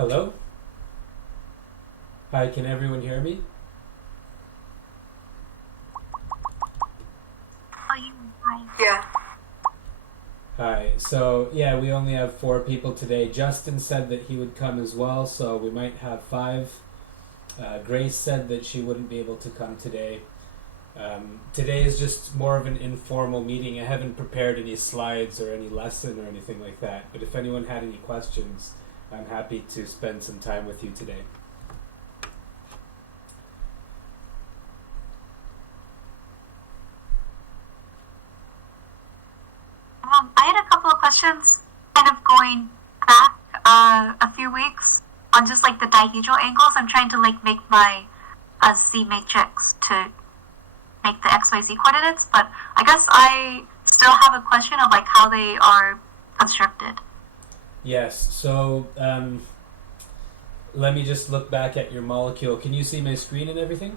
Hello? Hi, can everyone hear me? Yeah. Hi. So, yeah, we only have four people today. Justin said that he would come as well, so we might have five. Grace said that she wouldn't be able to come today. Today is just more of an informal meeting. I haven't prepared any slides or any lesson or anything like that, but if anyone had any questions, I'm happy to spend some time with you today. I had a couple of questions kind of going back a few weeks on just like the dihedral angles. I'm trying to like make my Z matrix to make the XYZ coordinates, but I guess I still have a question of like how they are constructed. Yes, so let me just look back at your molecule. Can you see my screen and everything?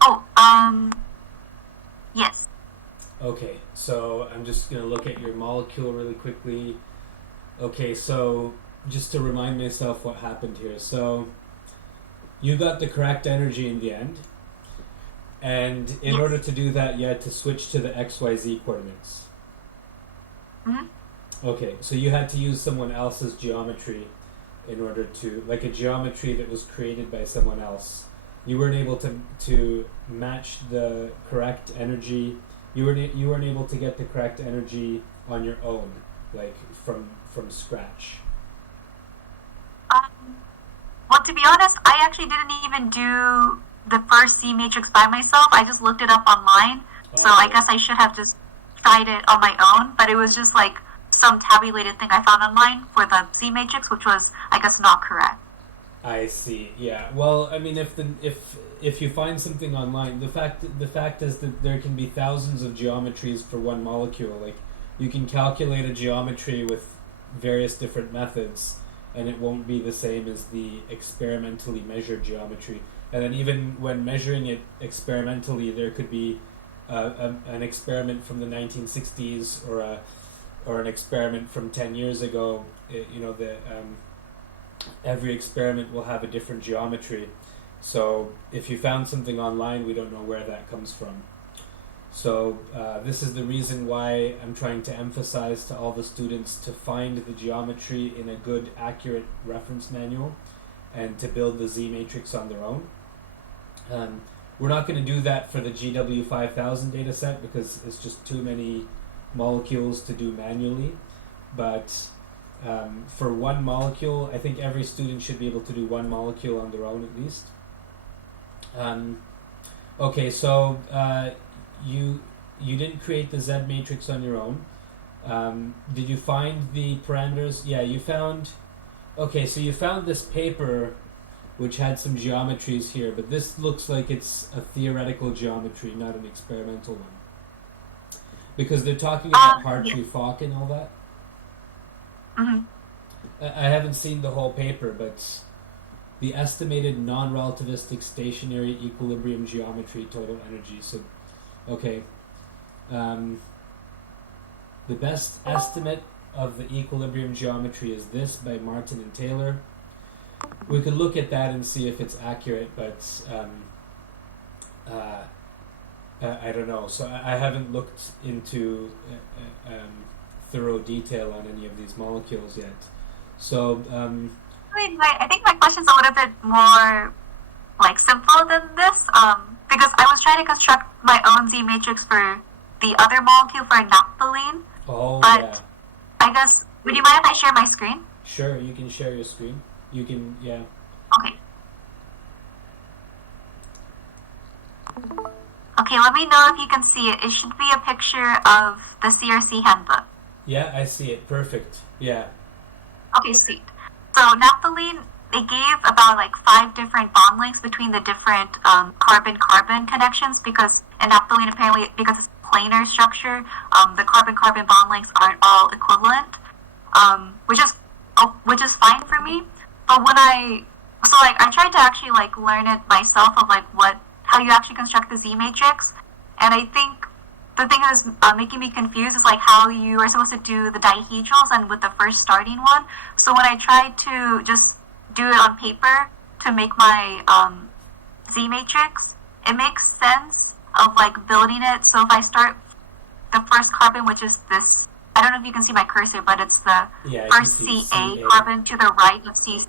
Oh, yes. Okay, so I'm just going to look at your molecule really quickly. Okay, so just to remind myself what happened here. So you got the correct energy in the end, and in order to do that, you had to switch to the XYZ coordinates. Mm-hmm. Okay, so you had to use someone else's geometry in order to, like a geometry that was created by someone else. You weren't able to match the correct energy. You weren't able to get the correct energy on your own, like from scratch. Um, well, to be honest, I actually didn't even do the first Z matrix by myself. I just looked it up online. So I guess I should have just tried it on my own. But it was just like some tabulated thing I found online for the Z matrix, which was, I guess, not correct. I see. Yeah. Well, I mean, if you find something online, the fact is that there can be thousands of geometries for one molecule. Like, you can calculate a geometry with various different methods, and it won't be the same as the experimentally measured geometry. And then even when measuring it experimentally, there could be an experiment from the 1960s or an experiment from 10 years ago. Every experiment will have a different geometry. So if you found something online, we don't know where that comes from. So this is the reason why I'm trying to emphasize to all the students to find the geometry in a good, accurate reference manual and to build the Z matrix on their own. We're not going to do that for the GW5000 dataset because it's just too many molecules to do manually. But for one molecule, I think every student should be able to do one molecule on their own at least. Okay, so you didn't create the Z matrix on your own. Did you find the parameters? Yeah, you found. Okay, so you found this paper which had some geometries here, but this looks like it's a theoretical geometry, not an experimental one. Because they're talking about Hartree-Fock and all that. Mm-hmm. I haven't seen the whole paper, but the estimated non-relativistic stationary equilibrium geometry total energy. So, okay. The best estimate of the equilibrium geometry is this by Martin and Taylor. We could look at that and see if it's accurate, but I don't know. So I haven't looked into thorough detail on any of these molecules yet. So I think my question's a little bit more like simple than this, because I was trying to construct my own Z matrix for the other molecule for naphthalene. Oh, but yeah. I guess, would you mind if I share my screen? Sure, you can share your screen. You can, yeah. Okay. Okay, let me know if you can see it. It should be a picture of the CRC handbook. Yeah, I see it. Perfect. Yeah. Okay, sweet. So naphthalene, they gave about like 5 different bond lengths between the different carbon-carbon connections because in naphthalene, apparently, because it's planar structure, the carbon-carbon bond lengths aren't all equivalent, which is fine for me. But when I tried to actually like learn it myself of like how you actually construct the Z matrix, and I think the thing that's making me confused is like how you are supposed to do the dihedrals and with the first starting one. So when I tried to just do it on paper to make my Z matrix, it makes sense of like building it. So if I start the first carbon, which is this, I don't know if you can see my cursor, but it's the first CA carbon to the right of C.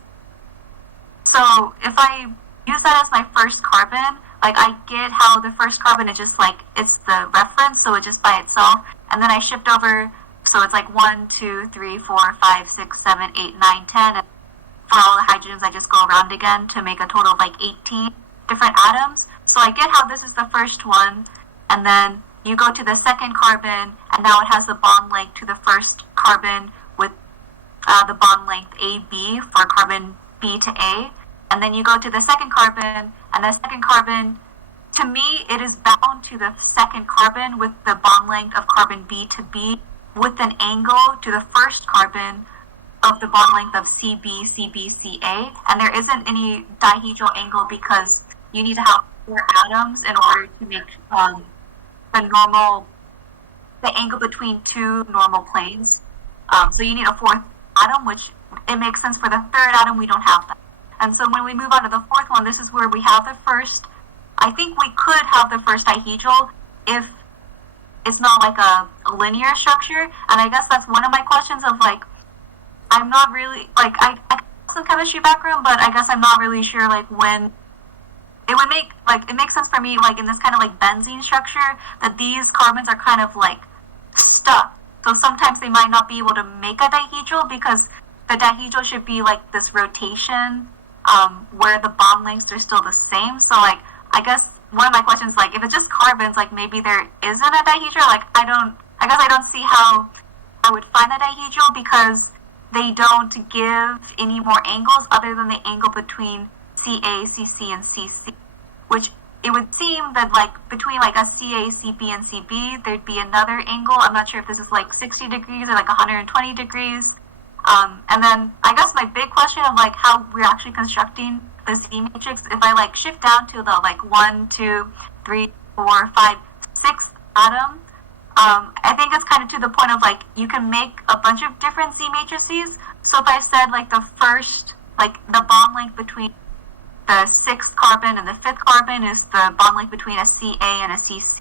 So if I use that as my first carbon, like I get how the first carbon is just like it's the reference, so it's just by itself, and then I shift over, so it's like 1, 2, 3, 4, 5, 6, 7, 8, 9, 10. And for all the hydrogens, I just go around again to make a total of like 18 different atoms. So I get how this is the first one, and then you go to the second carbon, and now it has the bond length to the first carbon with the bond length AB for carbon B to A. And then you go to the second carbon, and the second carbon, to me, it is bound to the second carbon with the bond length of carbon B to B with an angle to the first carbon of the bond length of CB, CB, CA. And there isn't any dihedral angle because you need to have 4 atoms in order to make the angle between 2 normal planes. So you need a 4th atom, which it makes sense for the 3rd atom, we don't have that. And so when we move on to the 4th one, this is where we have the first, I think we could have the first dihedral if it's not like a linear structure. And I guess that's one of my questions of like, I'm not really, like, I have some chemistry background, but I guess I'm not really sure like when it would make, like, it makes sense for me, like in this kind of like benzene structure, that these carbons are kind of like stuck. So sometimes they might not be able to make a dihedral because the dihedral should be like this rotation where the bond lengths are still the same. So like, I guess one of my questions is like, if it's just carbons, like maybe there isn't a dihedral. Like I guess I don't see how I would find a dihedral because they don't give any more angles other than the angle between CA, CC, and CC, which it would seem that like between like a CA, CB, and CB, there'd be another angle. I'm not sure if this is like 60 degrees or like 120 degrees. And then I guess my big question of like how we're actually constructing the Z matrix, if I like shift down to the like 1, 2, 3, 4, 5, 6 atom, I think it's kind of to the point of like you can make a bunch of different Z matrices. So if I said like the first, like the bond length between the 6th carbon and the 5th carbon is the bond length between a CA and a CC,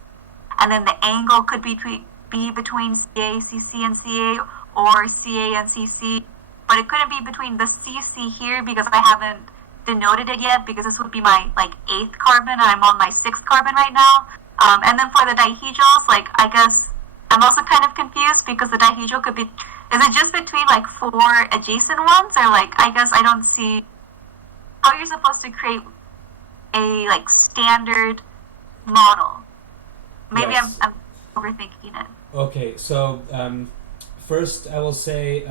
and then the angle could be between CA, CC, and CA, or CA and CC, but it couldn't be between the CC here because I haven't denoted it yet because this would be my like 8th carbon and I'm on my 6th carbon right now. And then for the dihedrals, like I guess I'm also kind of confused because the dihedral could be, is it just between like 4 adjacent ones, or like I guess I don't see how you're supposed to create a like standard model. Maybe yes. I'm overthinking it. Okay, so first I will say,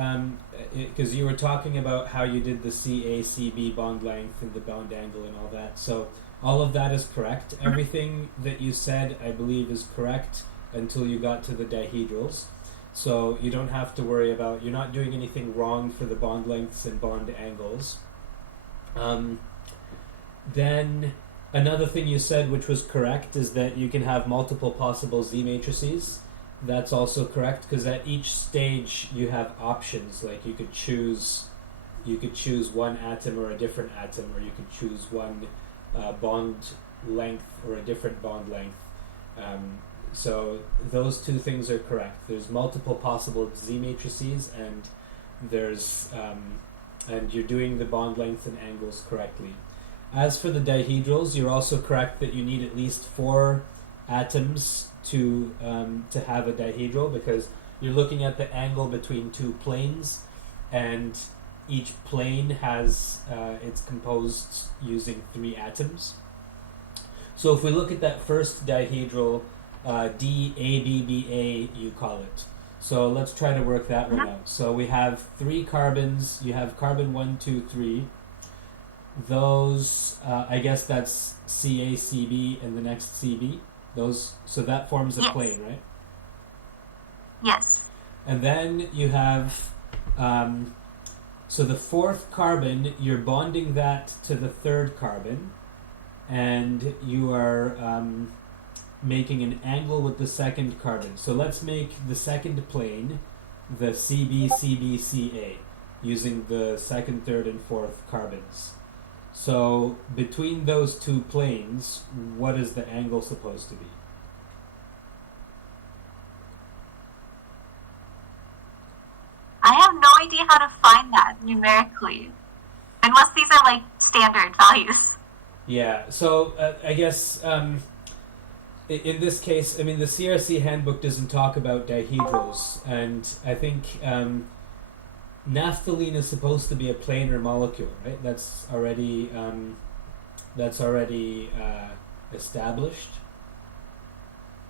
because you were talking about how you did the CA-CB bond length and the bond angle and all that, so all of that is correct. Everything that you said, I believe, is correct until you got to the dihedrals. So you don't have to worry about, you're not doing anything wrong for the bond lengths and bond angles. Then another thing you said, which was correct, is that you can have multiple possible Z matrices. That's also correct because at each stage you have options. Like you could choose one atom or a different atom, or you could choose one bond length or a different bond length. So those two things are correct. There's multiple possible Z matrices, and there's and you're doing the bond length and angles correctly. As for the dihedrals, you're also correct that you need at least 4 atoms to have a dihedral, because you're looking at the angle between 2 planes, and each plane has it's composed using 3 atoms. So if we look at that first dihedral, DABBA you call it. So let's try to work that one out. So we have 3 carbons. You have carbon 1, 2, 3. Those, I guess that's CA-CB and the next CB. Those, so that forms a plane, right? Yes. And then you have, so the 4th carbon, you're bonding that to the 3rd carbon, and you are making an angle with the second carbon. So let's make the second plane the CB, using the second, third, and fourth carbons. So between those two planes, what is the angle supposed to be? I have no idea how to find that numerically, unless these are like standard values. Yeah, so I guess in this case, I mean, the CRC handbook doesn't talk about dihedrals, and I think naphthalene is supposed to be a planar molecule, right? That's already established.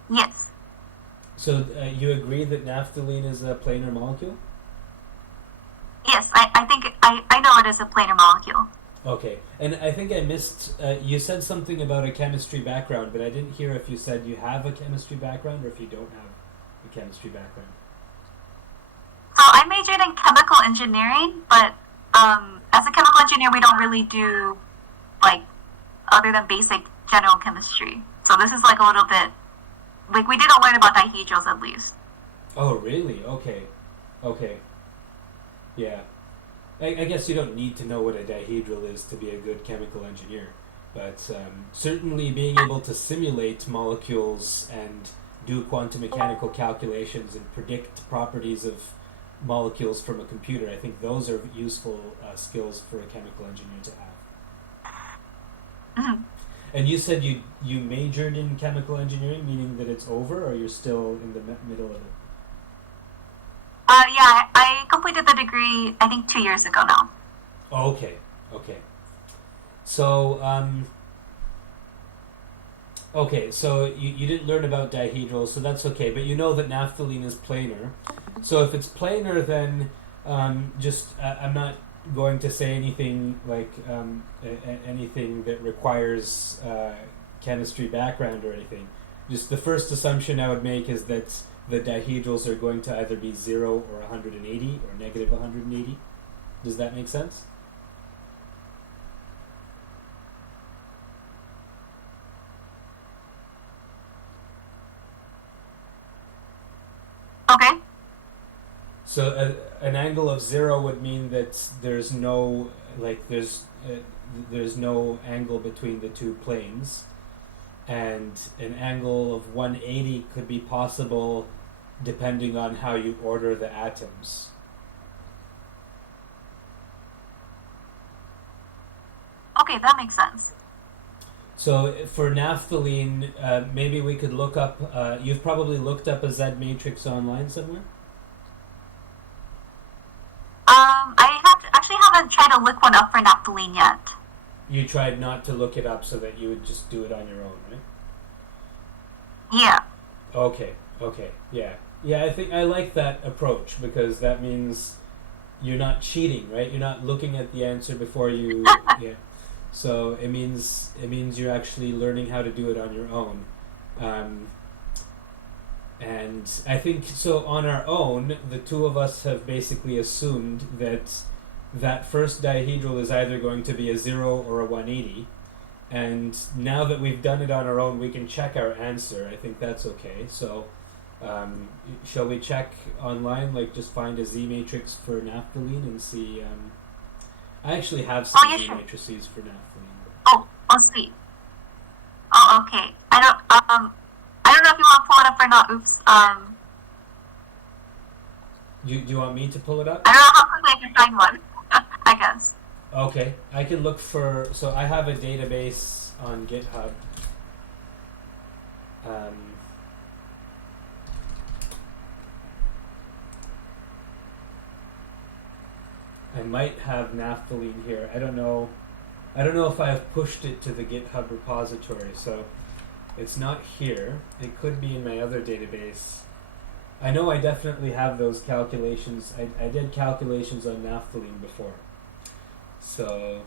Yes. So you agree that naphthalene is a planar molecule? Yes, I think I know it is a planar molecule. Okay, and I think I missed, you said something about a chemistry background, but I didn't hear if you said you have a chemistry background or if you don't have a chemistry background. So I majored in chemical engineering, but as a chemical engineer, we don't really do, like, other than basic general chemistry. So this is like a little bit, like, we didn't learn about dihedrals at least. Oh, really? Okay. Okay. Yeah. I guess you don't need to know what a dihedral is to be a good chemical engineer, but certainly being able to simulate molecules and do quantum mechanical calculations and predict properties of molecules from a computer, I think those are useful skills for a chemical engineer to have. Mm-hmm. And you said you majored in chemical engineering, meaning that it's over, or you're still in the middle of it? Yeah, I completed the degree, I think 2 years ago now. Oh, okay. So, you didn't learn about dihedrals, so that's okay, but you know that naphthalene is planar. So if it's planar, then I'm not going to say anything like anything that requires chemistry background or anything. Just the first assumption I would make is that the dihedrals are going to either be 0 or 180 or negative 180. Does that make sense? Okay. So an angle of 0 would mean that there's no angle between the two planes, and an angle of 180 could be possible depending on how you order the atoms. Okay, that makes sense. So for naphthalene, maybe we could look up, you've probably looked up a Z matrix online somewhere? Actually haven't tried to look one up for naphthalene yet. You tried not to look it up so that you would just do it on your own, right? Yeah. Okay, yeah. Yeah, I think I like that approach, because that means you're not cheating, right? You're not looking at the answer before you... yeah. So it means you're actually learning how to do it on your own. And I think, so on our own, the two of us have basically assumed that first dihedral is either going to be a 0 or a 180. And now that we've done it on our own, we can check our answer. I think that's okay. So shall we check online, like just find a Z matrix for naphthalene and see... I actually have some Z matrices for naphthalene. Oh, let's see. Oh, okay. I don't know if you want to pull it up or not. Oops. Do you want me to pull it up? I don't know how quickly I can find one. I guess. Okay, I can look for... So I have a database on GitHub. I might have naphthalene here. I don't know if I have pushed it to the GitHub repository, so it's not here. It could be in my other database. I know I definitely have those calculations. I did calculations on naphthalene before. So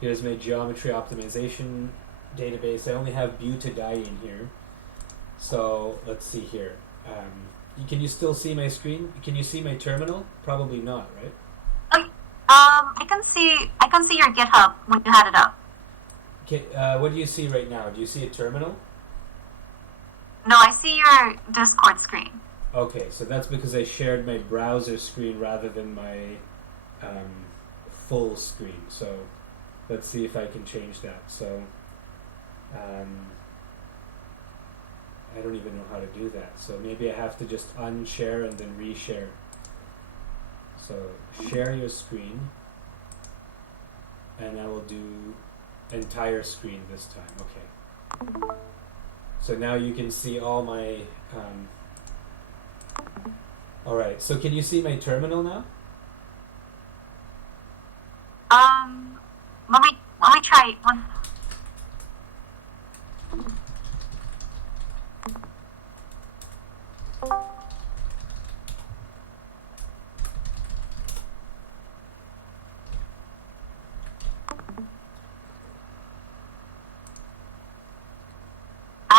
here's my geometry optimization database. I only have butadiene here. So let's see here. Can you still see my screen? Can you see my terminal? Probably not, right? I can see your GitHub when you had it up. Okay, what do you see right now? Do you see a terminal? No, I see your Discord screen. Okay, so that's because I shared my browser screen rather than my full screen. So let's see if I can change that. So I don't even know how to do that. So maybe I have to just unshare and then reshare. So share your screen, and I will do entire screen this time. Okay. So now you can see all my. All right. So can you see my terminal now? Let me try one.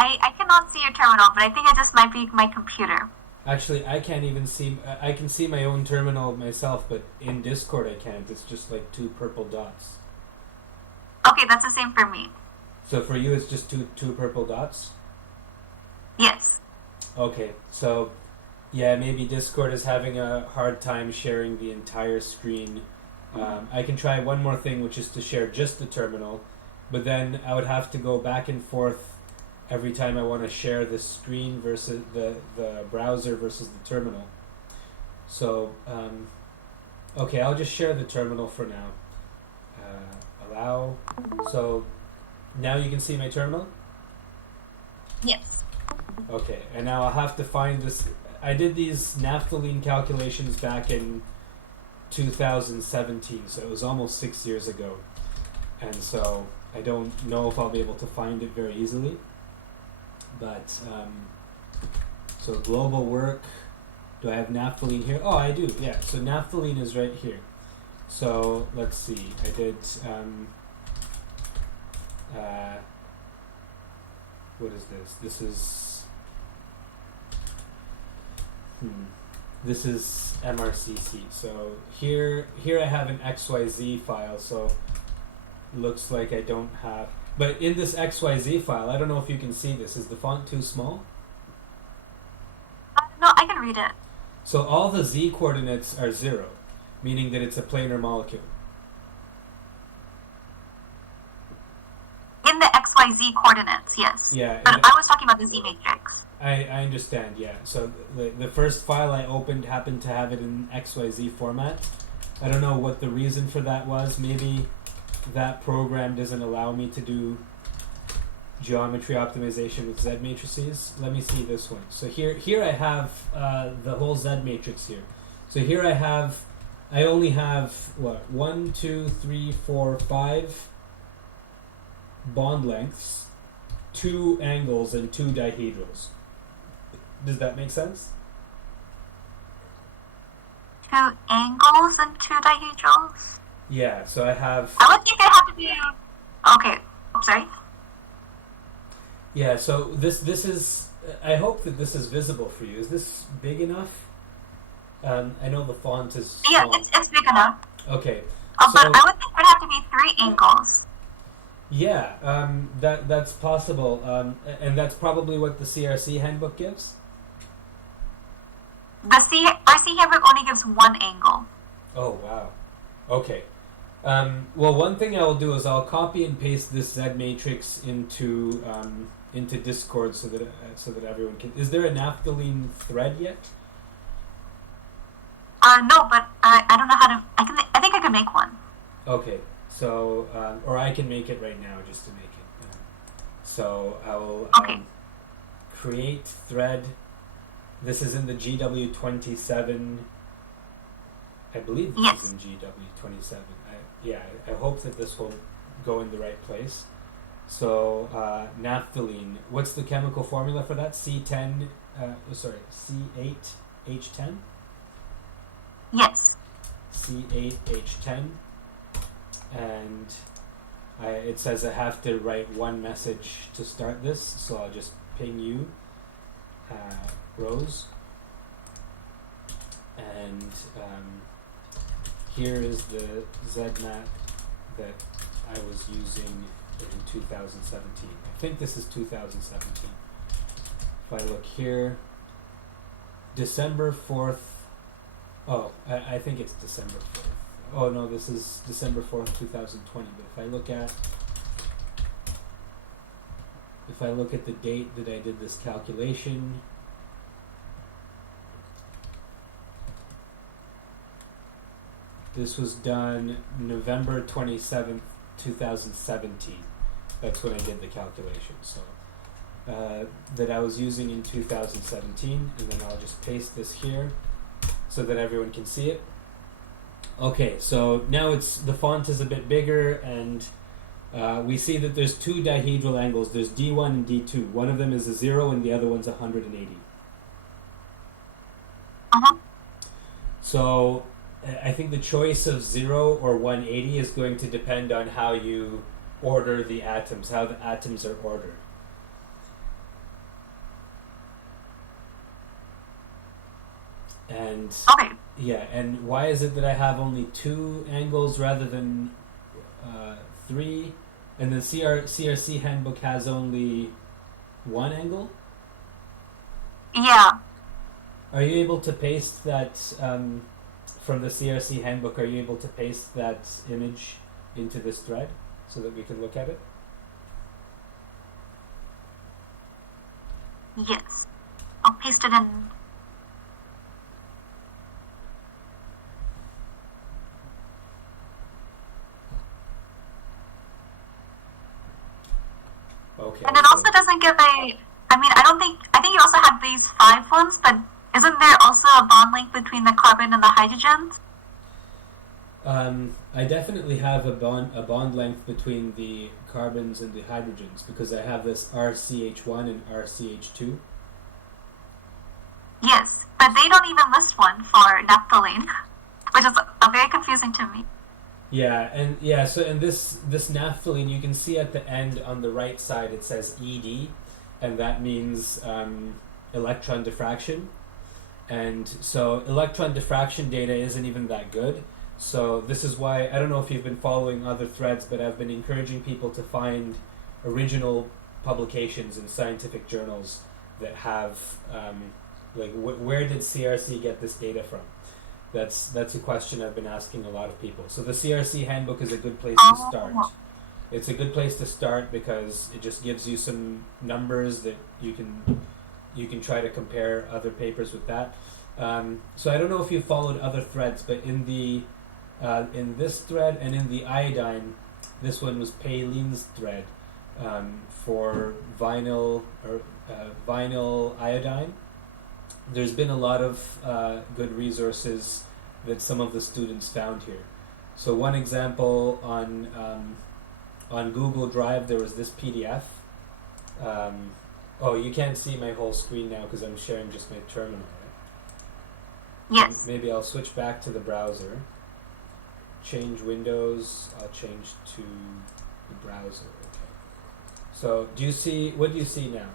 I cannot see your terminal, but I think it just might be my computer. Actually, I can't even see. I can see my own terminal myself, but in Discord I can't. It's just like two purple dots. Okay, that's the same for me. So for you, it's just two purple dots. Yes. Okay, so yeah, maybe Discord is having a hard time sharing the entire screen. I can try one more thing, which is to share just the terminal, but then I would have to go back and forth every time I want to share the screen versus the browser versus the terminal. So, okay, I'll just share the terminal for now. Allow. So now you can see my terminal? Yes. Okay, and now I'll have to find this. I did these naphthalene calculations back in 2017, so it was almost 6 years ago. And so I don't know if I'll be able to find it very easily. But, so global work, do I have naphthalene here? Oh, I do, yeah. So naphthalene is right here. So let's see, I did, what is this? This is MRCC. So here I have an XYZ file, so looks like I don't have. But in this XYZ file, I don't know if you can see this. Is the font too small? No, I can read it. So all the Z coordinates are 0, meaning that it's a planar molecule. In the XYZ coordinates, yes. Yeah. But I was talking about the Z matrix. I understand, yeah. So the first file I opened happened to have it in XYZ format. I don't know what the reason for that was. Maybe that program doesn't allow me to do geometry optimization with Z matrices. Let me see this one. So here I have the whole Z matrix here. So here I only have what, 1, 2, 3, 4, 5 bond lengths, 2 angles, and 2 dihedrals. Does that make sense? 2 angles and 2 dihedrals? Yeah, so I have. I would think they have to be. Okay, I'm sorry. Yeah, so this is. I hope that this is visible for you. Is this big enough? I know the font is small. Yeah, it's big enough. Okay. But I would think there'd have to be 3 angles. Yeah, that's possible, and that's probably what the CRC handbook gives. The RC handbook only gives 1 angle. Oh wow. Okay. Well, one thing I will do is I'll copy and paste this Z matrix into Discord so that everyone can. Is there a naphthalene thread yet? No, but I don't know how to. I think I can make one. Okay. So, or I can make it right now just to make it. So I will create thread. This is in the GW27. I believe this is in GW27. I hope that this will go in the right place. So naphthalene. What's the chemical formula for that? C8H10. Yes. C8H10. And it says I have to write one message to start this, so I'll just ping you, Rose. And here is the ZMAP that I was using in 2017. I think this is 2017 if I look here, December 4th. Oh, I think it's December 4th. Oh no, this is December 4th, 2020. But if I look at the date that I did this calculation, this was done November 27th, 2017. That's when I did the calculation. So that I was using in 2017, and then I'll just paste this here so that everyone can see it. Okay, so now the font is a bit bigger, and we see that there's two dihedral angles. There's D1 and D2. One of them is a 0 and the other one's 180. Uh-huh. So I think the choice of 0 or 180 is going to depend on how you order the atoms, how the atoms are ordered. And Okay. yeah, and why is it that I have only two angles rather than three? And the CRC handbook has only one angle? Yeah. Are you able to paste that from the CRC handbook? Are you able to paste that image into this thread so that we can look at it? Yes. I'll paste it in. Okay. And it also doesn't give a. I mean, I think you also have these 5 ones, but isn't there also a bond length between the carbon and the hydrogens? I definitely have a bond length between the carbons and the hydrogens because I have this RCH1 and RCH2. Yes, but they don't even list one for naphthalene, which is very confusing to me. Yeah, so in this naphthalene, you can see at the end on the right side it says ED, and that means electron diffraction. And so electron diffraction data isn't even that good. So this is why, I don't know if you've been following other threads, but I've been encouraging people to find original publications in scientific journals that have, where did CRC get this data from? That's a question I've been asking a lot of people. So the CRC handbook is a good place to start. It's a good place to start because it just gives you some numbers that you can try to compare other papers with that. So I don't know if you followed other threads, but in this thread and in the iodine, this one was Paylene's thread for vinyl iodine. There's been a lot of good resources that some of the students found here. So one example on Google Drive, there was this PDF. Oh, you can't see my whole screen now because I'm sharing just my terminal, right? Yes. Maybe I'll switch back to the browser. Change windows. I'll change to the browser. Okay. So what do you see now?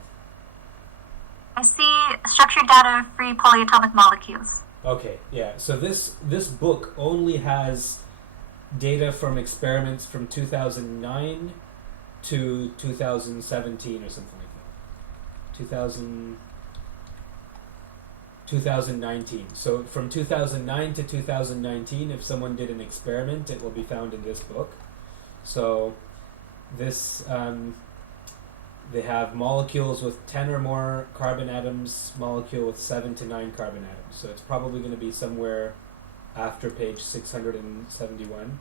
I see structured data free polyatomic molecules. Okay, yeah. So this book only has data from experiments from 2009 to 2017 or something like that. 2019. So from 2009 to 2019, if someone did an experiment, it will be found in this book. So this they have molecules with 10 or more carbon atoms, molecule with 7 to 9 carbon atoms. So it's probably going to be somewhere after page 671.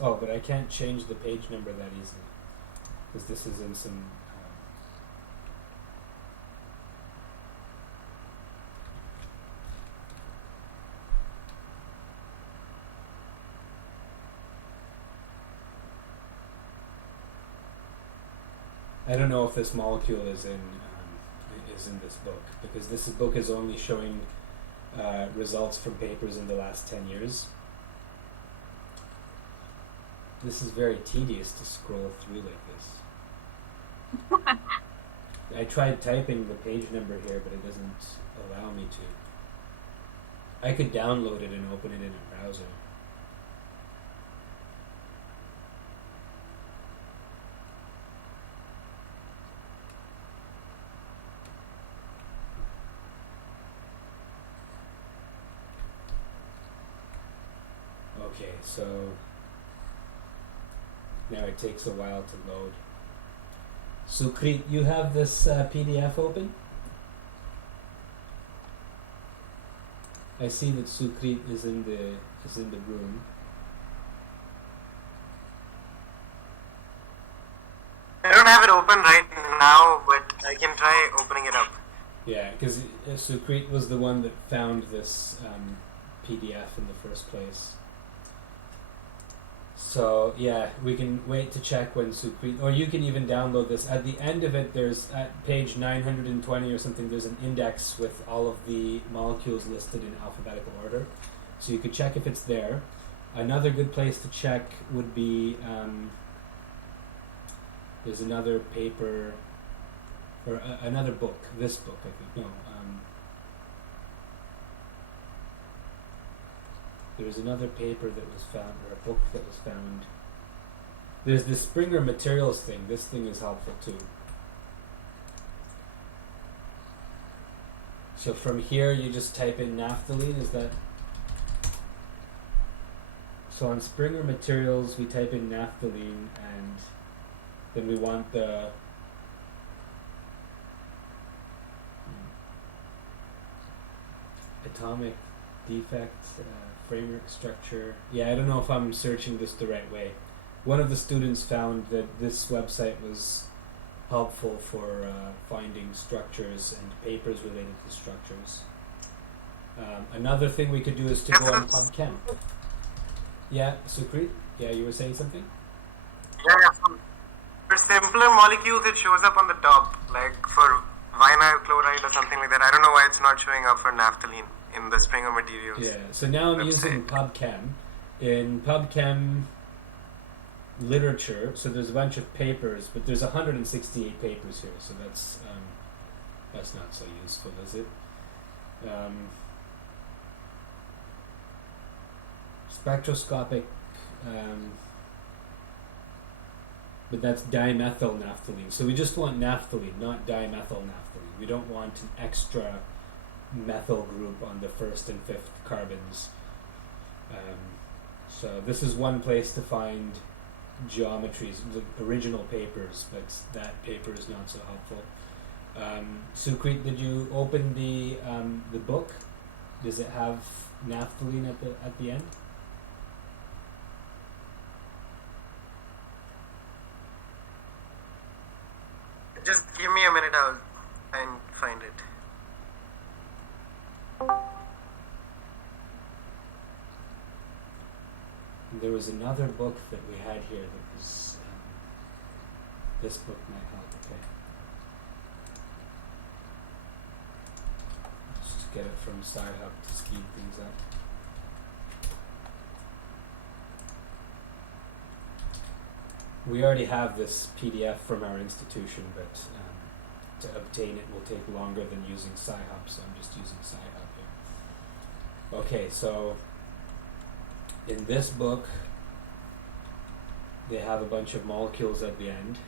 But I can't change the page number that easily because this is in some... I don't know if this molecule is in this book because this book is only showing results from papers in the last 10 years. This is very tedious to scroll through like this. I tried typing the page number here, but it doesn't allow me to. I could download it and open it in a browser. Okay, so now it takes a while to load. Sukrit, you have this PDF open? I see that Sukrit is in the room. I don't have it open right now, but I can try opening it up. Yeah, because Sukrit was the one that found this PDF in the first place. So yeah, we can wait to check when Sukrit, or you can even download this. At the end of it, there's at page 920 or something, there's an index with all of the molecules listed in alphabetical order. So you could check if it's there. Another good place to check would be, there's another paper, or another book, this book I think, no. There's another paper that was found, or a book that was found. There's the Springer materials thing. This thing is helpful too. So from here, you just type in naphthalene. Is that? So on Springer materials, we type in naphthalene, and then we want the atomic defect, framework structure. Yeah, I don't know if I'm searching this the right way. One of the students found that this website was helpful for finding structures and papers related to structures. Another thing we could do is to go on PubChem. Yeah, Sukrit? Yeah, you were saying something? Yeah, for simpler molecules, it shows up on the top, like for vinyl chloride or something like that. I don't know why it's not showing up for naphthalene in the Springer materials. Yeah, so now I'm website. using PubChem. In PubChem literature, so there's a bunch of papers, but there's 168 papers here, so that's not so useful, is it? Spectroscopic, but that's dimethyl naphthalene. So we just want naphthalene, not dimethyl naphthalene. We don't want an extra methyl group on the first and fifth carbons. So this is one place to find geometries, the original papers, but that paper is not so helpful. Sukrit, did you open the book? Does it have naphthalene at the end? Just give me a minute, I'll try and find it. There was another book that we had here that was, this book might help, okay. Let's just get it from Sci-Hub to speed things up. We already have this PDF from our institution, but to obtain it will take longer than using Sci-Hub, so I'm just using Sci-Hub here. Okay, so in this book, they have a bunch of molecules at the end.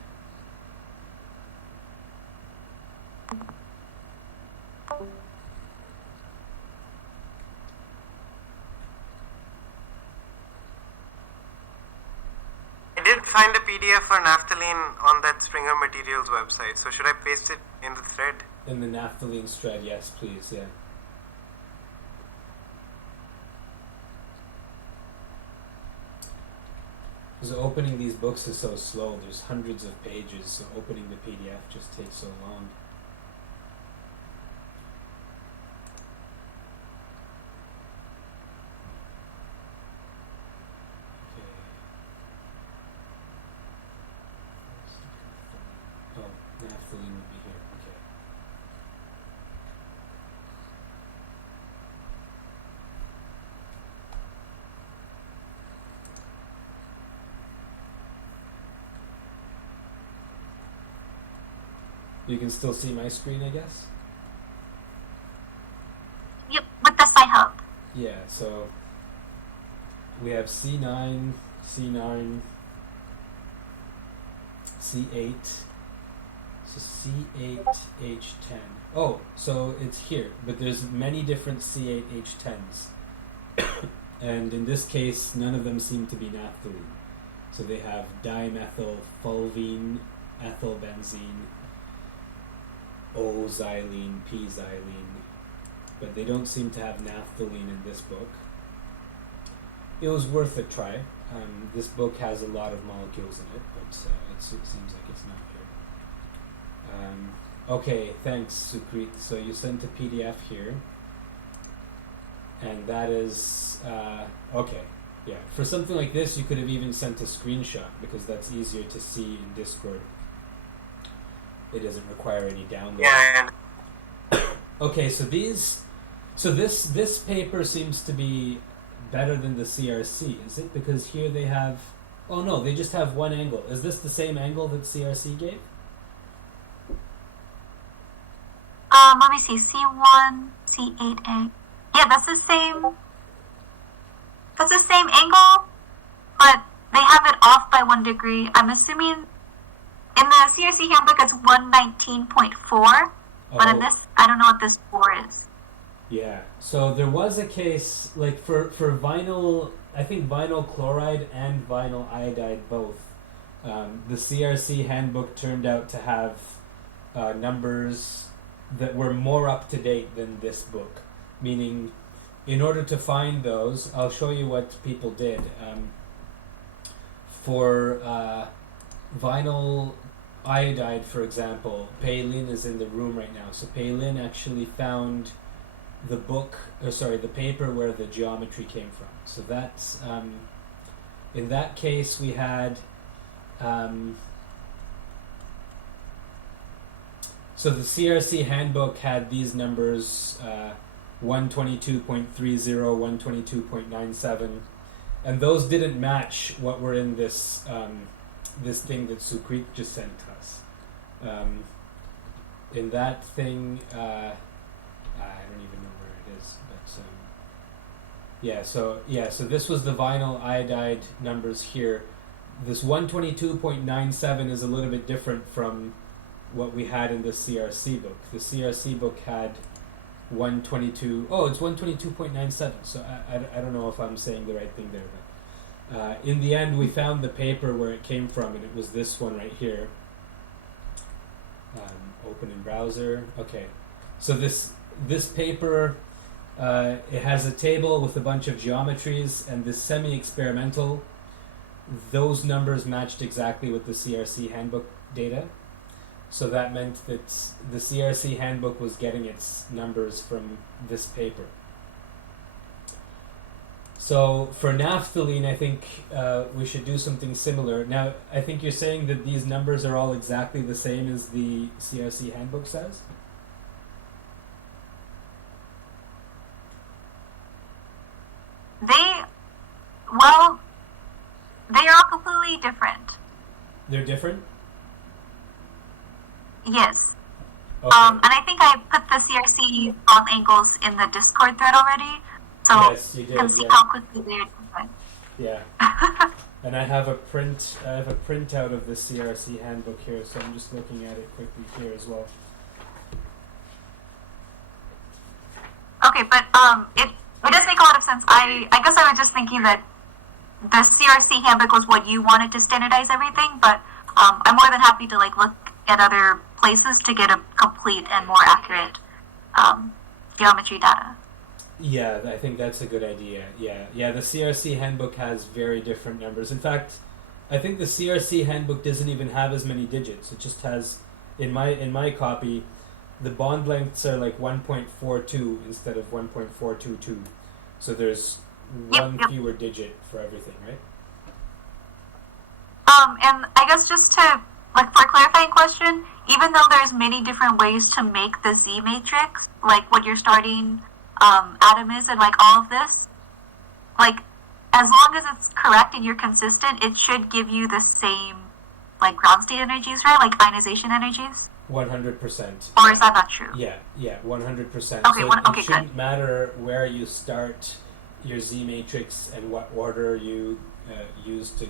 I did find a PDF for naphthalene on that Springer Materials website, so should I paste it in the thread? In the naphthalene thread, yes, please, yeah. Because opening these books is so slow. There's hundreds of pages, so opening the PDF just takes so long. Okay. Oh, naphthalene would be here. Okay. You can still see my screen, I guess? Yep, with the Sci-Hub. Yeah, so we have C9, C9, C8, so C8H10. Oh, so it's here, but there's many different C8H10s. and in this case, none of them seem to be naphthalene. So they have dimethylfulvene, ethylbenzene, O-xylene, P-xylene, but they don't seem to have naphthalene in this book. It was worth a try. This book has a lot of molecules in it, but it seems like it's not here. Okay, thanks, Sukrit. So you sent a PDF here, and that is okay. Yeah, for something like this, you could have even sent a screenshot because that's easier to see in Discord. It doesn't require any download. Yeah. Okay, so this paper seems to be better than the CRC, is it? Because here they have... Oh no, they just have one angle. Is this the same angle that CRC gave? Let me see. C1, C8A. Yeah, that's the same. That's the same angle, but they have it off by 1 degree. I'm assuming in the CRC handbook it's 119.4, but in this, I don't know what this 4 is. Yeah, so there was a case, like for vinyl, I think vinyl chloride and vinyl iodide both. The CRC handbook turned out to have numbers that were more up to date than this book. Meaning, in order to find those, I'll show you what people did. For vinyl iodide, for example, Pei-Lin is in the room right now. So Pei-Lin actually found the paper where the geometry came from. So that's, in that case we had, so the CRC handbook had these numbers, 122.30, 122.97, and those didn't match what were in this this thing that Sukrit just sent us. In that thing, I don't even know where it is, but so this was the vinyl iodide numbers here. This 122.97 is a little bit different from what we had in the CRC book. The CRC book had 122. Oh, it's 122.97. So I don't know if I'm saying the right thing there, but in the end we found the paper where it came from, and it was this one right here. Open in browser. Okay, so this paper, it has a table with a bunch of geometries, and this semi-experimental, those numbers matched exactly with the CRC handbook data. So that meant that the CRC handbook was getting its numbers from this paper. So for naphthalene, I think we should do something similar. Now, I think you're saying that these numbers are all exactly the same as the CRC handbook says? They are completely different. They're different? Yes. Okay. And I think I put the CRC angles in the Discord thread already, so Yes, you did, you can see yeah. how quickly they're different. Yeah. And I have a printout of the CRC handbook here, so I'm just looking at it quickly here as well. Okay, but it does make a lot of sense. I guess I was just thinking that the CRC handbook was what you wanted to standardize everything, but I'm more than happy to look at other places to get a complete and more accurate geometry data. Yeah, I think that's a good idea. Yeah. The CRC handbook has very different numbers. In fact, I think the CRC handbook doesn't even have as many digits. It just has, in my copy, the bond lengths are 1.42 instead of 1.422. So there's one fewer digit for everything, right? And I guess just to for a clarifying question, even though there's many different ways to make the Z matrix, like what your starting atom is and all of this, as long as it's correct and you're consistent, it should give you the same ground state energies, right? Ionization energies. 100%. Or is that not true? Yeah, 100%. Okay, So it shouldn't good. matter where you start your Z matrix and what order you use to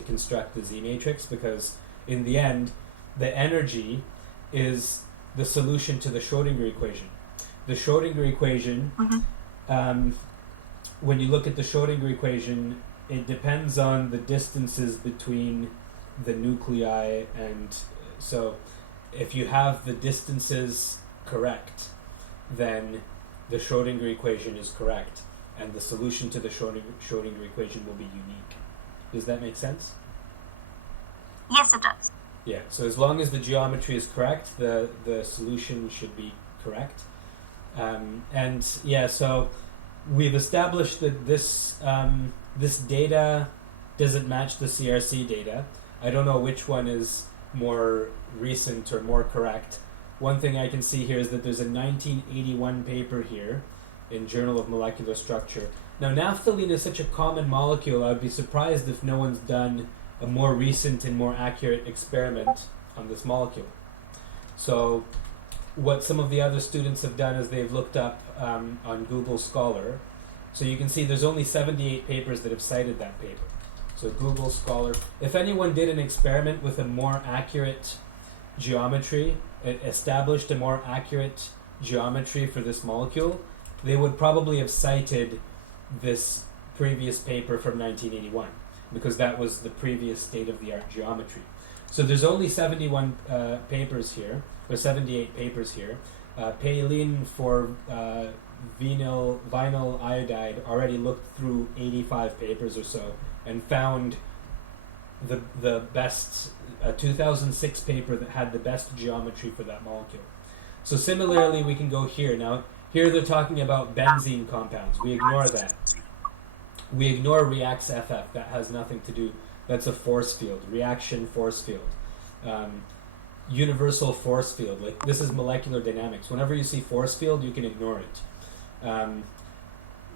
construct the Z matrix, because in the end, the energy is the solution to the Schrodinger equation. The Schrodinger equation when you look at the Schrodinger equation, it depends on the distances between the nuclei, and so if you have the distances correct, then the Schrodinger equation is correct, and the solution to the Schrodinger equation will be unique. Does that make sense? Yes, it does. Yeah, so as long as the geometry is correct, the solution should be correct. And yeah, so we've established that this data doesn't match the CRC data. I don't know which one is more recent or more correct. One thing I can see here is that there's a 1981 paper here in Journal of Molecular Structure. Now, naphthalene is such a common molecule, I would be surprised if no one's done a more recent and more accurate experiment on this molecule. So what some of the other students have done is they've looked up on Google Scholar. So you can see there's only 78 papers that have cited that paper. So Google Scholar. If anyone did an experiment with a more accurate geometry, established a more accurate geometry for this molecule, they would probably have cited this previous paper from 1981, because that was the previous state-of-the-art geometry. So there's only 71 papers here, or 78 papers here. Payleen for vinyl iodide already looked through 85 papers or so and found the best, 2006 paper that had the best geometry for that molecule. So similarly, we can go here. Now, here they're talking about benzene compounds. We ignore that. We ignore reacts FF. That has nothing to do. That's a force field, reaction force field, universal force field. Like, this is molecular dynamics. Whenever you see force field, you can ignore it.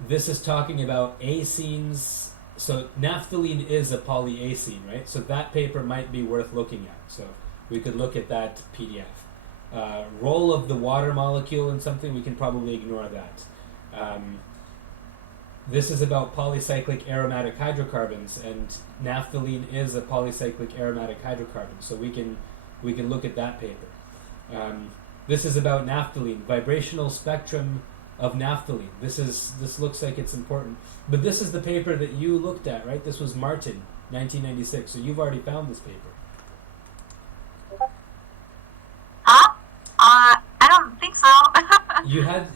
This is talking about acenes. So naphthalene is a polyacene, right? So that paper might be worth looking at. So we could look at that PDF. Role of the water molecule in something, we can probably ignore that. This is about polycyclic aromatic hydrocarbons, and naphthalene is a polycyclic aromatic hydrocarbon, so we can look at that paper. This is about naphthalene, vibrational spectrum of naphthalene. This looks like it's important, but this is the paper that you looked at, right? This was Martin, 1996. So you've already found this paper. Huh? I don't think so. You had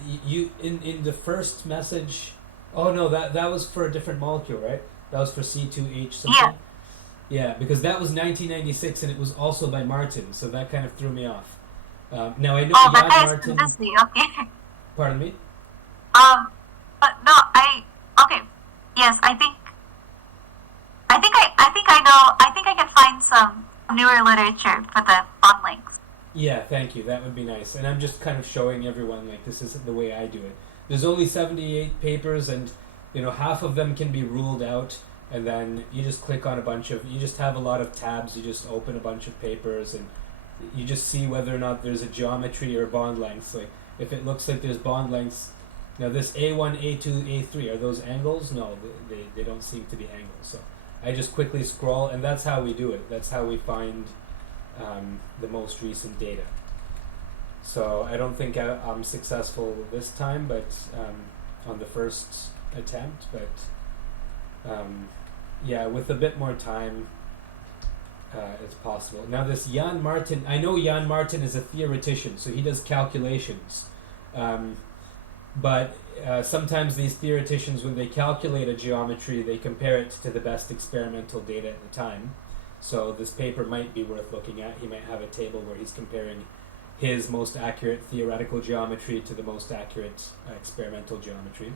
in the first message. Oh no, that was for a different molecule, right? That was for C2H something. Yeah. Yeah, because that was 1996, and it was also by Martin, so that kind of threw me off. Now I know that Jan guy's Martin. busy. Okay. Pardon me. But no, okay. Yes, I think I know. I think I can find some newer literature for the bond links. Yeah, thank you. That would be nice. And I'm just kind of showing everyone, like, this is the way I do it. There's only 78 papers, and half of them can be ruled out, and then you just click on you just have a lot of tabs, you just open a bunch of papers, and you just see whether or not there's a geometry or bond lengths. Like, if it looks like there's bond lengths, now this A1, A2, A3, are those angles? No, they don't seem to be angles. So I just quickly scroll, and that's how we do it. That's how we find the most recent data. So I don't think I'm successful this time, but on the first attempt. But yeah, with a bit more time, it's possible. Now this Jan Martin, I know Jan Martin is a theoretician, so he does calculations. But sometimes these theoreticians, when they calculate a geometry, they compare it to the best experimental data at the time. So this paper might be worth looking at. He might have a table where he's comparing his most accurate theoretical geometry to the most accurate experimental geometry.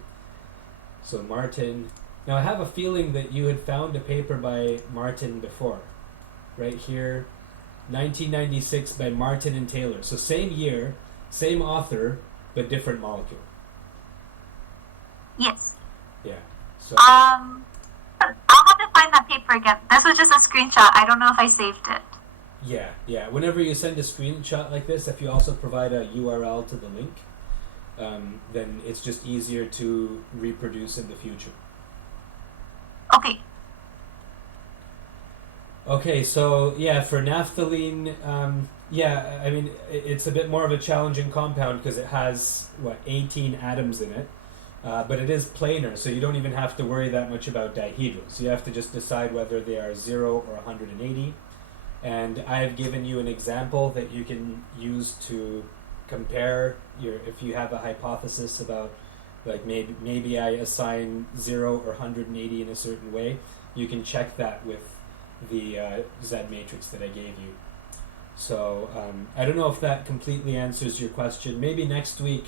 So Martin. Now I have a feeling that you had found a paper by Martin before. Right here, 1996 by Martin and Taylor. So same year, same author, but different molecule. Yes. Yeah. So I'll have to find that paper again. This was just a screenshot. I don't know if I saved it. yeah. Whenever you send a screenshot like this, if you also provide a URL to the link, then it's just easier to reproduce in the future. Okay. Okay, so yeah, for naphthalene, yeah, I mean, it's a bit more of a challenging compound because it has, 18 atoms in it. but it is planar, so you don't even have to worry that much about dihedrals. You have to just decide whether they are 0 or 180. And I have given you an example that you can use to compare if you have a hypothesis about, like, maybe I assign 0 or 180 in a certain way, you can check that with the Z matrix that I gave you. So I don't know if that completely answers your question. Maybe next week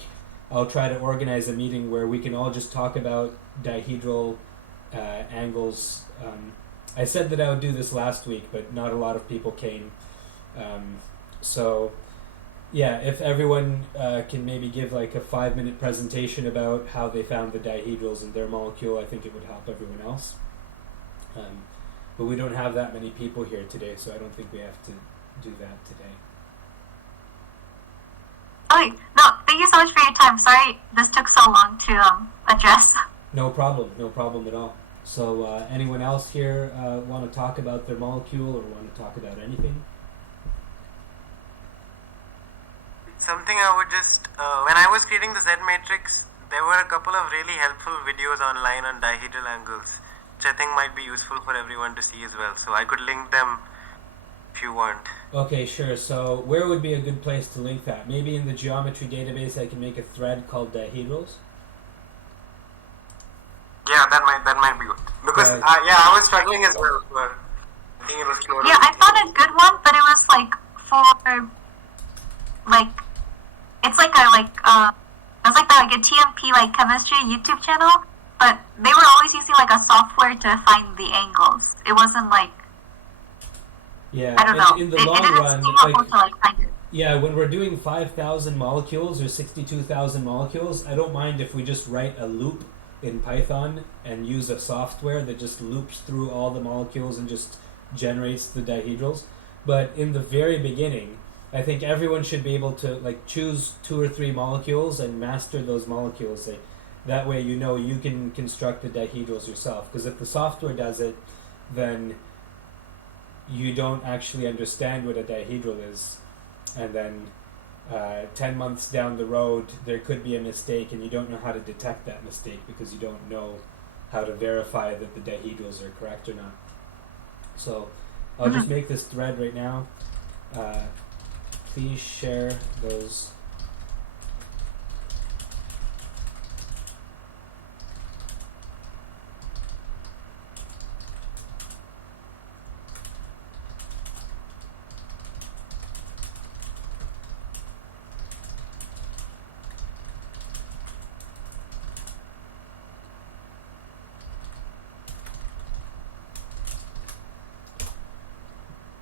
I'll try to organize a meeting where we can all just talk about dihedral angles. I said that I would do this last week, but not a lot of people came. So yeah, if everyone can maybe give like a 5-minute presentation about how they found the dihedrals in their molecule, I think it would help everyone else. But we don't have that many people here today, so I don't think we have to do that today. Okay, no, thank you so much for your time. Sorry this took so long to address. No problem at all. So anyone else here want to talk about their molecule or want to talk about anything? Something I would just, when I was creating the Z matrix, there were a couple of really helpful videos online on dihedral angles, which I think might be useful for everyone to see as well. So I could link them if you want. Okay, sure. So where would be a good place to link that? Maybe in the geometry database I can make a thread called dihedrals? Yeah, that might be good. Because, I was struggling as well for, I think it was chlorine. Yeah, I found a good one, but it was like for, like, it's like a TMP like chemistry YouTube channel, but they were always using like a software to find the angles. It wasn't like, yeah, I don't know. In the it long didn't run, seem helpful to like find it. yeah, when we're doing 5,000 molecules or 62,000 molecules, I don't mind if we just write a loop in Python and use a software that just loops through all the molecules and just generates the dihedrals. But in the very beginning, I think everyone should be able to like choose 2 or 3 molecules and master those molecules. That way you can construct the dihedrals yourself. Because if the software does it, then you don't actually understand what a dihedral is. And then 10 months down the road, there could be a mistake and you don't know how to detect that mistake because you don't know how to verify that the dihedrals are correct or not. So I'll just make this thread right now. Please share those.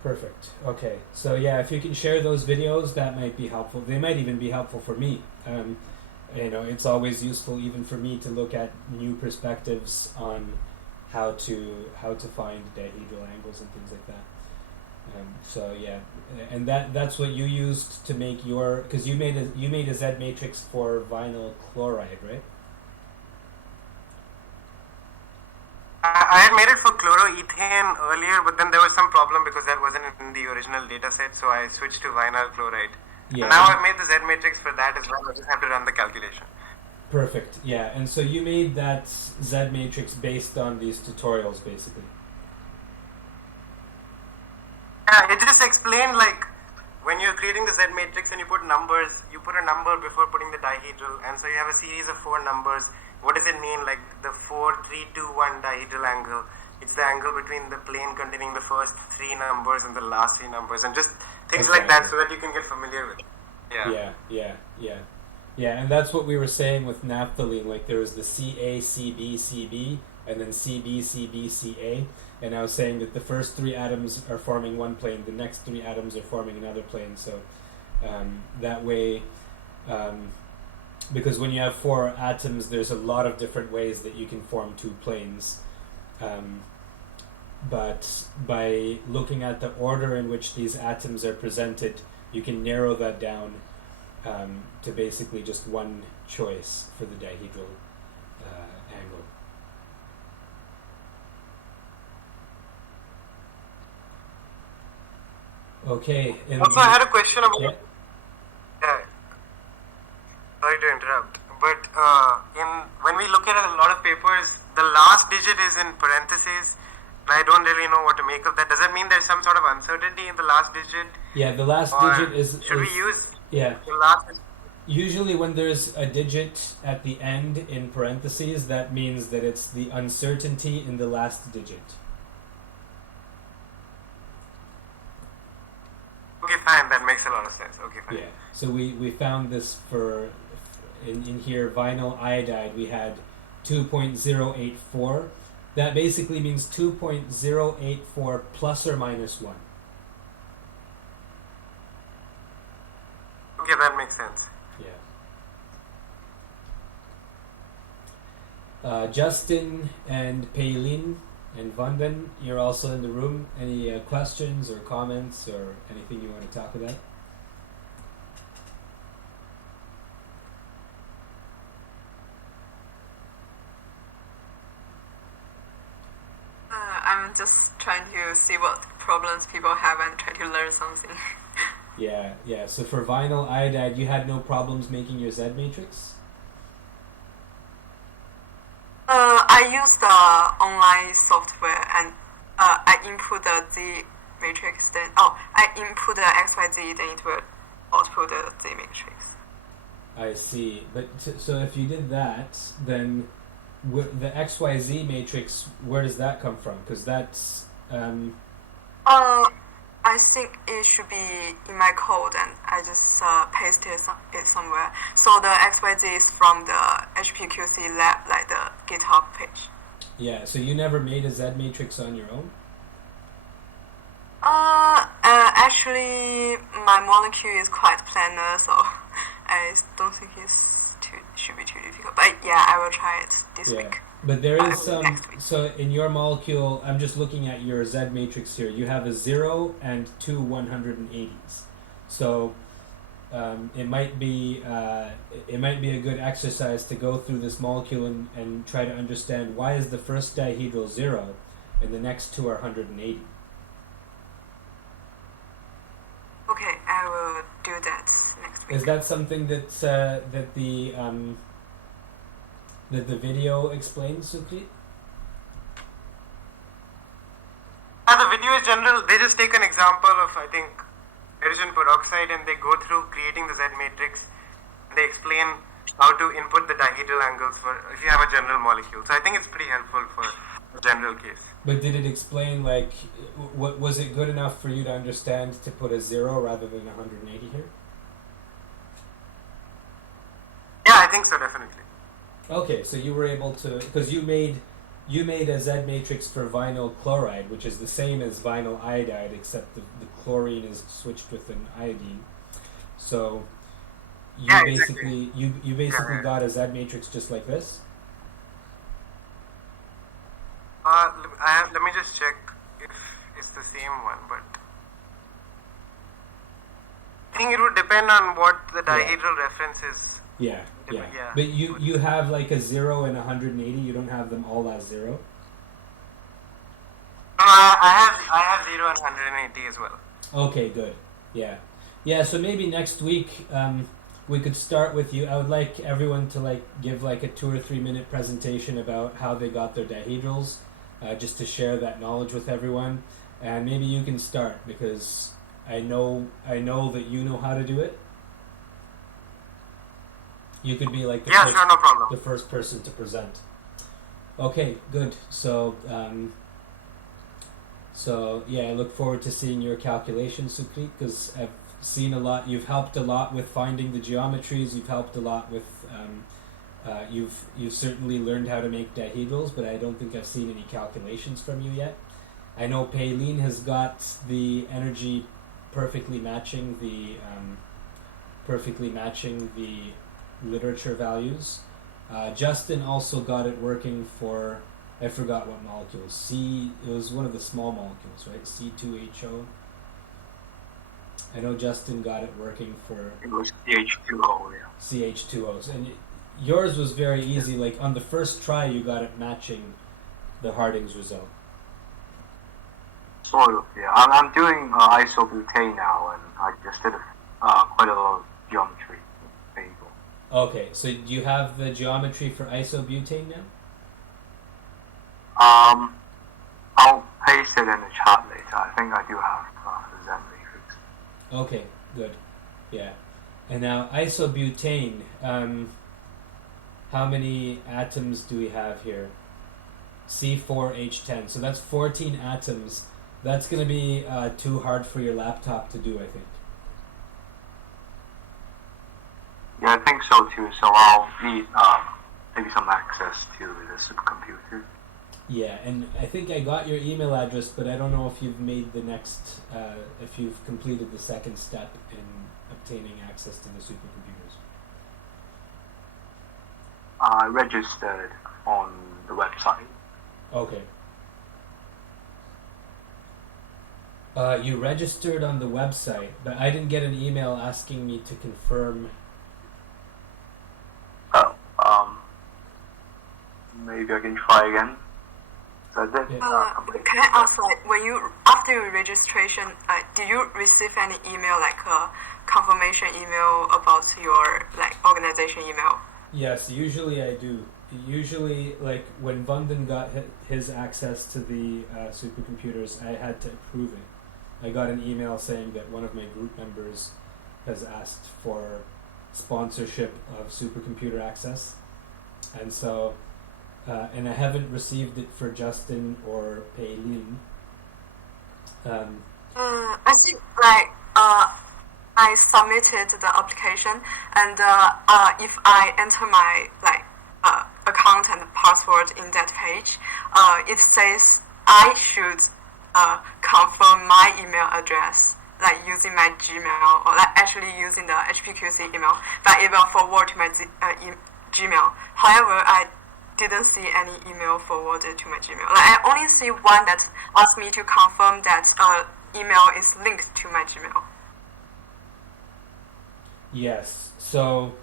Perfect. Okay. So yeah, if you can share those videos, that might be helpful. They might even be helpful for me. It's always useful even for me to look at new perspectives on how to find dihedral angles and things like that. So yeah, and that's what you used to make your, because you made a Z matrix for vinyl chloride, right? I had made it for chloroethane earlier, but then there was some problem because that wasn't in the original data set, so I switched to vinyl chloride. Yeah. And now I've made the Z matrix for that as well. I just have to run the calculation. Perfect. Yeah, and so you made that Z matrix based on these tutorials, basically. Yeah, it just explained, like, when you're creating the Z matrix and you put numbers, you put a number before putting the dihedral, and so you have a series of 4 numbers. What does it mean? Like the 4, 3, 2, 1 dihedral angle. It's the angle between the plane containing the first 3 numbers and the last 3 numbers, and just things like that, so that you can get familiar with it. Yeah, and that's what we were saying with naphthalene. Like there was the Ca, Cb, Cb, and then Cb, Cb, Ca. And I was saying that the first 3 atoms are forming one plane, the next 3 atoms are forming another plane. So that way, because when you have 4 atoms, there's a lot of different ways that you can form 2 planes. But by looking at the order in which these atoms are presented, you can narrow that down to basically just one choice for the dihedral angle. Okay. Also, I had a question about... Sorry to interrupt, but in when we look at a lot of papers, the last digit is in parentheses. I don't really know what to make of that. Does that mean there's some sort of uncertainty in the last digit? Yeah, the last Or digit is. Should we use Yeah. the last? Usually, when there's a digit at the end in parentheses, that means that it's the uncertainty in the last digit. Okay, fine. That makes a lot of sense. Okay, fine. Yeah. So we found this for in here vinyl iodide. We had 2.084. That basically means 2.084 plus or minus 1. Okay, that makes sense. Yeah. Justin and Paylin and Vandan, you're also in the room. Any questions or comments or anything you want to talk about? I'm just trying to see what problems people have and try to learn something. Yeah. So for vinyl iodide, you had no problems making your Z matrix? I use the online software and I input the Z matrix, then I input the XYZ, then it will output the Z matrix. I see. But so if you did that, then the XYZ matrix, where does that come from? Because that's I think it should be in my code, and I just pasted it somewhere. So the XYZ is from the HPQC lab, like the GitHub page. Yeah. So you never made a Z matrix on your own? Actually, my molecule is quite planar, so I don't think should be too difficult. But yeah, I will try it this week. But there is some. Next week. So in your molecule, I'm just looking at your Z matrix here. You have a 0 and two 180s. So it might be a good exercise to go through this molecule and try to understand why is the first dihedral 0 and the next two are 180. Okay, I will do that next week. Is that something that the video explains, Sukrit? The video is general. They just take an example of, I think, hydrogen peroxide, and they go through creating the Z matrix. They explain how to input the dihedral angles for if you have a general molecule. So I think it's pretty helpful for a general case. But did it explain, like, what was it good enough for you to understand to put a 0 rather than 180 here? Yeah, I think so, definitely. Okay, so you were able to, because you made a Z matrix for vinyl chloride, which is the same as vinyl iodide, except the chlorine is switched with an iodine. So you basically got a Z matrix just like this. Let me just check if it's the same one, but I think it would depend on what the dihedral reference is. Yeah. But you have like a 0 and 180. You don't have them all as 0. I have 0 and 180 as well. Okay, good. Yeah. So maybe next week we could start with you. I would like everyone to give a 2 or 3 minute presentation about how they got their dihedrals, just to share that knowledge with everyone. And maybe you can start because I know that you know how to do it. You could be like the first person to present. Okay, good. So I look forward to seeing your calculations, Sukrit, because I've seen a lot. You've helped a lot with finding the geometries. You've helped a lot with. You've certainly learned how to make dihedrals, but I don't think I've seen any calculations from you yet. I know Paylin has got the energy perfectly matching the literature values. Justin also got it working for, I forgot what molecule. It was one of the small molecules, right? C2HO. I know Justin got it working for... It was CH2O, yeah. CH2Os. And yours was very easy. Like on the first try, you got it matching the Harding's result. Sort of, yeah. I'm doing isobutane now, and I just did quite a lot of geometry. Okay, so do you have the geometry for isobutane now? I'll paste it in the chat later. I think I do have the Z matrix. Okay, good. Yeah. And now isobutane, how many atoms do we have here? C4H10. So that's 14 atoms. That's going to be too hard for your laptop to do, I think. Yeah, I think so too. So I'll need maybe some access to the supercomputer. Yeah, and I think I got your email address, but I don't know if you've made the next, if you've completed the second step in obtaining access to the supercomputers. I registered on the website. Okay. You registered on the website, but I didn't get an email asking me to confirm. Maybe I can try again. So that's it. Can I ask, like, when you after your registration, did you receive any email, like a confirmation email about your like organization email? Yes, usually I do. Usually, like when Vunden got his access to the supercomputers, I had to approve it. I got an email saying that one of my group members has asked for sponsorship of supercomputer access, and so and I haven't received it for Justin or Pei Lin. I think like I submitted the application, and if I enter my like account and password in that page, it says I should confirm my email address, like using my Gmail, or like actually using the HPQC email, but it will forward to my Gmail. However, I didn't see any email forwarded to my Gmail. Like, I only see one that asks me to confirm that email is linked to my Gmail. Yes. So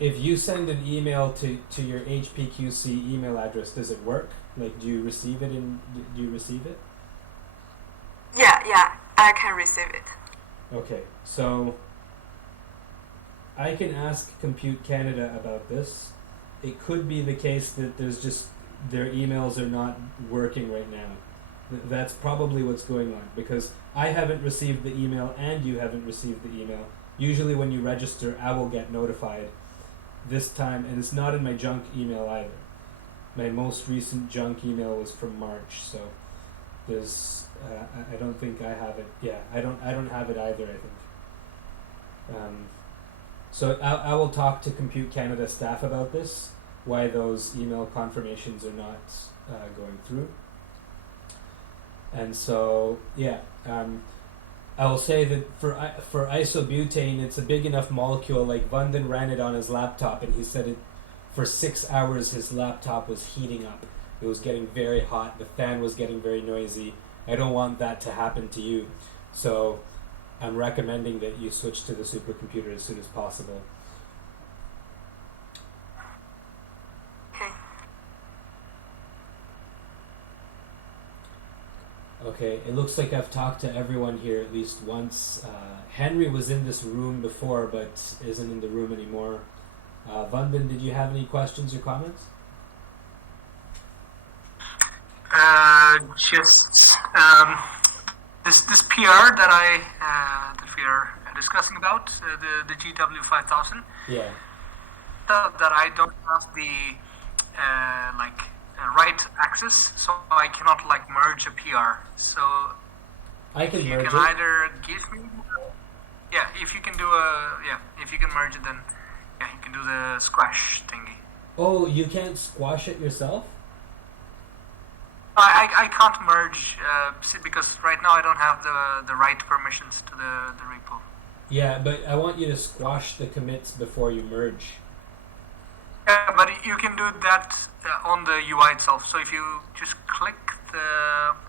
if you send an email to your HPQC email address, does it work? Like, do you receive it? Do you receive it? Yeah, I can receive it. Okay, so I can ask Compute Canada about this. It could be the case that there's just their emails are not working right now. That's probably what's going on, because I haven't received the email and you haven't received the email. Usually when you register, I will get notified. This time, and it's not in my junk email either. My most recent junk email was from March, so there's I don't think I have it. Yeah, I don't have it either, I think. So I will talk to Compute Canada staff about this, why those email confirmations are not going through. And so, yeah, I will say that for isobutane, it's a big enough molecule. Like Vunden ran it on his laptop, and he said it for 6 hours his laptop was heating up. It was getting very hot. The fan was getting very noisy. I don't want that to happen to you. So I'm recommending that you switch to the supercomputer as soon as possible. Okay, it looks like I've talked to everyone here at least once. Henry was in this room before, but isn't in the room anymore. Vunden, did you have any questions or comments? Just this PR that we are discussing about, the GW5000. Yeah. That I don't have the right access, so I cannot merge a PR. So I can merge you can either give me, if you can do if you can merge it, then you can do the squash thingy. Oh, you can't squash it yourself? I can't merge because right now I don't have the right permissions to the repo. Yeah, but I want you to squash the commits before you merge. Yeah, but you can do that on the UI itself. So if you just click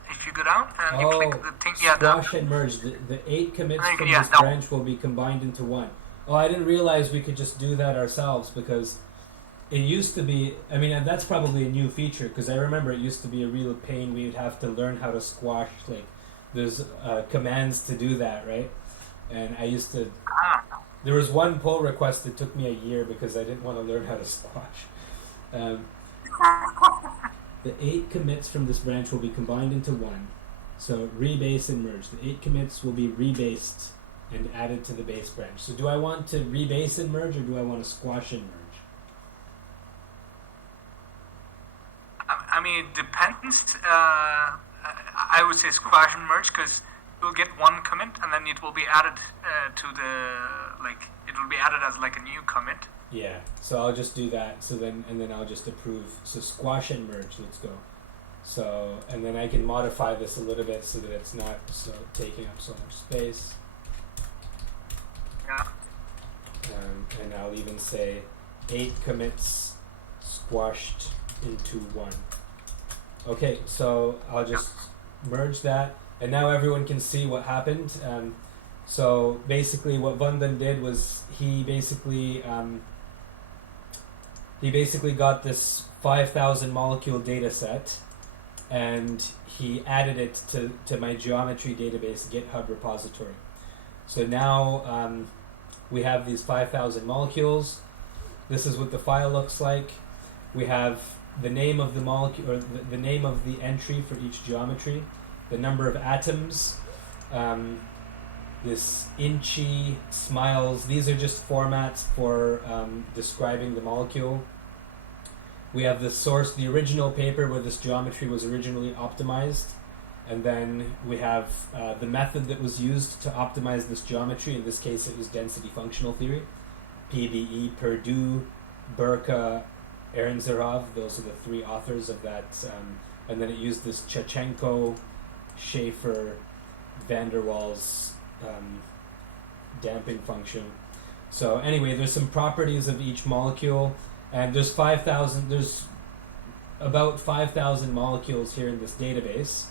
if you go down and you click the thing, squash and merge. The 8 commits from this branch will be combined into one. Oh, I didn't realize we could just do that ourselves, because it used to be, I mean, and that's probably a new feature, because I remember it used to be a real pain. We'd have to learn how to squash, there's commands to do that, right? And I used to, There was one pull request that took me a year because I didn't want to learn how to squash. The 8 commits from this branch will be combined into one. So rebase and merge. The 8 commits will be rebased and added to the base branch. So do I want to rebase and merge, or do I want to squash and merge? I mean, it depends. I would say squash and merge, because you'll get one commit and then it will be added to the, like, it will be added as like a new commit. Yeah, so I'll just do that. So then, and then I'll just approve. So squash and merge. Let's go. So, and then I can modify this a little bit so that it's not so taking up so much space. Yeah. And I'll even say 8 commits squashed into one. Okay, so I'll just merge that, and now everyone can see what happened. So basically, what Vandan did was he basically got this 5,000 molecule data set, and he added it to my geometry database GitHub repository. So now we have these 5,000 molecules. This is what the file looks like. We have the name of the molecule, or the name of the entry for each geometry, the number of atoms, this inchy, smiles. These are just formats for describing the molecule. We have the source, the original paper where this geometry was originally optimized, and then we have the method that was used to optimize this geometry. In this case, it was density functional theory. PBE, Perdue, Burka, Aranzarov, those are the 3 authors of that. And then it used this Chachenko, Schaefer, van der Waals damping function. So anyway, there's some properties of each molecule, and there's about 5,000 molecules here in this database,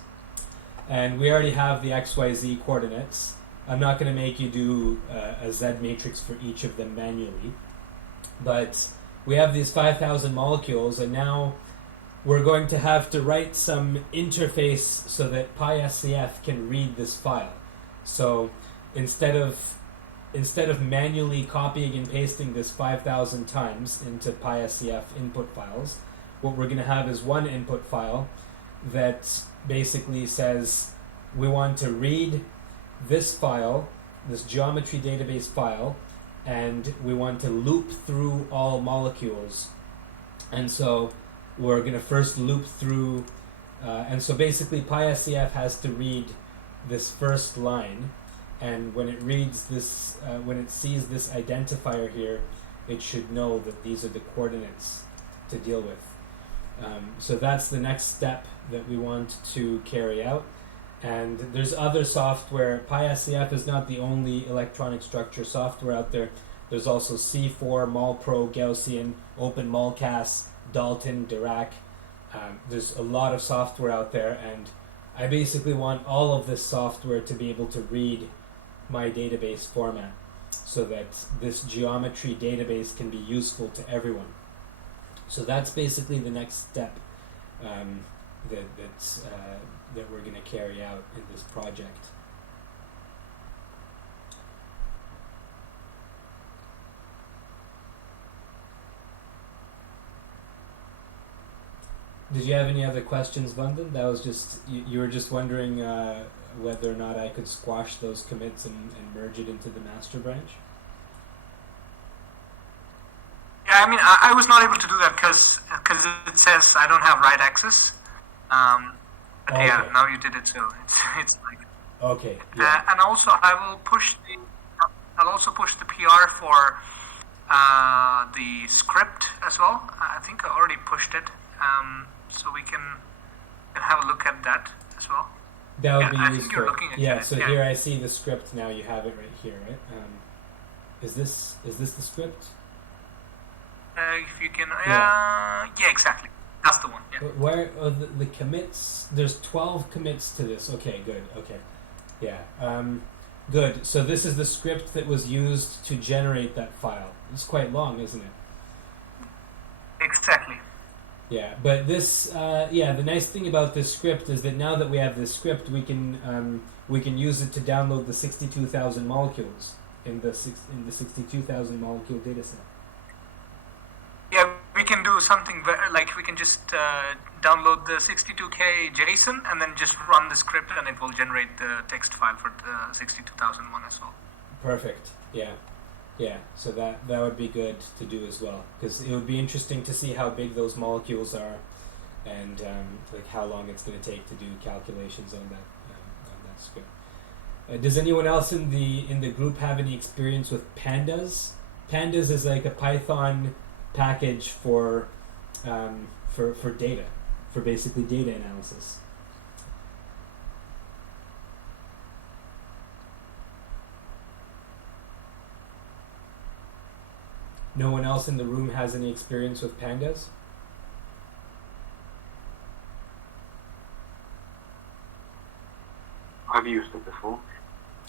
and we already have the XYZ coordinates. I'm not going to make you do a Z matrix for each of them manually, but we have these 5,000 molecules, and now we're going to have to write some interface so that PySCF can read this file. So instead of manually copying and pasting this 5,000 times into PySCF input files, what we're going to have is one input file that basically says we want to read this file, this geometry database file, and we want to loop through all molecules. And so we're going to first loop through, and so basically PySCF has to read this first line, and when it reads this, when it sees this identifier here, it should know that these are the coordinates to deal with. So that's the next step that we want to carry out. And there's other software. PySCF is not the only electronic structure software out there. There's also C4, MolPro, Gaussian, OpenMolCast, Dalton, Dirac. There's a lot of software out there, and I basically want all of this software to be able to read my database format so that this geometry database can be useful to everyone. So that's basically the next step that we're going to carry out in this project. Did you have any other questions, Vandan? That was just, you were just wondering whether or not I could squash those commits and merge it into the master branch? Yeah, I mean, I was not able to do that because it says I don't have write access. But okay. Yeah, now you did it, so it's like. Okay. Yeah. And also, I'll also push the PR for the script as well. I think I already pushed it, so we can have a look at that as well. That would I be think useful. you're looking at Yeah. it, So yeah. here I see the script now. You have it right here, right? Is this the script? If you can, Yeah. yeah, exactly. That's the one. Yeah. Where the commits? There's 12 commits to this. Okay, good. Okay, yeah, good. So this is the script that was used to generate that file. It's quite long, isn't it? Exactly. Yeah, but this, the nice thing about this script is that now that we have this script, we can use it to download the 62,000 molecules in the 62,000 molecule data set? Yeah, we can do something like we can just download the 62K JSON and then just run the script and it will generate the text file for the 62,001 as well. Perfect. Yeah. So that would be good to do as well, because it would be interesting to see how big those molecules are, and like how long it's going to take to do calculations on that script. Does anyone else in the group have any experience with pandas? Pandas is like a Python package for data, for basically data analysis. No one else in the room has any experience with pandas? I've used it before.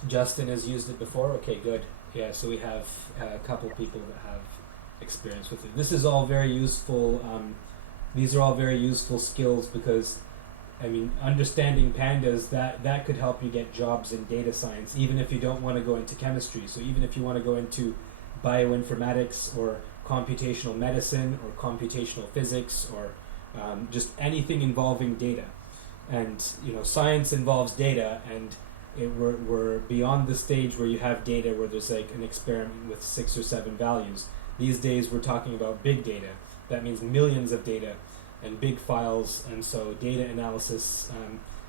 Justin has used it before? Okay, good. Yeah, so we have a couple people that have experience with it. This is all very useful. These are all very useful skills because, I mean, understanding pandas, that could help you get jobs in data science, even if you don't want to go into chemistry. So even if you want to go into bioinformatics or computational medicine or computational physics or just anything involving data. And, you know, science involves data, and we're beyond the stage where you have data where there's like an experiment with 6 or 7 values. These days we're talking about big data. That means millions of data and big files, and so data analysis,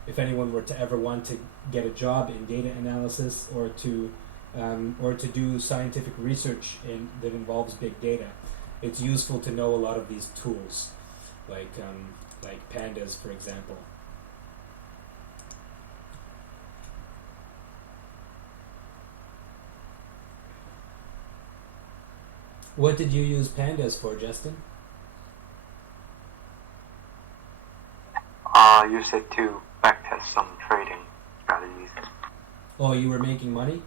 if anyone were to ever want to get a job in data analysis or to do scientific research that involves big data, it's useful to know a lot of these tools, like pandas, for example. What did you use pandas for, Justin? Use it to backtest some trading strategies. Oh, you were making money?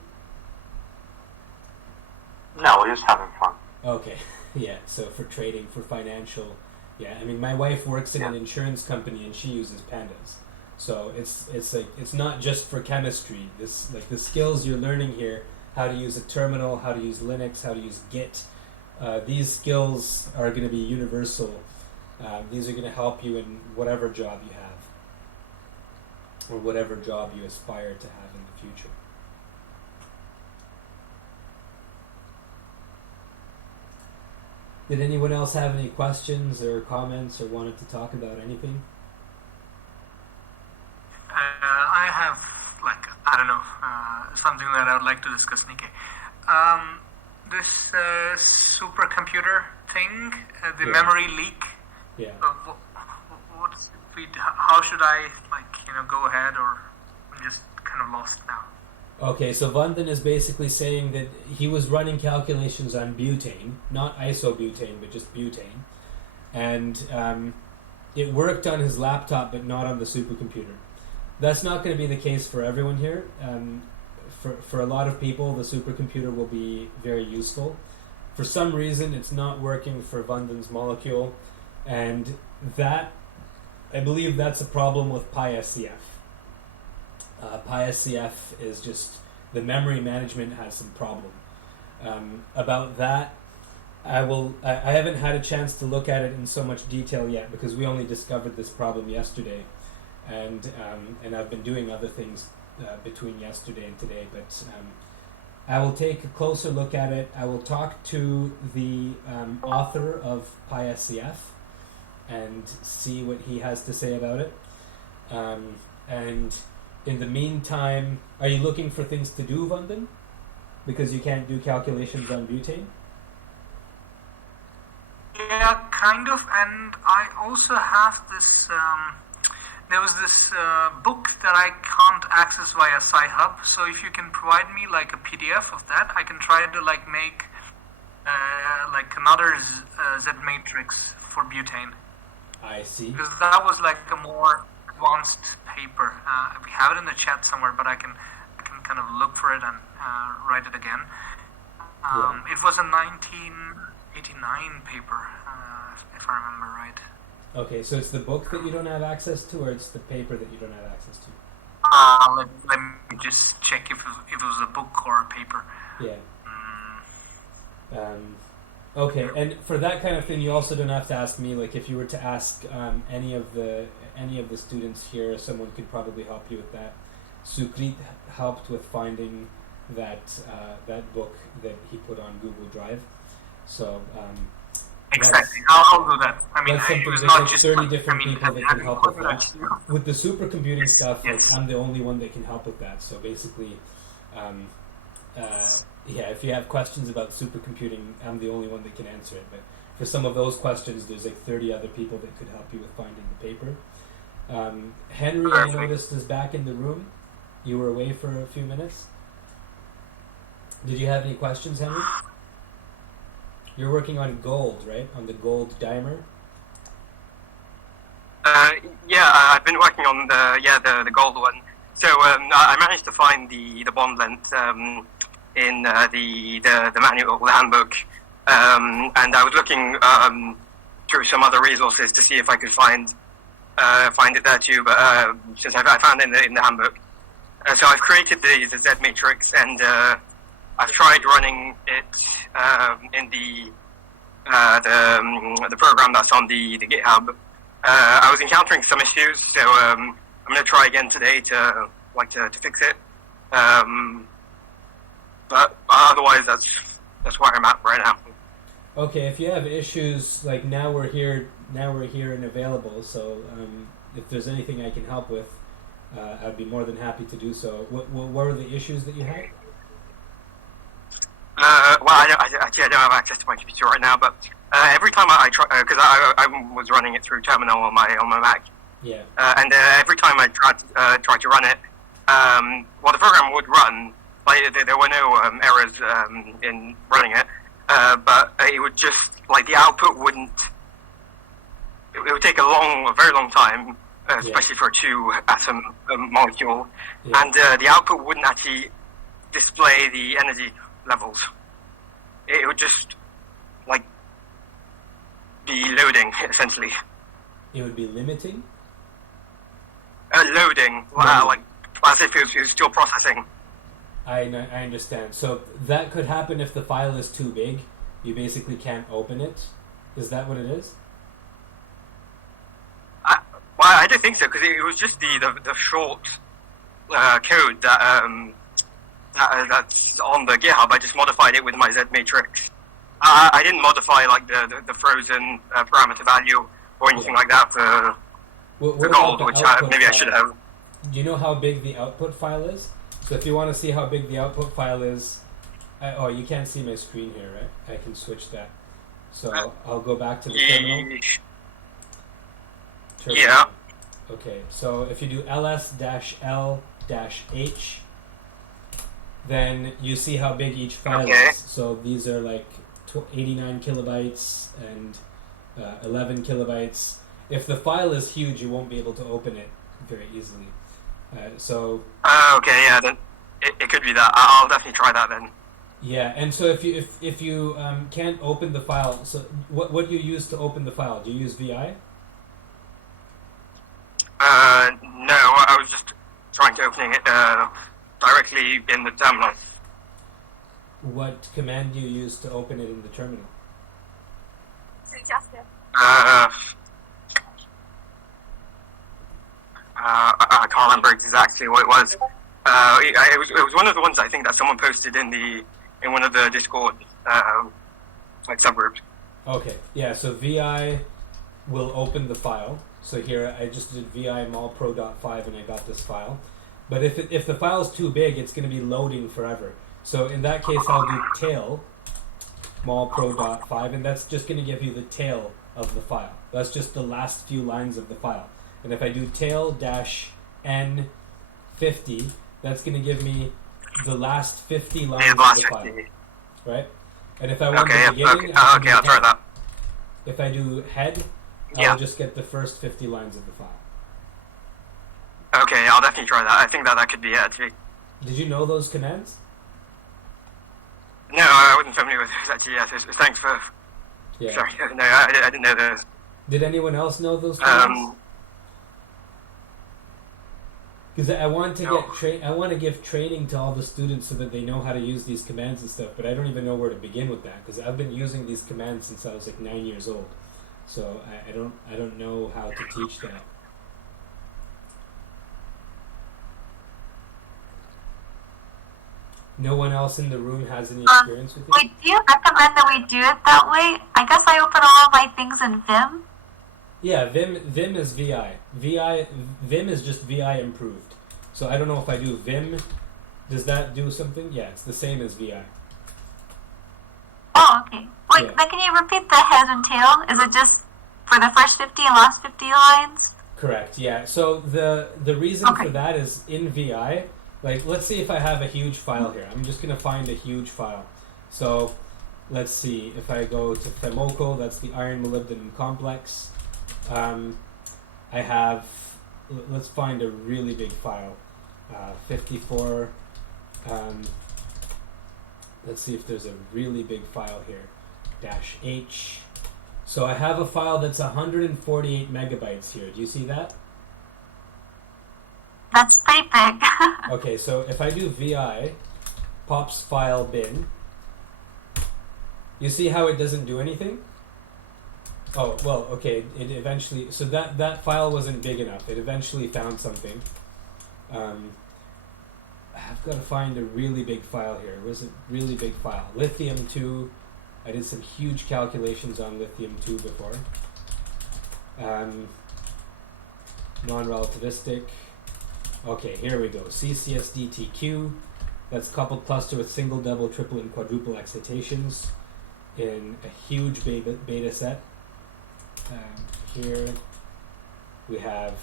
No, we're just having fun. Okay, yeah, so for trading, for financial, yeah, I mean, my wife works in an insurance company and she uses pandas. So it's not just for chemistry. This, like, the skills you're learning here, how to use a terminal, how to use Linux, how to use Git, these skills are going to be universal. These are going to help you in whatever job you have, or whatever job you aspire to have in the future. Did anyone else have any questions or comments or wanted to talk about anything? I have, like, I don't know, something that I would like to discuss, Nikkei. This supercomputer thing, the memory leak. Yeah. How should I, go ahead, or I'm just kind of lost now? Okay, so Vandan is basically saying that he was running calculations on butane, not isobutane, but just butane, and it worked on his laptop, but not on the supercomputer. That's not going to be the case for everyone here. For a lot of people, the supercomputer will be very useful. For some reason, it's not working for Vandan's molecule, and that, I believe that's a problem with PySCF. PySCF is just, the memory management has some problem. About that, I haven't had a chance to look at it in so much detail yet because we only discovered this problem yesterday, and I've been doing other things between yesterday and today, but I will take a closer look at it. I will talk to the author of PySCF and see what he has to say about it. And in the meantime, are you looking for things to do, Vandan? Because you can't do calculations on butane? Yeah, kind of. And I also have this, there was this book that I can't access via Sci-Hub. So if you can provide me like a PDF of that, I can try to make like another Z matrix for butane. I see. Because that was like a more advanced paper. We have it in the chat somewhere, but I can kind of look for it and write it again. It was a 1989 paper, if I remember right. Okay, so it's the book that you don't have access to, or it's the paper that you don't have access to? Let me just check if it was a book or a paper. Yeah. Okay, and for that kind of thing, you also don't have to ask me. Like, if you were to ask any of the students here, someone could probably help you with that. Sukrit helped with finding that book that he put on Google Drive. So Exactly. I'll do that. I mean, that's something. it was There's not like just 30 like, different people that can help with that. With the supercomputing Yes, stuff, yes. like, I'm the only one that can help with that. So basically, if you have questions about supercomputing, I'm the only one that can answer it. But for some of those questions, there's like 30 other people that could help you with finding the paper. Henry, I noticed, is back in the room. You were away for a few minutes. Did you have any questions, Henry? You're working on gold, right? On the gold dimer? Yeah, I've been working on the gold one. So I managed to find the bond length in the manual, the handbook, and I was looking through some other resources to see if I could find it there too. But since I found it in the handbook, so I've created the Z matrix, and I've tried running it in the program that's on the GitHub. I was encountering some issues, so I'm going to try again today to fix it. But otherwise, that's where I'm at right now. Okay, if you have issues, like now we're here and available. So if there's anything I can help with, I'd be more than happy to do so. What were the issues that you had? Well, I don't have access to my computer right now, but every time I try, because I was running it through terminal on my Mac. Yeah. And every time I tried to run it, the program would run. Like there were no errors in running it, but it would just the output wouldn't. It would take a very long time, especially for a 2-atom molecule, and the output wouldn't actually display the energy levels. It would just be loading essentially. It would be limiting. Loading, as if it was still processing. I understand. So that could happen if the file is too big. You basically can't open it. Is that what it is? I don't think so, because it was just the short code that's on the GitHub. I just modified it with my Z matrix. I didn't modify the frozen parameter value or anything like that for the gold, which maybe I should have. Do you know how big the output file is? So if you want to see how big the output file is, you can't see my screen here, right? I can switch that. So I'll go back to the terminal. Yeah. Okay, so if you do ls-l-h, then you see how big each file is. So these are 89 kilobytes and 11 kilobytes. If the file is huge, you won't be able to open it very easily. Okay, yeah, then it could be that. I'll definitely try that then. Yeah, and so if you can't open the file, so what do you use to open the file? Do you use VI? No, I was just trying to open it directly in the terminal. What command do you use to open it in the terminal? I can't remember exactly what it was. It was one of the ones I think that someone posted in one of the Discord subgroups. Okay, yeah. So VI will open the file. So here I just did VI molpro.5 and I got this file. But if the file is too big, it's going to be loading forever. So in that case, I'll do tail molpro.5, and that's just going to give you the tail of the file. That's just the last few lines of the file. And if I do tail-n50, that's going to give me the last 50 lines of the file. Right? And if I want the beginning, I'll try that. If I do head, I'll just get the first 50 lines of the file. Okay, I'll definitely try that. I think that could be it, actually. Did you know those commands? No, I wasn't familiar with those, actually, yes. Thanks for... Yeah. Sorry, no, I didn't know those. Did anyone else know those commands? Because I want to No. I want to give training to all the students so that they know how to use these commands and stuff. But I don't even know where to begin with that because I've been using these commands since I was like 9 years old. So I don't know how to teach that. No one else in the room has any experience with it? Wait, do you recommend that we do it that way? I guess I open all my things in Vim. Yeah, Vim is VI. Vim is just VI improved. So I don't know if I do Vim, does that do something? Yeah, it's the same as VI. Oh, okay. Wait, Yeah. then can you repeat the head and tail? Is it just for the first 50 and last 50 lines? Correct, yeah. So the reason Okay. for that is in VI, like let's see if I have a huge file here. I'm just going to find a huge file. So let's see, if I go to Femoco, that's the iron molybdenum complex. I have, let's find a really big file. 54, let's see if there's a really big file here. -H. So I have a file that's 148 megabytes here. Do you see that? That's pretty big. Okay, so if I do VI, pops file bin, you see how it doesn't do anything? Oh, well, okay, it eventually, so that file wasn't big enough. It eventually found something. I've got to find a really big file here. It was a really big file. Lithium 2, I did some huge calculations on lithium 2 before. Non-relativistic. Okay, here we go. CCSDTQ. That's coupled cluster with single, double, triple, and quadruple excitations in a huge beta set. Here we have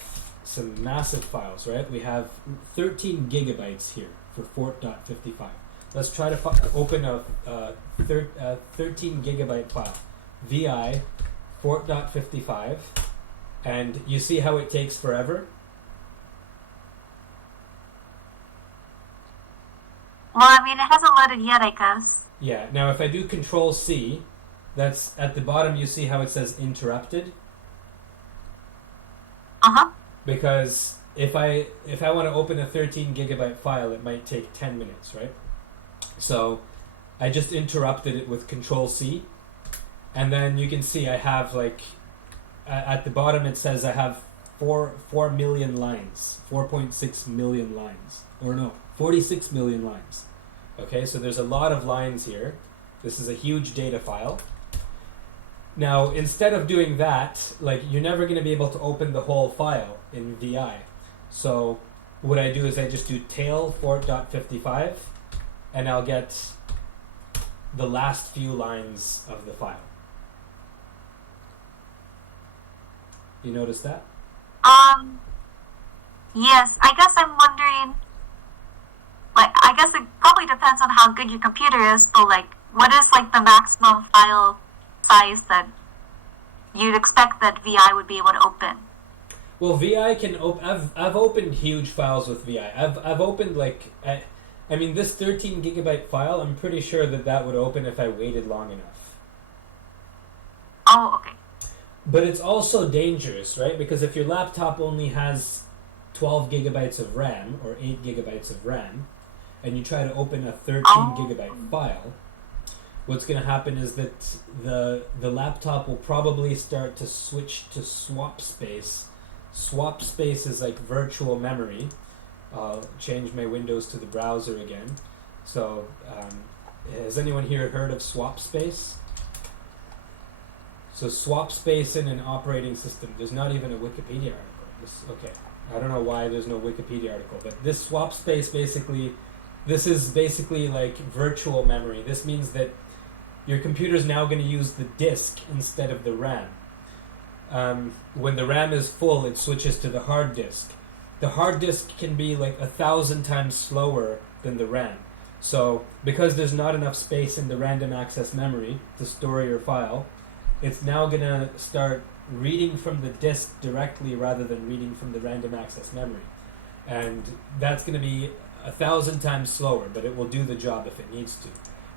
some massive files, right? We have 13 gigabytes here for fort.55. Let's try to open a 13 gigabyte file. VI fort.55, and you see how it takes forever? Well, I mean, it hasn't loaded yet, I guess. Yeah, now if I do Control C, that's at the bottom, you see how it says interrupted? Uh-huh. Because if I want to open a 13 gigabyte file, it might take 10 minutes, right? So I just interrupted it with Control C, and then you can see I have like at the bottom it says I have 4 million lines, 4.6 million lines, or no, 46 million lines. Okay, so there's a lot of lines here. This is a huge data file. Now, instead of doing that, like you're never going to be able to open the whole file in VI. So what I do is I just do tail fort.55, and I'll get the last few lines of the file. You notice that? Yes, I guess I'm wondering, like, I guess it probably depends on how good your computer is, but, like, what is, like, the maximum file size that you'd expect that VI would be able to open? Well, VI can I've opened huge files with VI. I've opened, like, I mean, this 13 gigabyte file, I'm pretty sure that would open if I waited long enough. Oh, okay. But it's also dangerous, right? Because if your laptop only has 12 gigabytes of RAM or 8 gigabytes of RAM, and you try to open a 13 gigabyte file, what's going to happen is that the laptop will probably start to switch to swap space. Swap space is like virtual memory. I'll change my windows to the browser again. So, has anyone here heard of swap space? So swap space in an operating system, there's not even a Wikipedia article. Okay, I don't know why there's no Wikipedia article, but this swap space this is basically like virtual memory. This means that your computer is now going to use the disk instead of the RAM. When the RAM is full, it switches to the hard disk. The hard disk can be like 1,000 times slower than the RAM. So because there's not enough space in the random access memory to store your file, it's now going to start reading from the disk directly rather than reading from the random access memory. And that's going to be 1,000 times slower, but it will do the job if it needs to.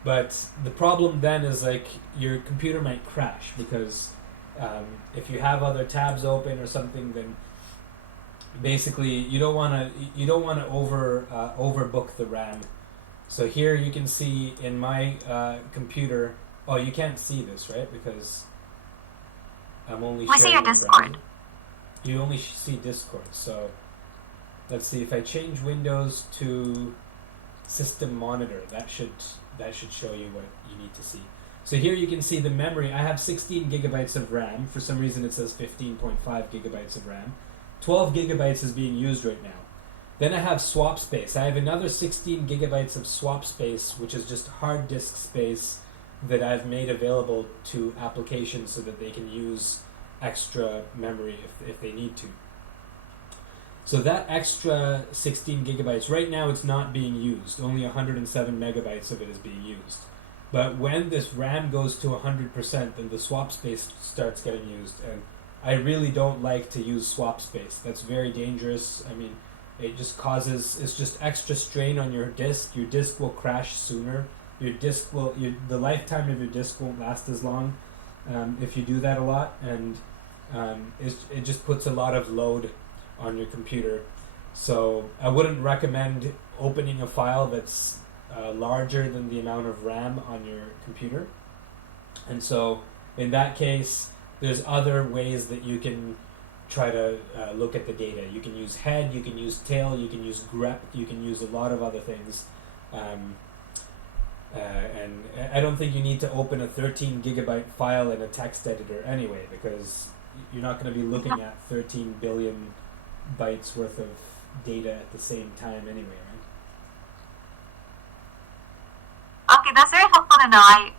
But the problem then is like your computer might crash because if you have other tabs open or something, then basically you don't want to overbook the RAM. So here you can see in my computer. Oh, you can't see this, right? Because I'm only We see sharing your the Discord. browser. You only see Discord. So let's see if I change Windows to System Monitor. That should show you what you need to see. So here you can see the memory. I have 16 gigabytes of RAM. For some reason it says 15.5 gigabytes of RAM. 12 gigabytes is being used right now. Then I have swap space. I have another 16 gigabytes of swap space, which is just hard disk space that I've made available to applications so that they can use extra memory if they need to. So that extra 16 gigabytes, right now it's not being used. Only 107 megabytes of it is being used. But when this RAM goes to 100%, then the swap space starts getting used. And I really don't like to use swap space. That's very dangerous. I mean, it just causes, it's just extra strain on your disk. Your disk will crash sooner. Your disk will, the lifetime of your disk won't last as long if you do that a lot. And it just puts a lot of load on your computer. So I wouldn't recommend opening a file that's larger than the amount of RAM on your computer. And so in that case, there's other ways that you can try to look at the data. You can use head, you can use tail, you can use grep, you can use a lot of other things. And I don't think you need to open a 13 gigabyte file in a text editor anyway, because you're not going to be looking at 13 billion bytes worth of data at the same time anyway, right? Okay, that's very helpful to know. I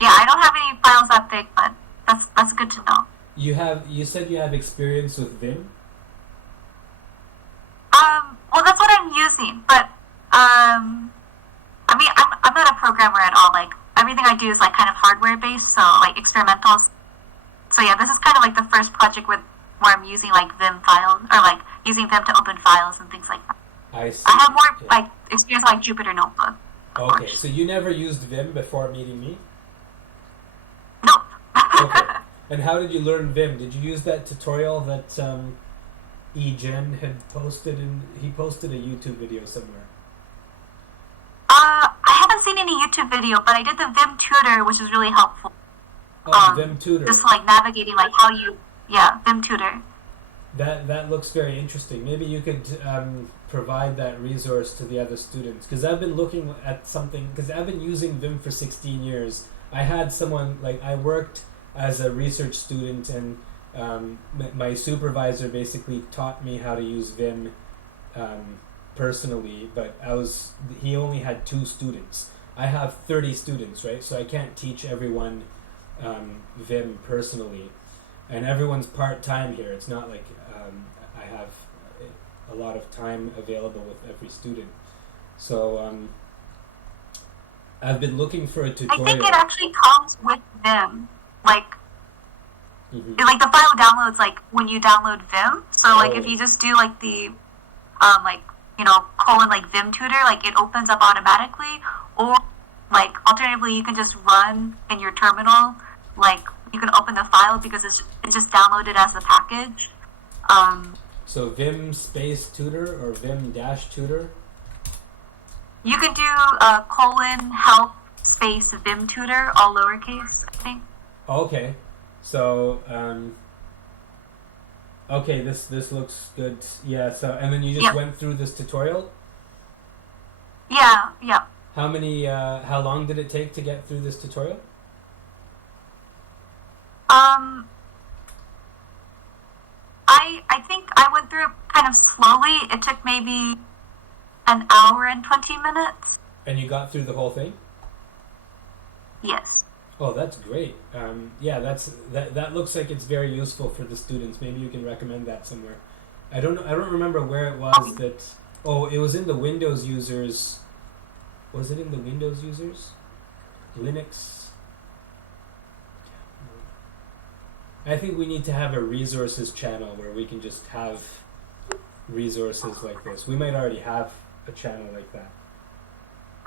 don't have any files that big, but that's good to know. You said you have experience with Vim? Well, that's what I'm using, but I mean, I'm not a programmer at all. Like, everything I do is like kind of hardware based, so like experimentals. So yeah, this is kind of like the first project where I'm using like Vim files, or like using Vim to open files and things like that. I see. I have more like experience like Jupyter Notebook. Okay, so you never used Vim before meeting me? Nope. Okay. And how did you learn Vim? Did you use that tutorial that eGen had posted? He posted a YouTube video somewhere. I haven't seen any YouTube video, but I did the Vim tutor, which is really helpful. Oh, Vim tutor. Just like navigating, like how you, Vim tutor. That looks very interesting. Maybe you could provide that resource to the other students, because I've been looking at something, because I've been using Vim for 16 years. I had someone, like, I worked as a research student, and my supervisor basically taught me how to use Vim personally, but he only had 2 students. I have 30 students, right? So I can't teach everyone Vim personally, and everyone's part-time here. It's not like I have a lot of time available with every student. So I've been looking for a tutorial. I think it actually comes with Vim, like Mhm. like the file downloads like when you download Vim. So like if you just do like the colon like Vim tutor, like it opens up automatically, or like alternatively you can just run in your terminal, like you can open the file because it's just downloaded as a package. So Vim space tutor or Vim dash tutor? You can do colon help space Vim tutor, all lowercase, I think. Okay. So okay, this looks good. Yeah, so and then you just went through this tutorial? Yeah. How long did it take to get through this tutorial? I think I went through it kind of slowly. It took maybe an hour and 20 minutes. And you got through the whole thing? Yes. Oh, that's great. Yeah, that looks like it's very useful for the students. Maybe you can recommend that somewhere. I don't remember where it was that. Oh, it was in the Windows users. Was it in the Windows users? Linux. I think we need to have a resources channel where we can just have resources like this. We might already have a channel like that.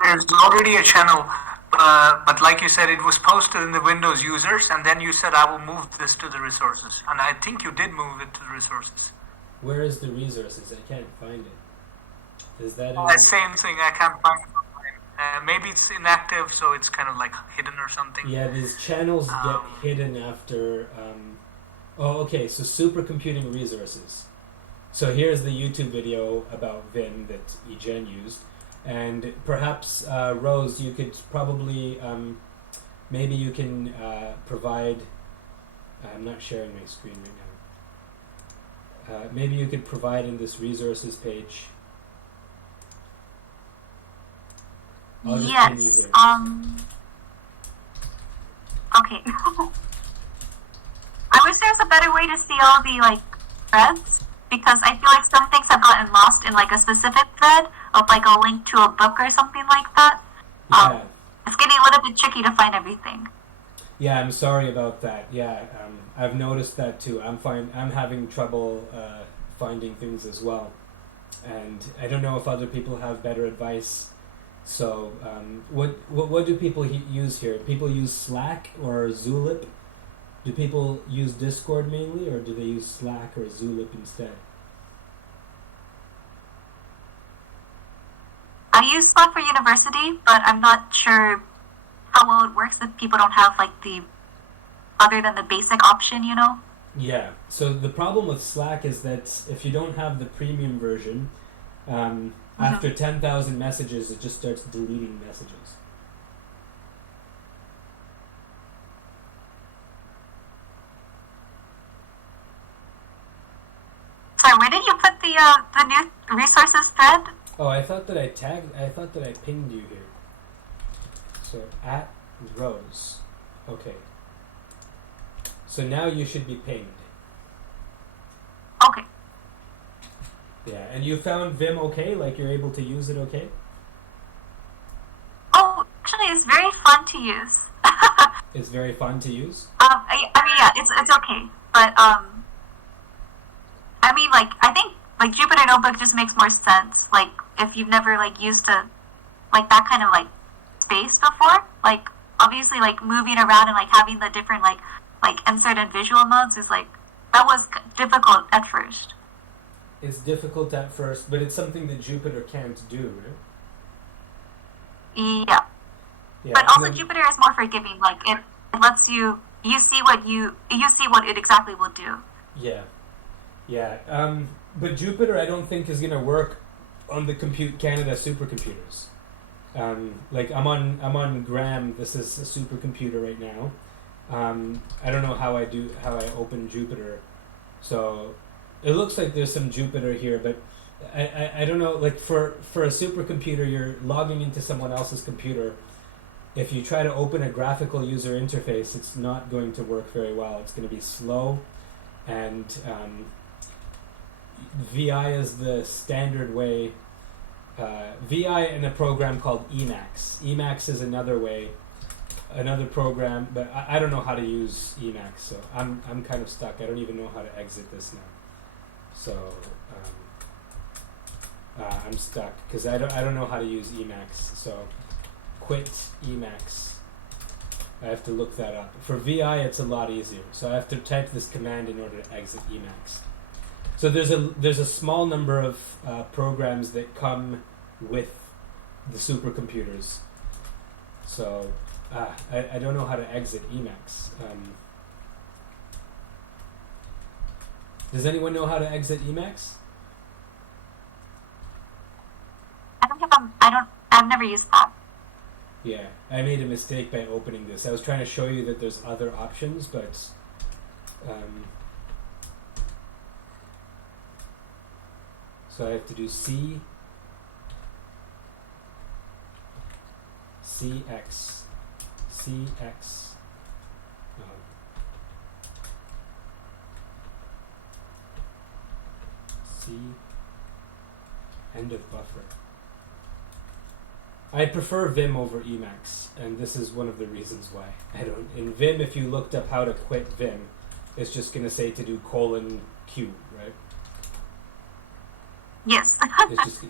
There's already a channel, but like you said, it was posted in the Windows users, and then you said, I will move this to the resources. And I think you did move it to the resources. Where is the resources? I can't find it. Is that Same thing. I can't find it online. Maybe it's inactive, so it's kind of like hidden or something. Yeah, these channels get hidden after. Okay. So supercomputing resources. So here's the YouTube video about Vim that Ejen used, and perhaps Rose, you could probably maybe you can provide. I'm not sharing my screen right now. Maybe you could provide in this resources page. I'll just pin you Yes. here. Okay. I wish there was a better way to see all the like threads, because I feel like some things have gotten lost in like a specific thread of like a link to a book or something like that. Yeah. It's getting a little bit tricky to find everything. Yeah, I'm sorry about that. Yeah, I've noticed that too. I'm having trouble finding things as well, and I don't know if other people have better advice. So, what do people use here? People use Slack or Zulip? Do people use Discord mainly, or do they use Slack or Zulip instead? I use Slack for university, but I'm not sure how well it works if people don't have like the other than the basic option, you know? Yeah. So the problem with Slack is that if you don't have the premium version, after 10,000 messages, it just starts deleting messages. Sorry, where did you put the new resources thread? Oh, I thought that I pinged you here. So at Rose. Okay. So now you should be pinged. Okay. Yeah, and you found Vim okay? Like you're able to use it okay? Oh, actually, it's very fun to use. It's very fun to use? I mean, yeah, it's okay. But, I mean, like, I think, like, Jupyter Notebook just makes more sense. Like, if you've never, like, used like, that kind of, like, space before. Like, obviously, like, moving around and, like, having the different, like insert and visual modes is, like, that was difficult at first. It's difficult at first, but it's something that Jupyter can't do, right? Yeah. Yeah, But also, Jupyter is more forgiving. Like, it lets you see what it exactly will do. Yeah. Yeah. But Jupyter, I don't think is going to work on the Compute Canada supercomputers. Like I'm on Gram. This is a supercomputer right now. I don't know how I open Jupyter. So it looks like there's some Jupyter here, but I don't know. Like for a supercomputer, you're logging into someone else's computer. If you try to open a graphical user interface, it's not going to work very well. It's going to be slow, and VI is the standard way. VI in a program called Emacs. Emacs is another way, another program, but I don't know how to use Emacs, so I'm kind of stuck. I don't even know how to exit this now. So I'm stuck because I don't know how to use Emacs. So quit Emacs. I have to look that up. For VI, it's a lot easier. So I have to type this command in order to exit Emacs. So there's a small number of programs that come with the supercomputers. So I don't know how to exit Emacs. Does anyone know how to exit Emacs? I've never used that. Yeah, I made a mistake by opening this. I was trying to show you that there's other options, but so I have to do CX, C, end of buffer. I prefer Vim over Emacs, and this is one of the reasons why. I don't. In Vim, if you looked up how to quit Vim, it's just going to say to do :Q, right? Yes. It's just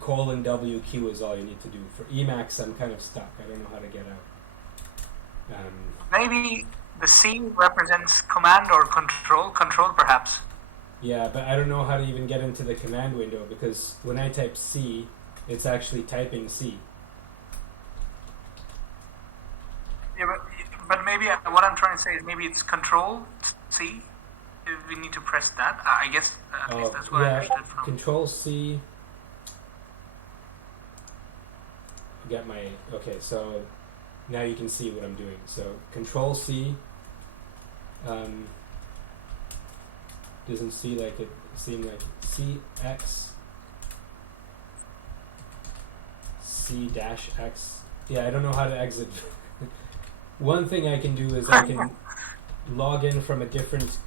:WQ is all you need to do. For Emacs, I'm kind of stuck. I don't know how to get out. Maybe the C represents command or control perhaps. Yeah, but I don't know how to even get into the command window because when I type C, it's actually typing C. Yeah, but maybe what I'm trying to say is maybe it's Control C. We need to press that. I guess at least that's what I understood from. Control C. Get my okay. So now you can see what I'm doing. So Control C. Doesn't seem like CX C-X. Yeah, I don't know how to exit. One thing I can do is I can log in from a different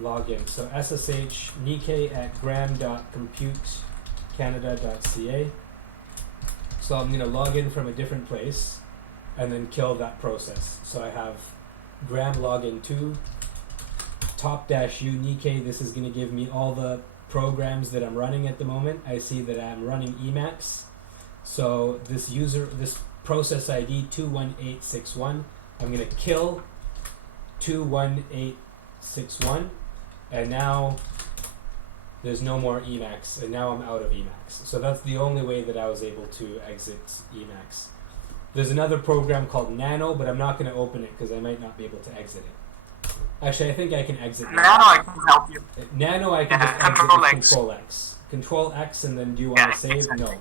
login. So SSH Nikkei at gram.computecanada.ca. So I'm going to log in from a different place and then kill that process. So I have gram login 2 top-u Nikkei. This is going to give me all the programs that I'm running at the moment. I see that I'm running Emacs. So this process ID 21861, I'm going to kill 21861, and now there's no more Emacs, and now I'm out of Emacs. So that's the only way that I was able to exit Emacs. There's another program called Nano, but I'm not going to open it because I might not be able to exit it. Actually, I think I can exit Nano. I can help you. Nano, I can just exit with Control X. Control X, and then do you want to save? Exactly. No.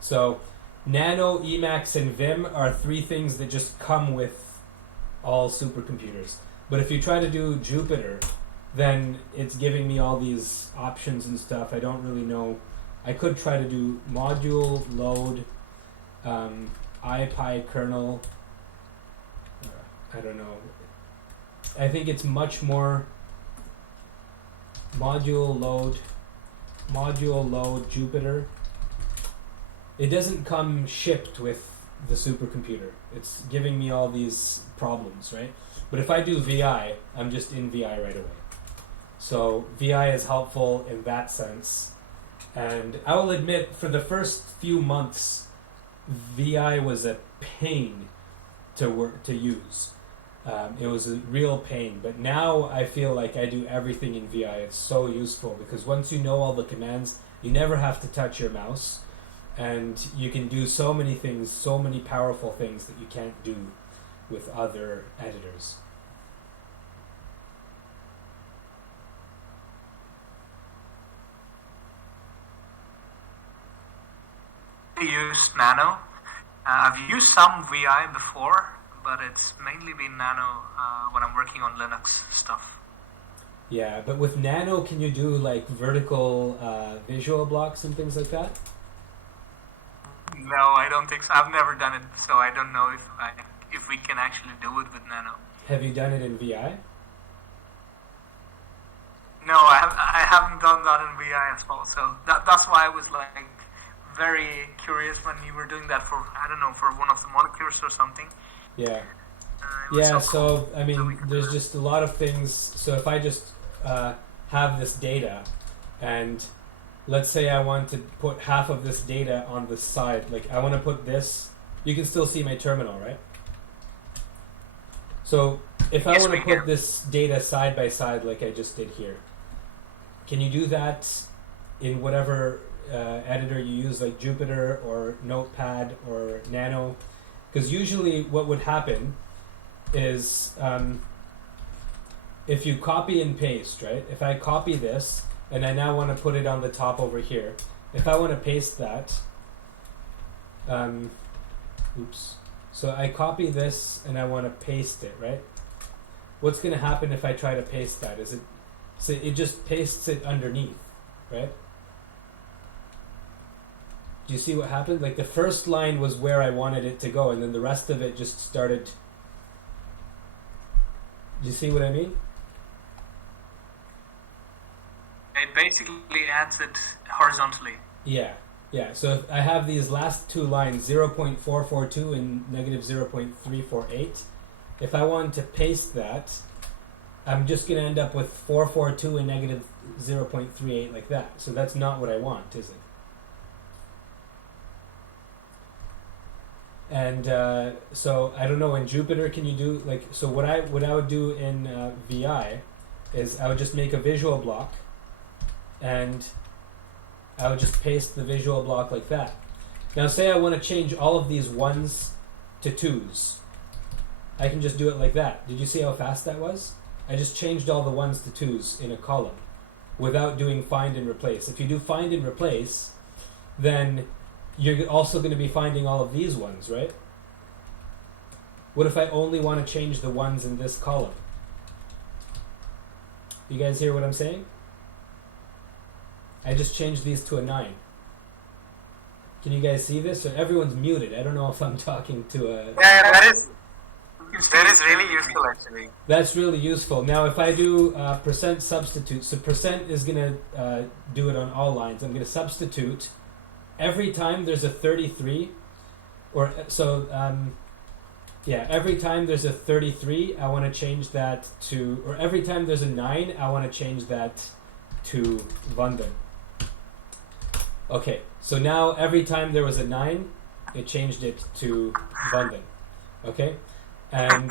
So Nano, Emacs, and Vim are 3 things that just come with all supercomputers. But if you try to do Jupyter, then it's giving me all these options and stuff. I don't really know. I could try to do module load, IPy kernel. I don't know. I think it's much more module load Jupyter. It doesn't come shipped with the supercomputer. It's giving me all these problems, right? But if I do VI, I'm just in VI right away. So VI is helpful in that sense. And I will admit, for the first few months, VI was a pain to use. It was a real pain, but now I feel like I do everything in VI. It's so useful because once you know all the commands, you never have to touch your mouse, and you can do so many things, so many powerful things that you can't do with other editors. I use Nano. I've used some VI before, but it's mainly been Nano when I'm working on Linux stuff. Yeah, but with Nano, can you do like vertical visual blocks and things like that? No, I don't think so. I've never done it, so I don't know if we can actually do it with Nano. Have you done it in VI? No, I haven't done that in VI as well. So that's why I was like very curious when you were doing that for, I don't know, for one of the molecules or something. Yeah. Yeah, so I mean, there's just a lot of things. So if I just have this data, and let's say I want to put half of this data on the side, like I want to put this, you can still see my terminal, right? So if I want to put this data side by side like I just did here, can you do that in whatever editor you use, like Jupyter or Notepad or Nano? Because usually what would happen is if you copy and paste, right? If I copy this and I now want to put it on the top over here, if I want to paste that, so I copy this and I want to paste it, right? What's going to happen if I try to paste that? So it just pastes it underneath, right? Do you see what happened? Like the first line was where I wanted it to go, and then the rest of it just started. Do you see what I mean? It basically adds it horizontally. Yeah. So if I have these last 2 lines, 0.442 and negative 0.348. If I want to paste that, I'm just going to end up with 442 and negative 0.38 like that. So that's not what I want, is it? And so I don't know, in Jupyter can you do like, so what I would do in VI is I would just make a visual block, and I would just paste the visual block like that. Now say I want to change all of these 1s to 2s. I can just do it like that. Did you see how fast that was? I just changed all the 1s to 2s in a column without doing find and replace. If you do find and replace, then you're also going to be finding all of these 1s, right? What if I only want to change the 1s in this column? You guys hear what I'm saying? I just changed these to a 9. Can you guys see this? So everyone's muted. I don't know if I'm talking to a... Yeah, that is really useful actually. That's really useful. Now if I do percent substitute, so percent is going to do it on all lines. I'm going to substitute every time there's a 33, or so... every time there's a 33, I want to change that to, or every time there's a 9, I want to change that to Vanden. Okay, so now every time there was a 9, it changed it to Vanden. Okay, and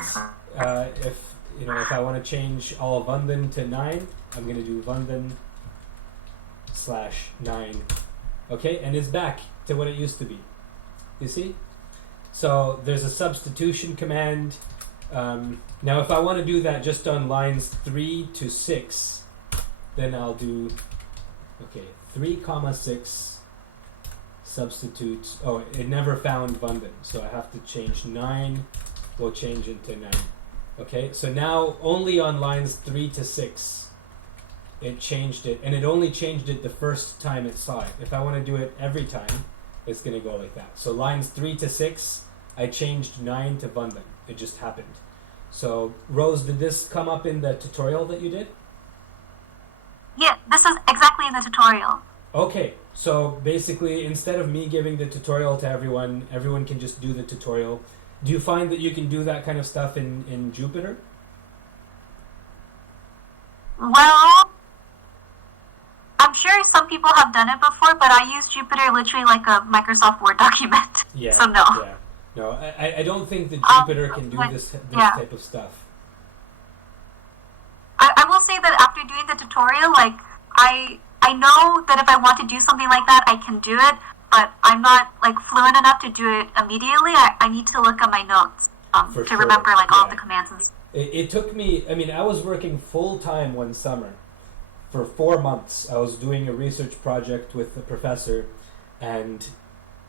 if I want to change all of Vanden to 9, I'm going to do Vanden /9. Okay, and it's back to what it used to be. You see? So there's a substitution command. Now if I want to do that just on lines 3 to 6, then I'll do 3, 6 substitute. Oh, it never found Vanden, so I have to change 9. We'll change it to 9. Okay, so now only on lines 3 to 6 it changed it, and it only changed it the first time it saw it. If I want to do it every time, it's going to go like that. So lines 3 to 6, I changed 9 to Vanden. It just happened. So Rose, did this come up in the tutorial that you did? Yeah, this is exactly in the tutorial. Okay, so basically instead of me giving the tutorial to everyone, everyone can just do the tutorial. Do you find that you can do that kind of stuff in Jupyter? Well, I'm sure some people have done it before, but I use Jupyter literally like a Microsoft Word document. Yeah. So no. Yeah. No, I don't think that Jupyter can do this type of stuff. I will say that after doing the tutorial, like I know that if I want to do something like that, I can do it, but I'm not like fluent enough to do it immediately. I need to look at my notes to remember like all the commands and stuff. It took me, I was working full time one summer. For 4 months, I was doing a research project with a professor, and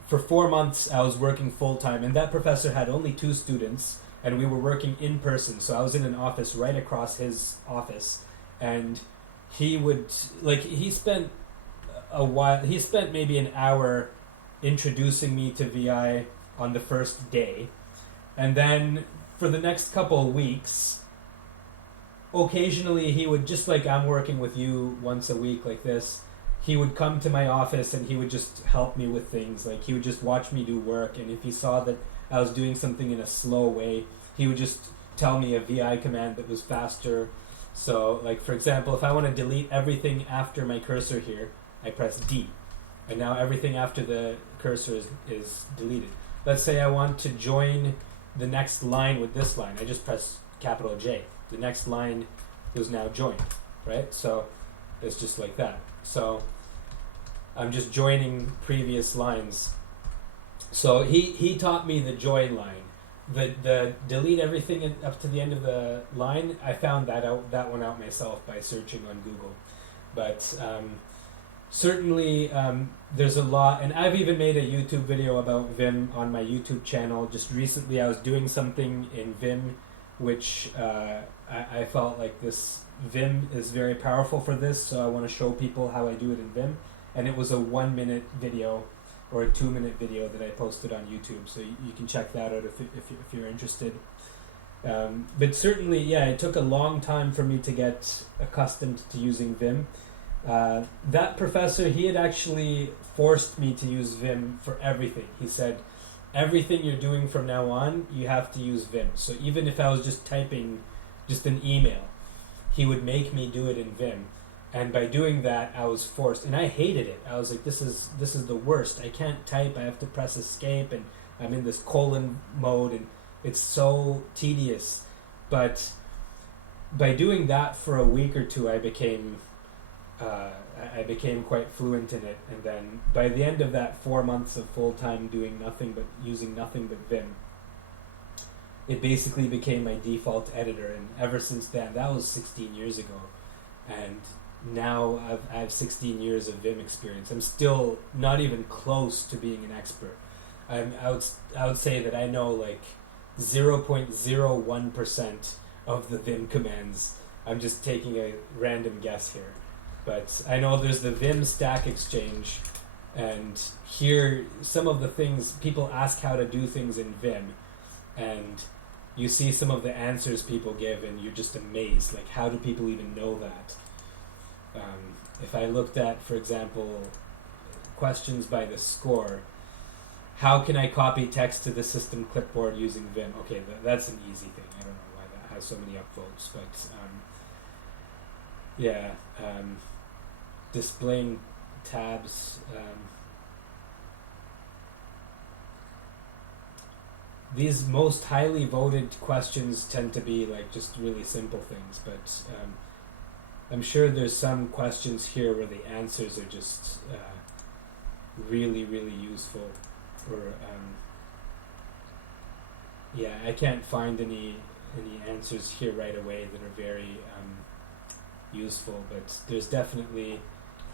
for 4 months I was working full time, and that professor had only 2 students, and we were working in person. So I was in an office right across his office, and he spent maybe an hour introducing me to VI on the first day, and then for the next couple of weeks, occasionally he would, just like I'm working with you once a week like this, he would come to my office and he would just help me with things. Like he would just watch me do work, and if he saw that I was doing something in a slow way, he would just tell me a VI command that was faster. So like for example, if I want to delete everything after my cursor here, I press D, and now everything after the cursor is deleted. Let's say I want to join the next line with this line, I just press capital J. The next line is now joined, right? So it's just like that. So I'm just joining previous lines. So he taught me the join line. The delete everything up to the end of the line, I found that one out myself by searching on Google. But certainly there's a lot, and I've even made a YouTube video about Vim on my YouTube channel. Just recently I was doing something in Vim which I felt like this Vim is very powerful for this, so I want to show people how I do it in Vim. And it was a 1-minute video or a 2-minute video that I posted on YouTube, so you can check that out if you're interested. But certainly, yeah, it took a long time for me to get accustomed to using Vim. That professor, he had actually forced me to use Vim for everything. He said, everything you're doing from now on, you have to use Vim. So even if I was just typing just an email, he would make me do it in Vim. And by doing that, I was forced, and I hated it. I was like, this is the worst. I can't type. I have to press escape, and I'm in this colon mode, and it's so tedious. But by doing that for a week or two, I became quite fluent in it, and then by the end of that 4 months of full time doing nothing but using nothing but Vim, it basically became my default editor. And ever since then, that was 16 years ago, and now I have 16 years of Vim experience. I'm still not even close to being an expert. I would say that I know like 0.01% of the Vim commands. I'm just taking a random guess here. But I know there's the Vim Stack Exchange, and here some of the things people ask how to do things in Vim, and you see some of the answers people give, and you're just amazed. Like, how do people even know that? If I looked at, for example, questions by the score, how can I copy text to the system clipboard using Vim? Okay, that's an easy thing. I don't know why that has so many upvotes, but displaying tabs. These most highly voted questions tend to be like just really simple things, but I'm sure there's some questions here where the answers are just really, really useful. Or I can't find any answers here right away that are very useful, but there's definitely,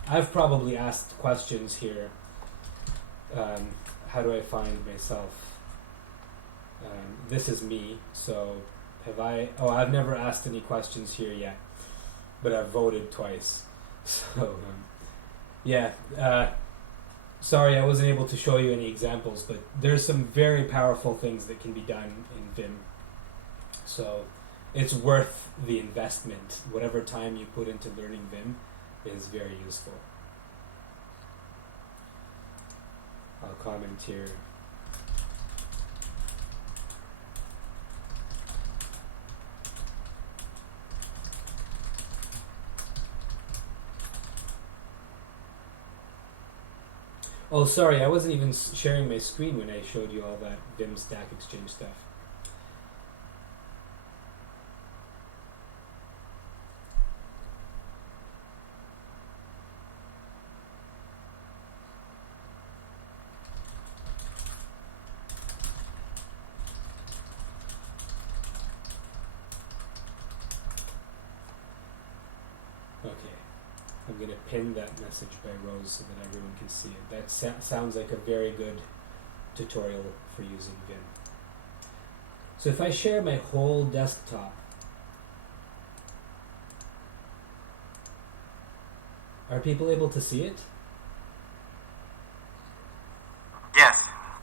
I've probably asked questions here. How do I find myself? This is me, so I've never asked any questions here yet, but I've voted twice. So sorry I wasn't able to show you any examples, but there's some very powerful things that can be done in Vim. So it's worth the investment. Whatever time you put into learning Vim is very useful. I'll comment here. Oh, sorry, I wasn't even sharing my screen when I showed you all that Vim Stack Exchange stuff. I'm going to pin that message by Rose so that everyone can see it. That sounds like a very good tutorial for using Vim. So if I share my whole desktop, are people able to see it? Yes.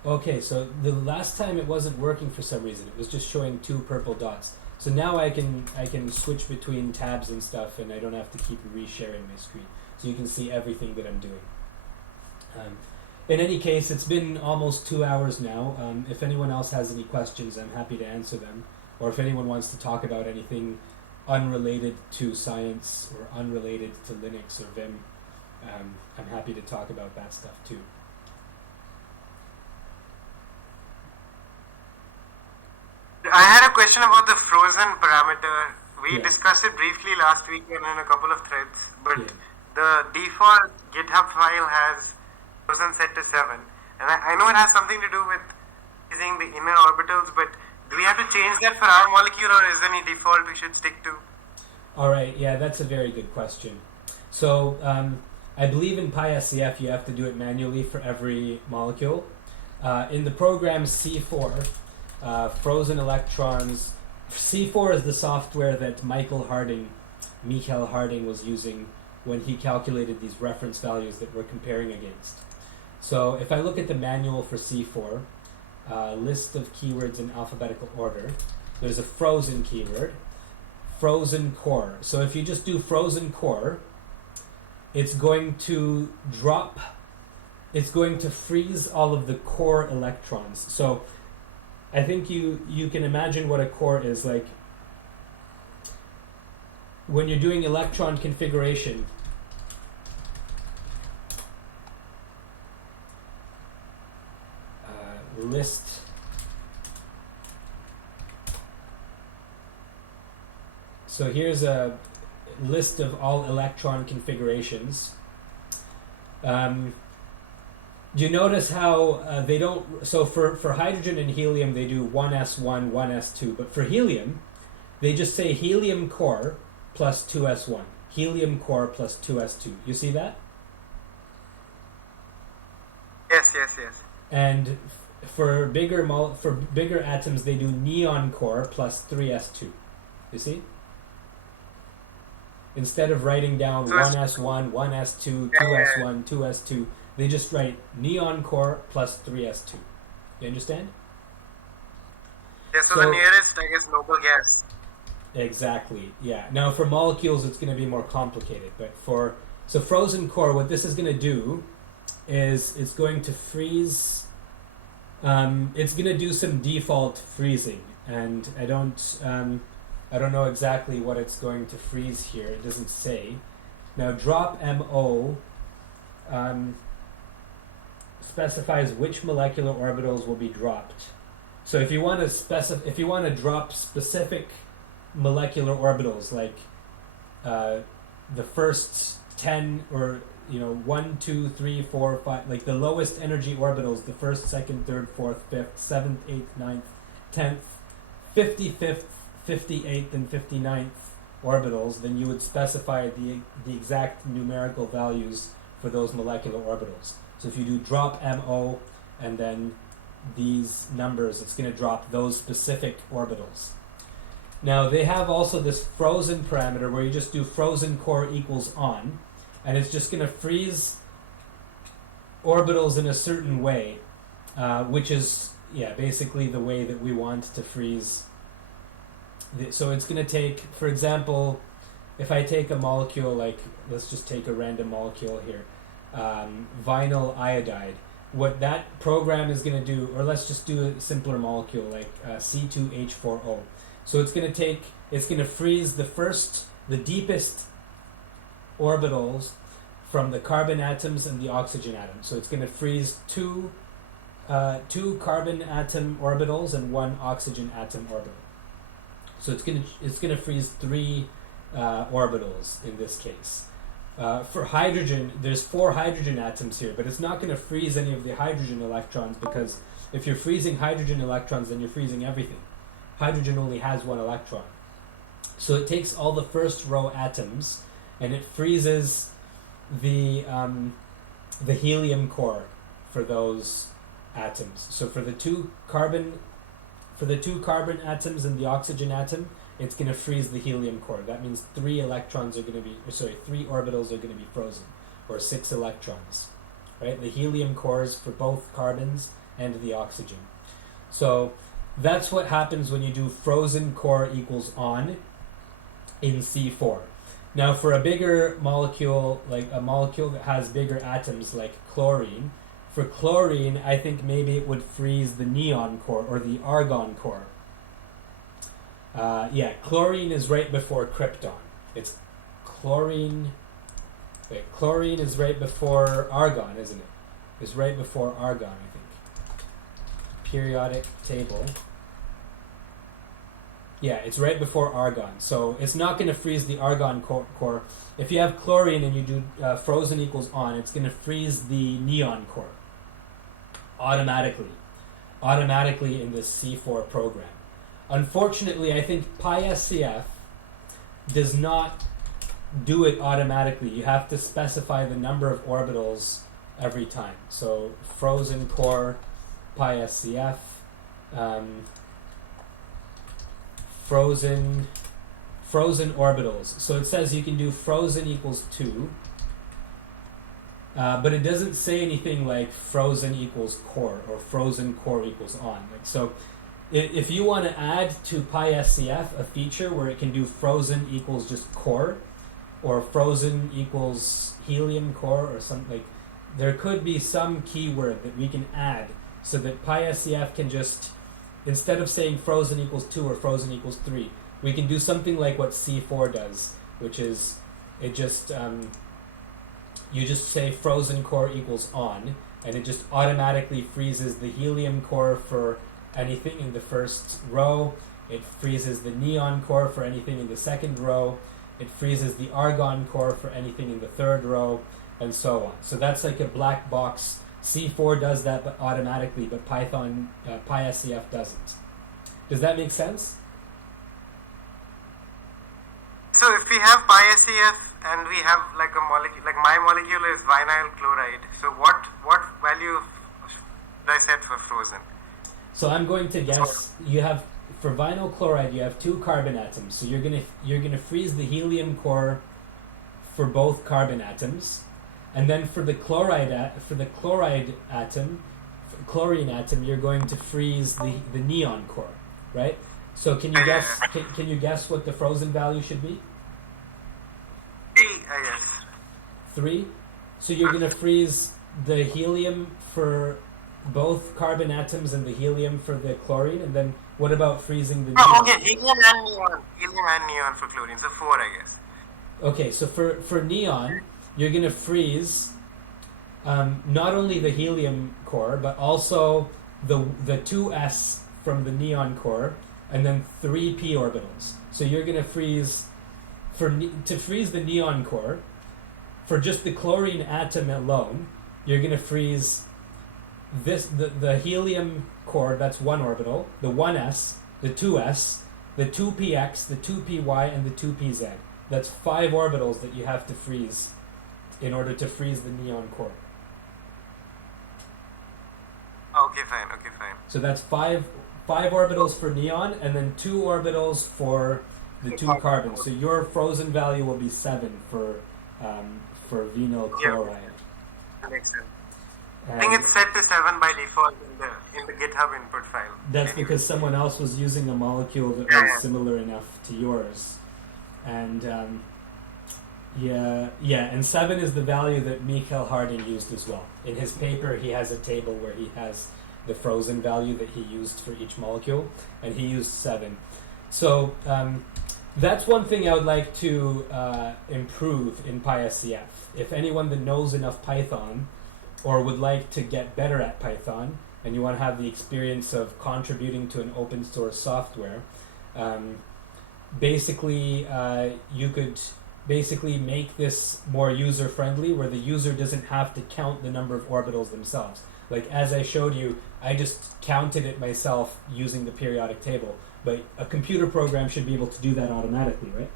Okay, so the last time it wasn't working for some reason. It was just showing 2 purple dots. So now I can switch between tabs and stuff, and I don't have to keep resharing my screen. So you can see everything that I'm doing. In any case, it's been almost 2 hours now. If anyone else has any questions, I'm happy to answer them. Or if anyone wants to talk about anything unrelated to science or unrelated to Linux or Vim, I'm happy to talk about that stuff too. I had a question about the frozen parameter. We discussed it briefly last week and in a couple of threads, but the default GitHub file has frozen set to 7. And I know it has something to do with using the inner orbitals, but do we have to change that for our molecule, or is there any default we should stick to? Alright, that's a very good question. So I believe in PySCF you have to do it manually for every molecule. In the program C4, frozen electrons. C4 is the software that Michael Harding was using when he calculated these reference values that we're comparing against. So if I look at the manual for C4, list of keywords in alphabetical order, there's a frozen keyword, frozen core. So if you just do frozen core, it's going to freeze all of the core electrons. So I think you can imagine what a core is like. When you're doing electron configuration, list So here's a list of all electron configurations. You notice how they don't... So for hydrogen and helium, they do 1s1, 1s2. But for helium, they just say helium core plus 2s1. Helium core plus 2s2. You see that? Yes. And for bigger atoms, they do neon core plus 3s2. You see? Instead of writing down 1s1, 1s2, 2s1, 2s2, they just write neon core plus 3s2. You understand? Yeah, so the nearest, I guess, noble gas. Exactly, yeah. Now for molecules, it's going to be more complicated. But so frozen core, what this is going to do is it's going to freeze... it's going to do some default freezing. And I don't know exactly what it's going to freeze here. It doesn't say. Now drop MO specifies which molecular orbitals will be dropped. So if you want to drop specific molecular orbitals, like the first 10 or 1, 2, 3, 4, 5, like the lowest energy orbitals, the first, second, third, fourth, fifth, 7th, 8th, 9th, 10th, 55th, 58th, and 59th orbitals, then you would specify the exact numerical values for those molecular orbitals. So if you do drop MO and then these numbers, it's going to drop those specific orbitals. Now they have also this frozen parameter where you just do frozen core equals on, and it's just going to freeze orbitals in a certain way, which is basically the way that we want to freeze. So it's going to take, for example, if I take a molecule, like let's just take a random molecule here, vinyl iodide. What that program is going to do, or let's just do a simpler molecule like C2H4O. So it's going to freeze the deepest orbitals from the carbon atoms and the oxygen atom. So it's going to freeze two carbon atom orbitals and one oxygen atom orbital. So it's going to freeze 3 orbitals in this case. For hydrogen, there's 4 hydrogen atoms here, but it's not going to freeze any of the hydrogen electrons, because if you're freezing hydrogen electrons, then you're freezing everything. Hydrogen only has 1 electron. So it takes all the first row atoms and it freezes the helium core for those atoms. So for the two carbon atoms and the oxygen atom, it's going to freeze the helium core. That means 3 orbitals are going to be frozen, or 6 electrons, right? The helium cores for both carbons and the oxygen. So that's what happens when you do frozen core equals on in C4. Now for a bigger molecule, like a molecule that has bigger atoms like chlorine, for chlorine, I think maybe it would freeze the neon core or the argon core. Chlorine is right before krypton. It's chlorine. Wait, chlorine is right before argon, isn't it? It's right before argon, I think. Periodic table. Yeah, it's right before argon. So it's not going to freeze the argon core. If you have chlorine and you do frozen equals on, it's going to freeze the neon core automatically in this C4 program. Unfortunately, I think PySCF does not do it automatically. You have to specify the number of orbitals every time. So frozen core, PySCF, frozen orbitals. So it says you can do frozen equals 2, but it doesn't say anything like frozen equals core or frozen core equals on. So if you want to add to PySCF a feature where it can do frozen equals just core, or frozen equals helium core or something, like, there could be some keyword that we can add so that PySCF can just, instead of saying frozen equals 2 or frozen equals 3, we can do something like what C4 does, which is it just you just say frozen core equals on, and it just automatically freezes the helium core for anything in the first row, It freezes the neon core for anything in the second row. It freezes the argon core for anything in the third row, and so on. So that's like a black box. C4 does that but automatically, but Python, PySCF doesn't. Does that make sense? So if we have PySCF and we have like a molecule, like my molecule is vinyl chloride. So what value did I set for frozen? So I'm going to guess you have, for vinyl chloride, you have 2 carbon atoms. So you're gonna freeze the helium core for both carbon atoms, and then for the chlorine atom, you're going to freeze the neon core, right? So can you guess? Can you guess what the frozen value should be? 3, I guess. 3. So you're gonna freeze the helium for both carbon atoms and the helium for the chlorine, and then what about freezing the neon? Oh, okay, helium and neon. Helium and neon for chlorine, so 4, I guess. Okay, so for neon, you're going to freeze not only the helium core, but also the 2s from the neon core, and then 3 p orbitals. So you're going to freeze, to freeze the neon core, for just the chlorine atom alone, you're going to freeze the helium core, that's 1 orbital, the 1s, the 2s, the 2px, the 2py, and the 2pz. That's 5 orbitals that you have to freeze in order to freeze the neon core. Okay, fine. So that's 5 orbitals for neon, and then 2 orbitals for the 2 carbons. So your frozen value will be 7 for vinyl chloride. That makes sense. I think it's set to 7 by default in the GitHub input file. That's because someone else was using a molecule that was similar enough to yours. And and 7 is the value that Michael Harding used as well. In his paper, he has a table where he has the frozen value that he used for each molecule, and he used 7. So that's one thing I would like to improve in PySCF. If anyone that knows enough Python or would like to get better at Python, and you want to have the experience of contributing to an open source software, basically you could make this more user friendly, where the user doesn't have to count the number of orbitals themselves. Like as I showed you, I just counted it myself using the periodic table, but a computer program should be able to do that automatically, right?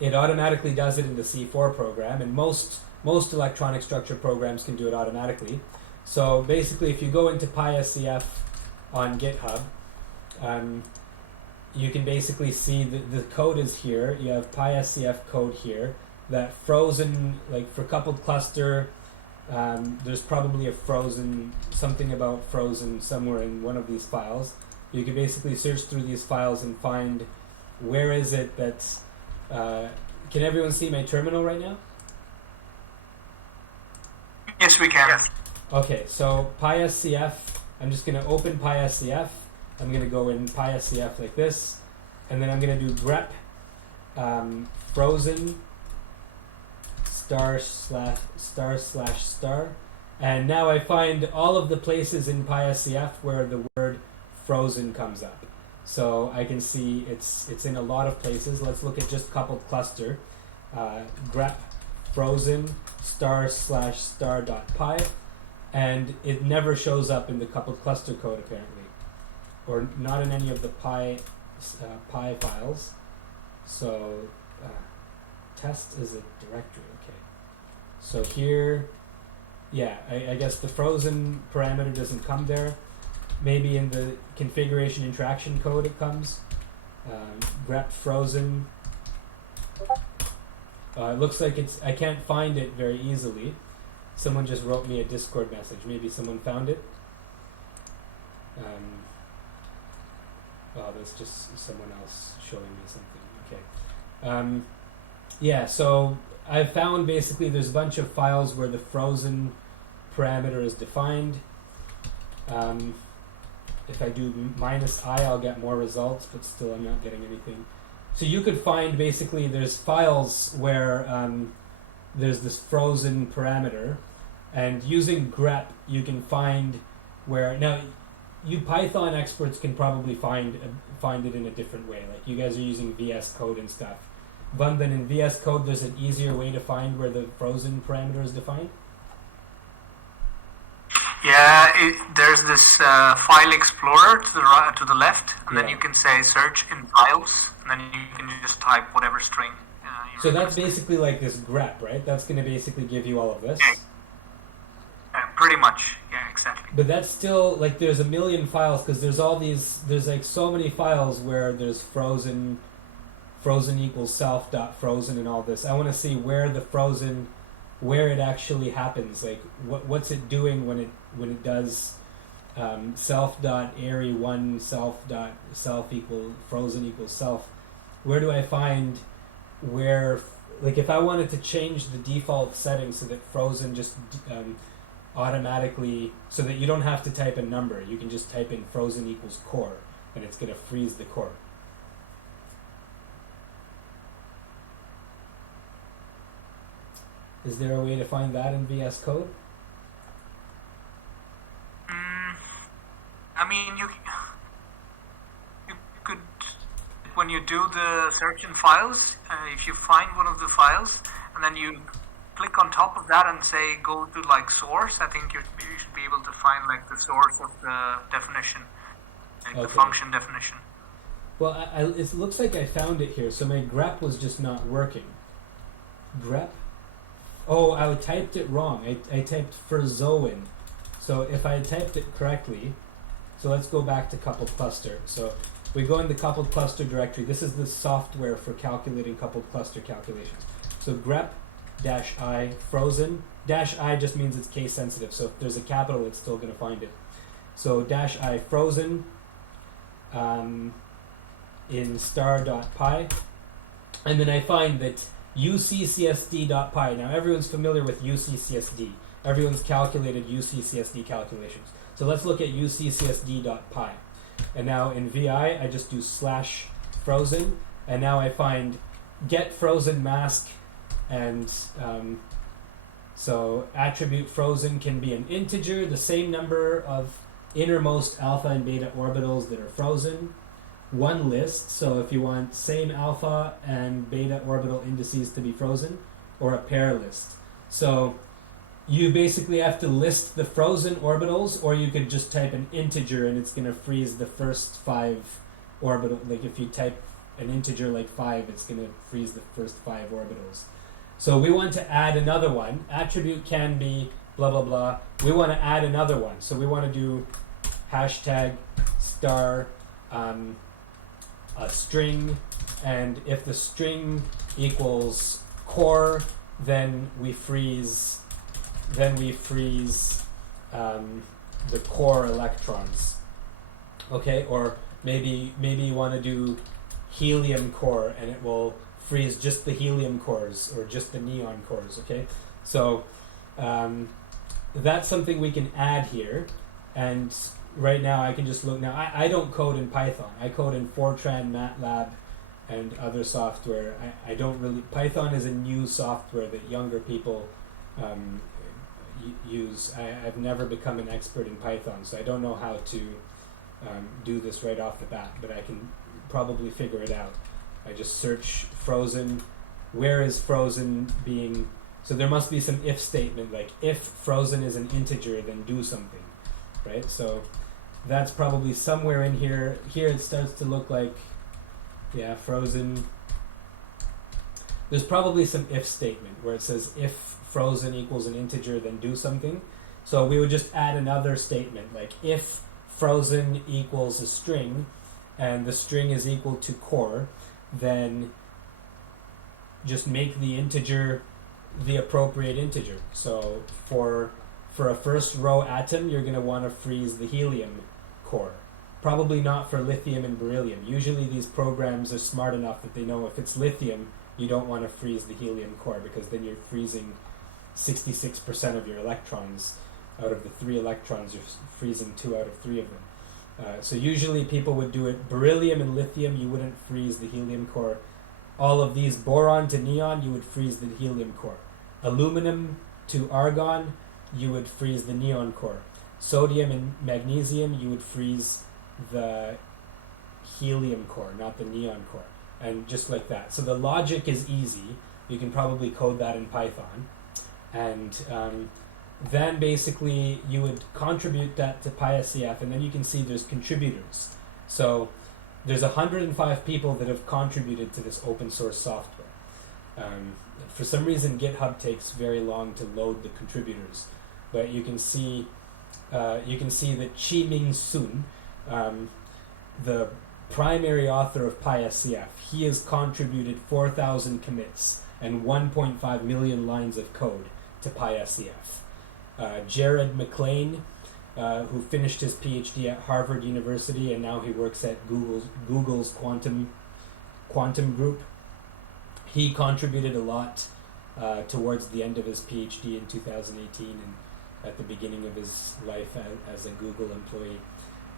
It automatically does it in the C4 program, and most electronic structure programs can do it automatically. So basically, if you go into PySCF on GitHub, you can basically see the code is here. You have PySCF code here. That frozen, like for coupled cluster, there's probably something about frozen somewhere in one of these files. You can basically search through these files and find where is it that's... can everyone see my terminal right now? Yes, we can. Okay, so PySCF, I'm just going to open PySCF. I'm going to go in PySCF like this, and then I'm going to do grep frozen */**, and now I find all of the places in PySCF where the word frozen comes up. So I can see it's in a lot of places. Let's look at just coupled cluster. Grep frozen */*.py, and it never shows up in the coupled cluster code apparently, or not in any of the py files. So test is a directory. Okay. So here, I guess the frozen parameter doesn't come there. Maybe in the configuration interaction code it comes. Grep frozen. It looks like I can't find it very easily. Someone just wrote me a Discord message. Maybe someone found it. That's just someone else showing me something. Okay. So I found basically there's a bunch of files where the frozen parameter is defined. If I do -I, I'll get more results, but still I'm not getting anything. So you could find basically there's files where there's this frozen parameter, and using grep you can find where now you Python experts can probably find it in a different way. Like you guys are using VS Code and stuff. But then in VS Code, there's an easier way to find where the frozen parameter is defined. Yeah, there's this file explorer to the left, and then Yeah. you can say search in files, and then you can just type whatever string. So that's basically like this grep, right? That's going to basically give you all of this. Pretty much, yeah, exactly. But that's still like there's a million files because there's like so many files where there's frozen equals self dot frozen and all this. I want to see where the frozen, where it actually happens. Like what's it doing when it does self dot array one self dot self equal frozen equals self. Where do I find where, like if I wanted to change the default setting so that frozen just automatically, so that you don't have to type a number, you can just type in frozen equals core and it's going to freeze the core. Is there a way to find that in VS Code? I mean, you could, when you do the search in files, if you find one of the files and then you click on top of that and say go to like source, I think you should be able to find like the source of the definition, like the function definition. Well, it looks like I found it here. So my grep was just not working. Grep? Oh, I typed it wrong. I typed frozoin. So if I typed it correctly, so let's go back to coupled cluster. So we go in the coupled cluster directory. This is the software for calculating coupled cluster calculations. So grep -i frozen. -i just means it's case sensitive. So if there's a capital, it's still going to find it. So -i frozen in star.py. And then I find that uccsd.py. Now everyone's familiar with uccsd. Everyone's calculated uccsd calculations. So let's look at uccsd.py. And now in VI, I just do /frozen. And now I find get frozen mask. And so attribute frozen can be an integer, the same number of innermost alpha and beta orbitals that are frozen. One list, so if you want same alpha and beta orbital indices to be frozen, or a pair list. So you basically have to list the frozen orbitals, or you could just type an integer and it's going to freeze the first 5 orbital. Like if you type an integer like 5, it's going to freeze the first 5 orbitals. So we want to add another one. Attribute can be blah blah blah. We want to add another one. So we want to do hashtag star a string, and if the string equals core, then we freeze the core electrons. Okay, or maybe you want to do helium core and it will freeze just the helium cores or just the neon cores. Okay, so that's something we can add here. And right now I can just look. Now I don't code in Python. I code in Fortran, MATLAB, and other software. I don't really. Python is a new software that younger people use. I've never become an expert in Python, so I don't know how to do this right off the bat, but I can probably figure it out. I just search frozen. Where is frozen being? So there must be some if statement, like if frozen is an integer, then do something, right? So that's probably somewhere in here. Here it starts to look like, yeah, frozen. There's probably some if statement where it says if frozen equals an integer, then do something. So we would just add another statement, like if frozen equals a string, and the string is equal to core, then just make the integer the appropriate integer. So for a first row atom, you're going to want to freeze the helium core. Probably not for lithium and beryllium. Usually these programs are smart enough that they know if it's lithium, you don't want to freeze the helium core, because then you're freezing 66% of your electrons. Out of the 3 electrons, you're freezing 2 out of 3 of them. So usually people would do it beryllium and lithium, you wouldn't freeze the helium core. All of these boron to neon, you would freeze the helium core. Aluminum to argon, you would freeze the neon core. sodium and magnesium, you would freeze the helium core, not the neon core. And just like that. So the logic is easy. You can probably code that in Python. And then basically you would contribute that to PySCF, and then you can see there's contributors. So there's 105 people that have contributed to this open source software. For some reason, GitHub takes very long to load the contributors, but you can see that Chi-Ming Sun, the primary author of PySCF, he has contributed 4,000 commits and 1.5 million lines of code to PySCF. Jared McLean, who finished his PhD at Harvard University and now he works at Google's quantum group. He contributed a lot towards the end of his PhD in 2018 and at the beginning of his life as a Google employee.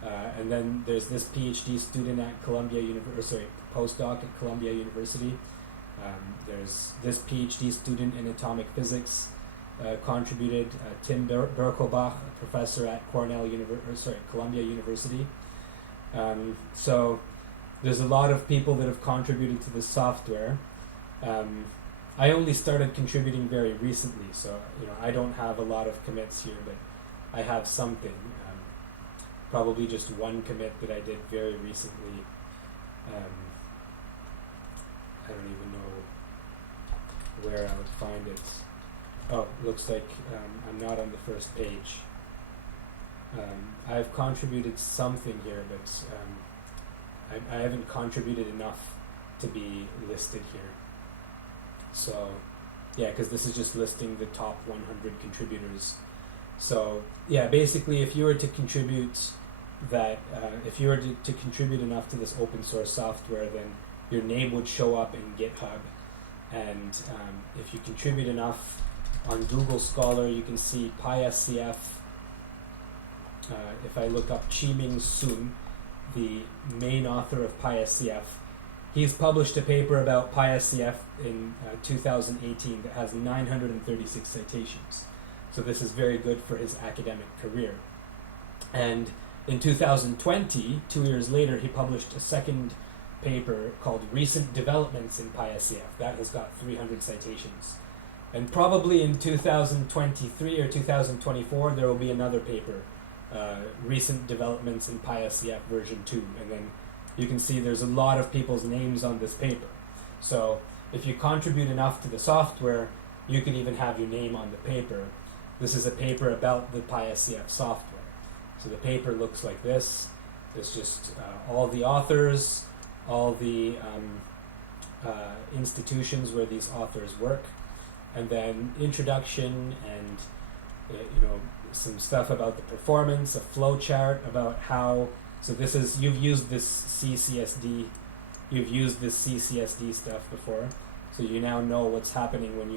And then there's this PhD student at postdoc at Columbia University. There's this PhD student in atomic physics contributed. Tim Berkelbach, a professor at Columbia University. So there's a lot of people that have contributed to this software. I only started contributing very recently, so I don't have a lot of commits here, but I have something. Probably just one commit that I did very recently. I don't even know where I would find it. Oh, looks like I'm not on the first page. I've contributed something here, but I haven't contributed enough to be listed here. So, yeah, because this is just listing the top 100 contributors. So, yeah, basically, if you were to contribute contribute enough to this open source software, then your name would show up in GitHub. And if you contribute enough on Google Scholar, you can see PySCF. If I look up Chi-Ming Sun, the main author of PySCF, he's published a paper about PySCF in 2018 that has 936 citations. So this is very good for his academic career. And in 2020, 2 years later, he published a second paper called Recent Developments in PySCF. That has got 300 citations. And probably in 2023 or 2024, there will be another paper, Recent Developments in PySCF version 2. And then you can see there's a lot of people's names on this paper. So if you contribute enough to the software, you can even have your name on the paper. This is a paper about the PySCF software. So the paper looks like this. It's just all the authors, all the institutions where these authors work, and then introduction and some stuff about the performance, a flow chart about how. So this is, you've used this CCSD stuff before, so you now know what's happening when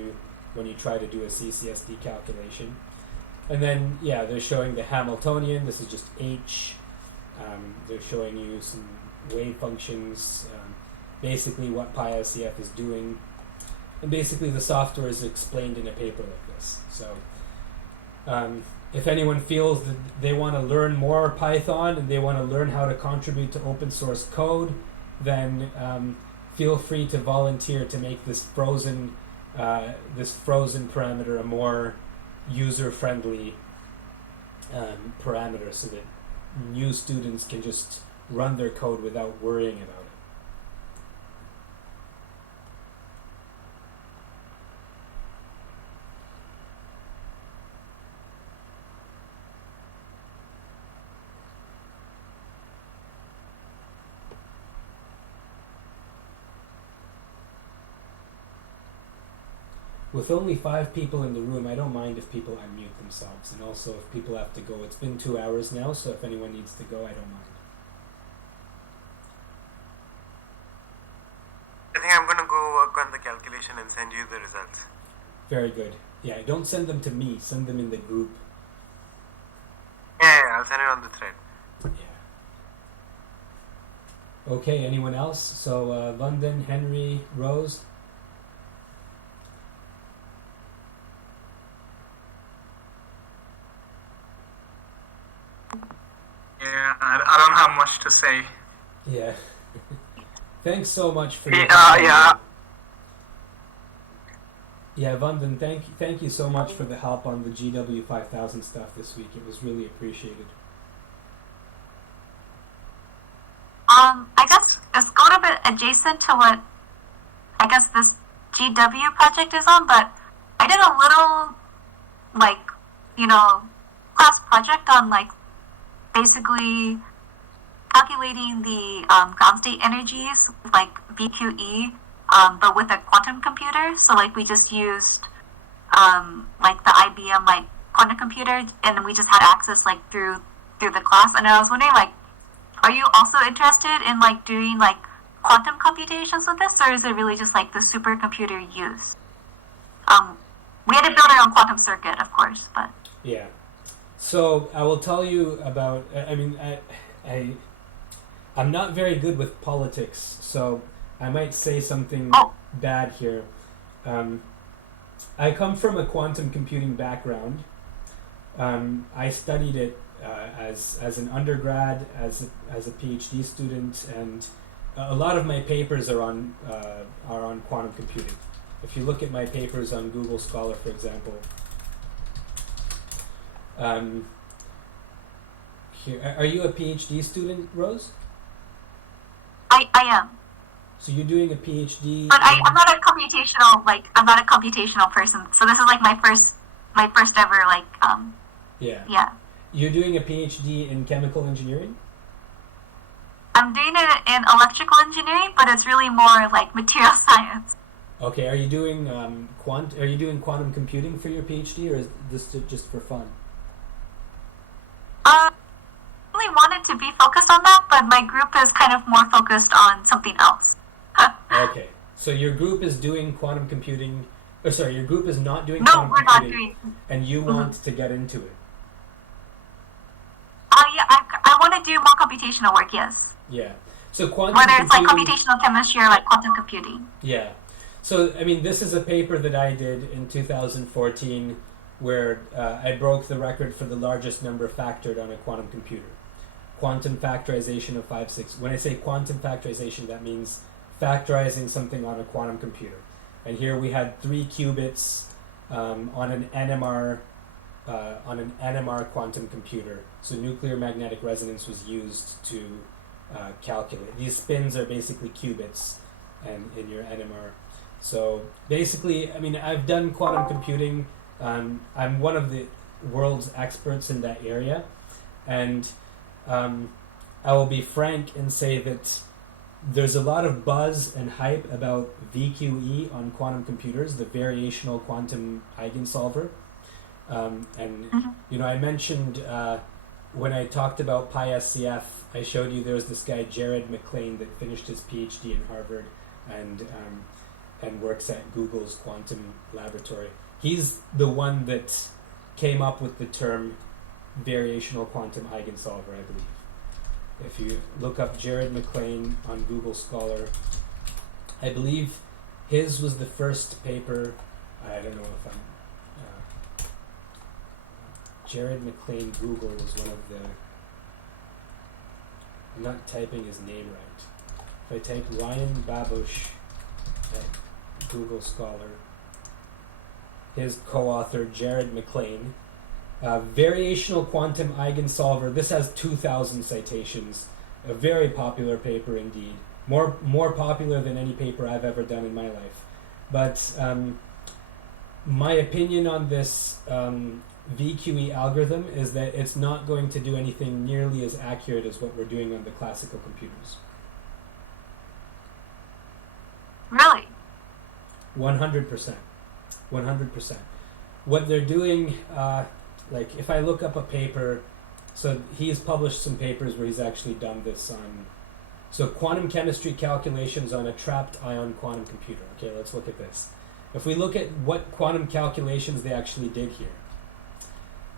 you try to do a CCSD calculation. And then, yeah, they're showing the Hamiltonian. This is just H. They're showing you some wave functions, basically what PySCF is doing. And basically the software is explained in a paper like this. So if anyone feels that they want to learn more Python and they want to learn how to contribute to open source code, then feel free to volunteer to make this frozen parameter a more user-friendly parameter, so that new students can just run their code without worrying about it. With only 5 people in the room, I don't mind if people unmute themselves, and also if people have to go. It's been 2 hours now, so if anyone needs to go, I don't mind. I think I'm going to go work on the calculation and send you the results. Very good. Yeah, don't send them to me. Send them in the group. Yeah, I'll send it on the thread. Yeah. Okay, anyone else? So, London, Henry, Rose? I don't have much to say. Yeah. Thanks so much for Yeah. Yeah, Vandan, thank you so much for the help on the GW5000 stuff this week. It was really appreciated. I guess it's a little bit adjacent to what I guess this GW project is on, but I did a little, like, class project on, like, basically calculating the ground state energies, like VQE, but with a quantum computer. So, like, we just used, like, the IBM, like, quantum computer, and we just had access, like, through the class. And I was wondering, like, are you also interested in, like, doing, like, quantum computations with this, or is it really just, like, the supercomputer used? We had to build our own quantum circuit, of course, but... Yeah. So, I will tell you about... I'm not very good with politics, so I might say something bad here. I come from a quantum computing background. I studied it as an undergrad, as a PhD student, and a lot of my papers are on quantum computing. If you look at my papers on Google Scholar, for example, here, are you a PhD student, Rose? I am. So you're doing a PhD, but I'm not a computational person. So this is like my first ever Yeah. You're doing a PhD in chemical engineering? I'm doing it in electrical engineering, but it's really more like material science. Okay, are you doing quantum computing for your PhD, or is this just for fun? I really wanted to be focused on that, but my group is kind of more focused on something else. Okay, so your group is doing quantum computing. Or sorry, your group is not doing No, quantum we're not computing, doing. and you want to get into it. Yeah, I want to do more computational work. Yes. Yeah. So quantum whether it's like computing- computational chemistry or like quantum computing. Yeah. So, I mean, this is a paper that I did in 2014 where I broke the record for the largest number factored on a quantum computer. Quantum factorization of 5.6. When I say quantum factorization, that means factorizing something on a quantum computer. And here we had 3 qubits on an NMR quantum computer. So nuclear magnetic resonance was used to calculate. These spins are basically qubits and in your NMR. So basically, I mean, I've done quantum computing. I'm one of the world's experts in that area. And I will be frank and say that there's a lot of buzz and hype about VQE on quantum computers, the variational quantum eigensolver. I mentioned when I talked about PySCF, I showed you there was this guy, Jared McLean, that finished his PhD in Harvard and works at Google's quantum laboratory. He's the one that came up with the term variational quantum eigensolver, I believe. If you look up Jared McLean on Google Scholar, I believe his was the first paper. I don't know if I'm... Jared McLean Google was one of the... I'm not typing his name right. If I type Ryan Babush at Google Scholar, his co-author Jared McLean, variational quantum eigensolver. This has 2,000 citations. A very popular paper indeed. More popular than any paper I've ever done in my life. But my opinion on this VQE algorithm is that it's not going to do anything nearly as accurate as what we're doing on the classical computers. Really? 100%. 100%. What they're doing, like if I look up a paper, so he's published some papers where he's actually done this on, so quantum chemistry calculations on a trapped ion quantum computer. Okay, let's look at this. If we look at what quantum calculations they actually did here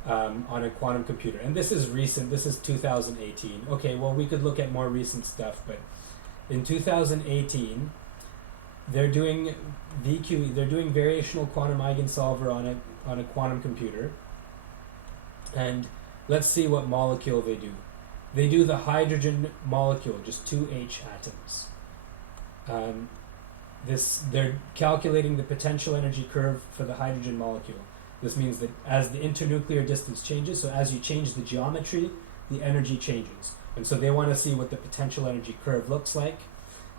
on a quantum computer, and this is recent, this is 2018. Okay, well we could look at more recent stuff, but in 2018, they're doing VQE, they're doing variational quantum eigensolver on a quantum computer. And let's see what molecule they do. they do the hydrogen molecule, just two H atoms. They're calculating the potential energy curve for the hydrogen molecule. This means that as the internuclear distance changes, so as you change the geometry, the energy changes. And so they want to see what the potential energy curve looks like.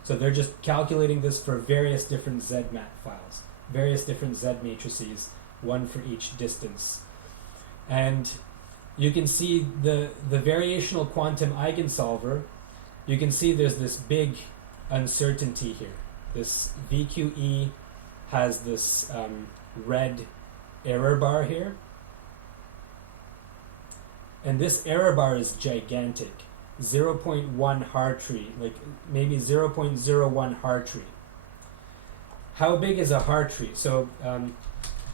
So they're just calculating this for various different ZMAT files, various different Z matrices, one for each distance. And you can see the variational quantum eigensolver. You can see there's this big uncertainty here. This VQE has this red error bar here. And this error bar is gigantic. 0.1 Hartree, like maybe 0.01 Hartree. How big is a Hartree? So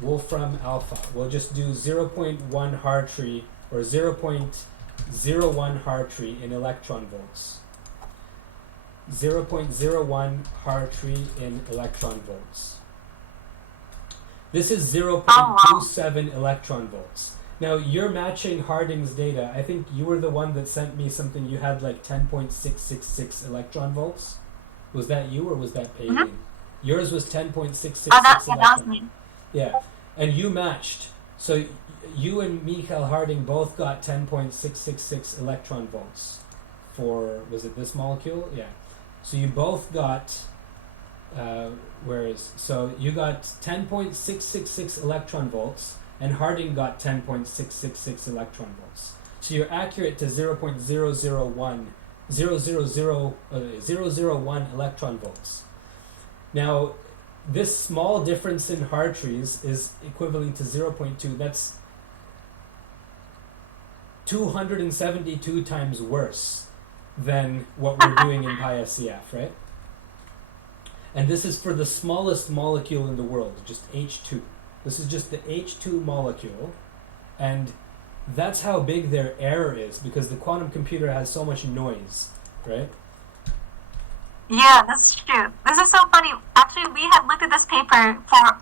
Wolfram alpha, we'll just do 0.1 Hartree or 0.01 Hartree in electron volts. 0.01 Hartree in electron volts. This is 0.27 electron volts. Now, you're matching Harding's data. I think you were the one that sent me something. You had like 10.666 electron volts. Was that you or was that Payleen? Mm-hmm. Yours was 10.666 that electron. was me. Yeah, and you matched. So you and Michael Harding both got 10.666 electron volts for, was it this molecule? Yeah. So you both got, so you got 10.666 electron volts, and Harding got 10.666 electron volts. So you're accurate to 0.001 electron volts. Now, this small difference in Hartrees is equivalent to 0.2. That's 272 times worse than what we're doing in PySCF, right? And this is for the smallest molecule in the world, just H2. This is just the H2 molecule, and that's how big their error is, because the quantum computer has so much noise, right? Yeah, that's true. This is so funny. Actually, we had looked at this paper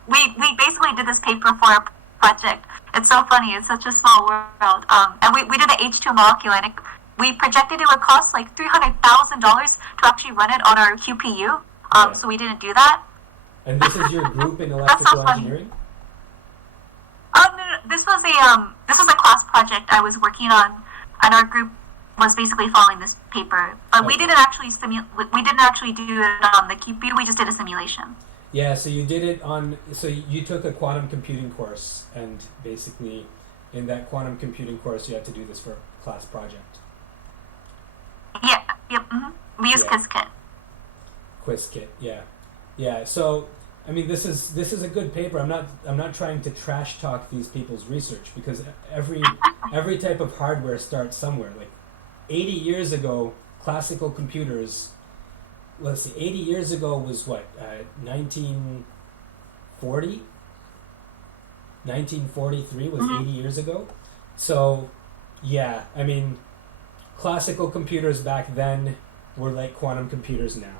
we basically did this paper for a project. It's so funny. It's such a small world. And we did the H2 molecule, and we projected it would cost like $300,000 to actually run it on our QPU. Yeah. So we didn't do that. And this is your group in electrical so engineering? No. This was a class project I was working on, and our group was basically following this paper. But we didn't actually we didn't actually do it on the QPU. We just did a simulation. Yeah, so you did it on, so you took a quantum computing course, and basically in that quantum computing course you had to do this for a class project. Yeah, yep. Mm-hmm. We used QuizKit. QuizKit, yeah. So, I mean, this is a good paper. I'm not trying to trash talk these people's research, because every type of hardware starts somewhere. Like 80 years ago, classical computers. Let's see, 80 years ago was what? 1940? 1943 was 80 years ago. So, yeah, I mean, classical computers back then were like quantum computers now.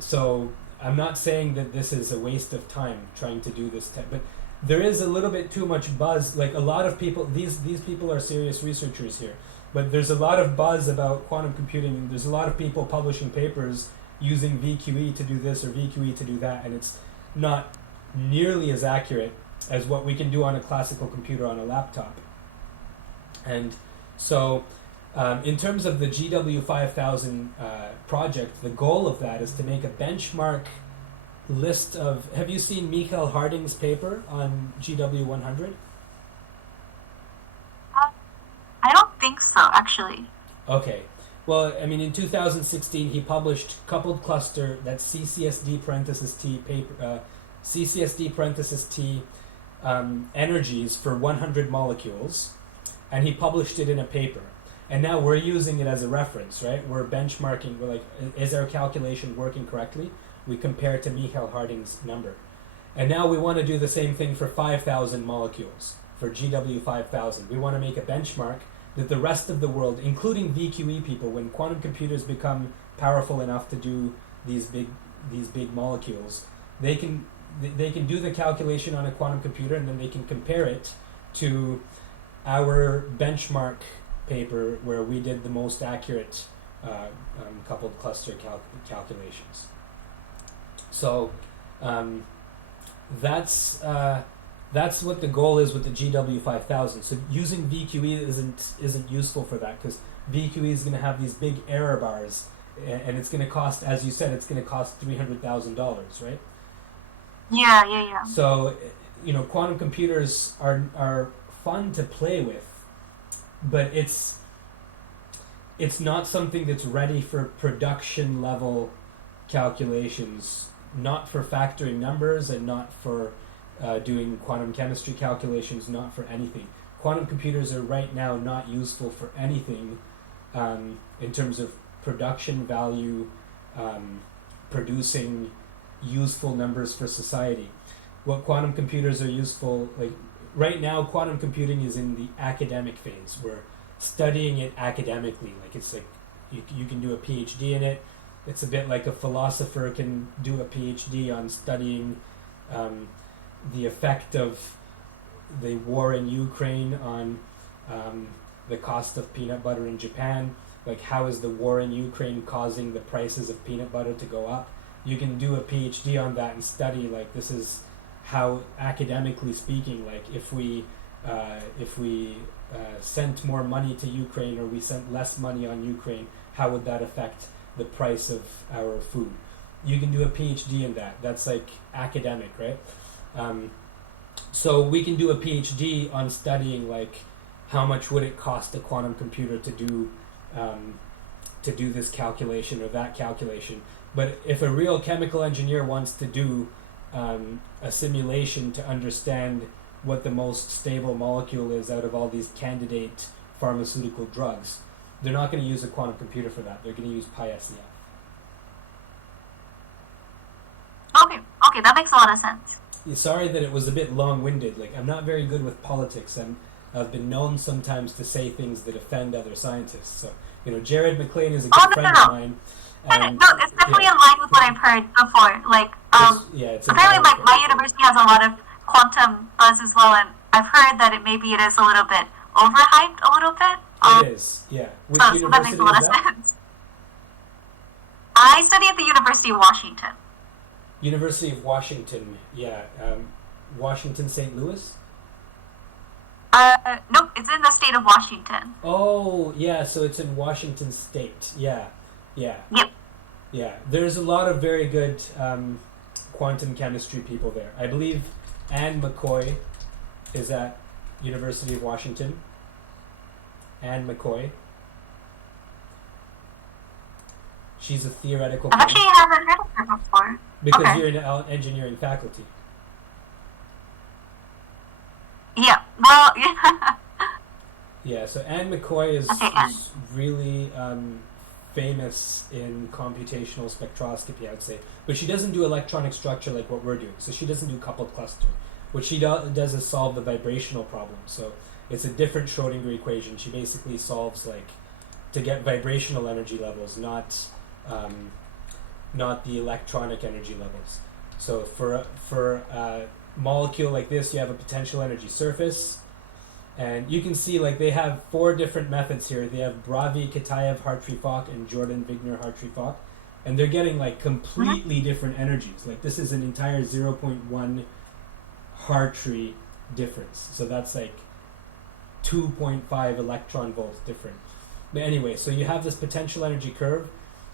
So I'm not saying that this is a waste of time trying to do this, but there is a little bit too much buzz. Like a lot of people, these people are serious researchers here, but there's a lot of buzz about quantum computing, and there's a lot of people publishing papers using VQE to do this or VQE to do that, and it's not nearly as accurate as what we can do on a classical computer on a laptop. And so in terms of the GW5000 project, the goal of that is to make a benchmark list of... Have you seen Michael Harding's paper on GW100? I don't think so, actually. Okay. Well, I mean, in 2016, he published coupled cluster, that's CCSD parenthesis T paper, CCSD parenthesis T energies for 100 molecules, and he published it in a paper. And now we're using it as a reference, right? We're benchmarking. We're like, is our calculation working correctly? We compare to Michael Harding's number. And now we want to do the same thing for 5,000 molecules, for GW5000. We want to make a benchmark that the rest of the world, including VQE people, when quantum computers become powerful enough to do these big molecules, they can do the calculation on a quantum computer, and then they can compare it to our benchmark paper where we did the most accurate coupled cluster calculations. So that's what the goal is with the GW5000. So using VQE isn't useful for that, because VQE is going to have these big error bars, and it's going to cost, as you said, it's going to cost $300,000, right? Yeah. So, quantum computers are fun to play with, but it's not something that's ready for production level calculations, not for factoring numbers and not for doing quantum chemistry calculations, not for anything. Quantum computers are right now not useful for anything in terms of production value, producing useful numbers for society. What quantum computers are useful, like right now, quantum computing is in the academic phase. We're studying it academically. Like it's like you can do a PhD in it. It's a bit like a philosopher can do a PhD on studying the effect of the war in Ukraine on the cost of peanut butter in Japan. Like, how is the war in Ukraine causing the prices of peanut butter to go up? You can do a PhD on that and study, like, this is how, academically speaking, like, if we sent more money to Ukraine or we sent less money on Ukraine, how would that affect the price of our food? You can do a PhD in that. That's like academic, right? So we can do a PhD on studying, like, how much would it cost a quantum computer to do this calculation or that calculation. But if a real chemical engineer wants to do a simulation to understand what the most stable molecule is out of all these candidate pharmaceutical drugs, they're not going to use a quantum computer for that. They're going to use PySCF. Okay, that makes a lot of sense. Sorry that it was a bit long-winded. Like, I'm not very good with politics, and I've been known sometimes to say things that offend other scientists. So, Jared McLean is a good friend of mine. And, it's definitely in line with what I've heard before. Like, apparently, my university has a lot of quantum buzz as well, and I've heard that it is a little bit overhyped, a little bit. It is, yeah. Which university so that makes a lot of is that? sense. I study at the University of Washington. University of Washington, yeah. Washington, St. Louis? Nope, it's in the state of Washington. Oh, yeah, so it's in Washington State. Yeah. Yep. Yeah, there's a lot of very good quantum chemistry people there. I believe Anne McCoy is at University of Washington. Anne McCoy. She's a theoretical I actually haven't heard of her before. Because okay. you're in engineering faculty. Yeah, well, yeah. Yeah, so Anne McCoy is really famous in computational spectroscopy, I would say. But she doesn't do electronic structure like what we're doing. So she doesn't do coupled cluster. What she does is solve the vibrational problem. So it's a different Schrodinger equation. She basically solves, like, to get vibrational energy levels, not the electronic energy levels. So for a molecule like this, you have a potential energy surface, and you can see, like, they have 4 different methods here. They have Bravi, Kitaev, Hartree-Fock, and Jordan Wigner Hartree-Fock, and they're getting, like, completely different energies. Like, this is an entire 0.1 Hartree difference. So that's like 2.5 electron volts different. But anyway, so you have this potential energy curve,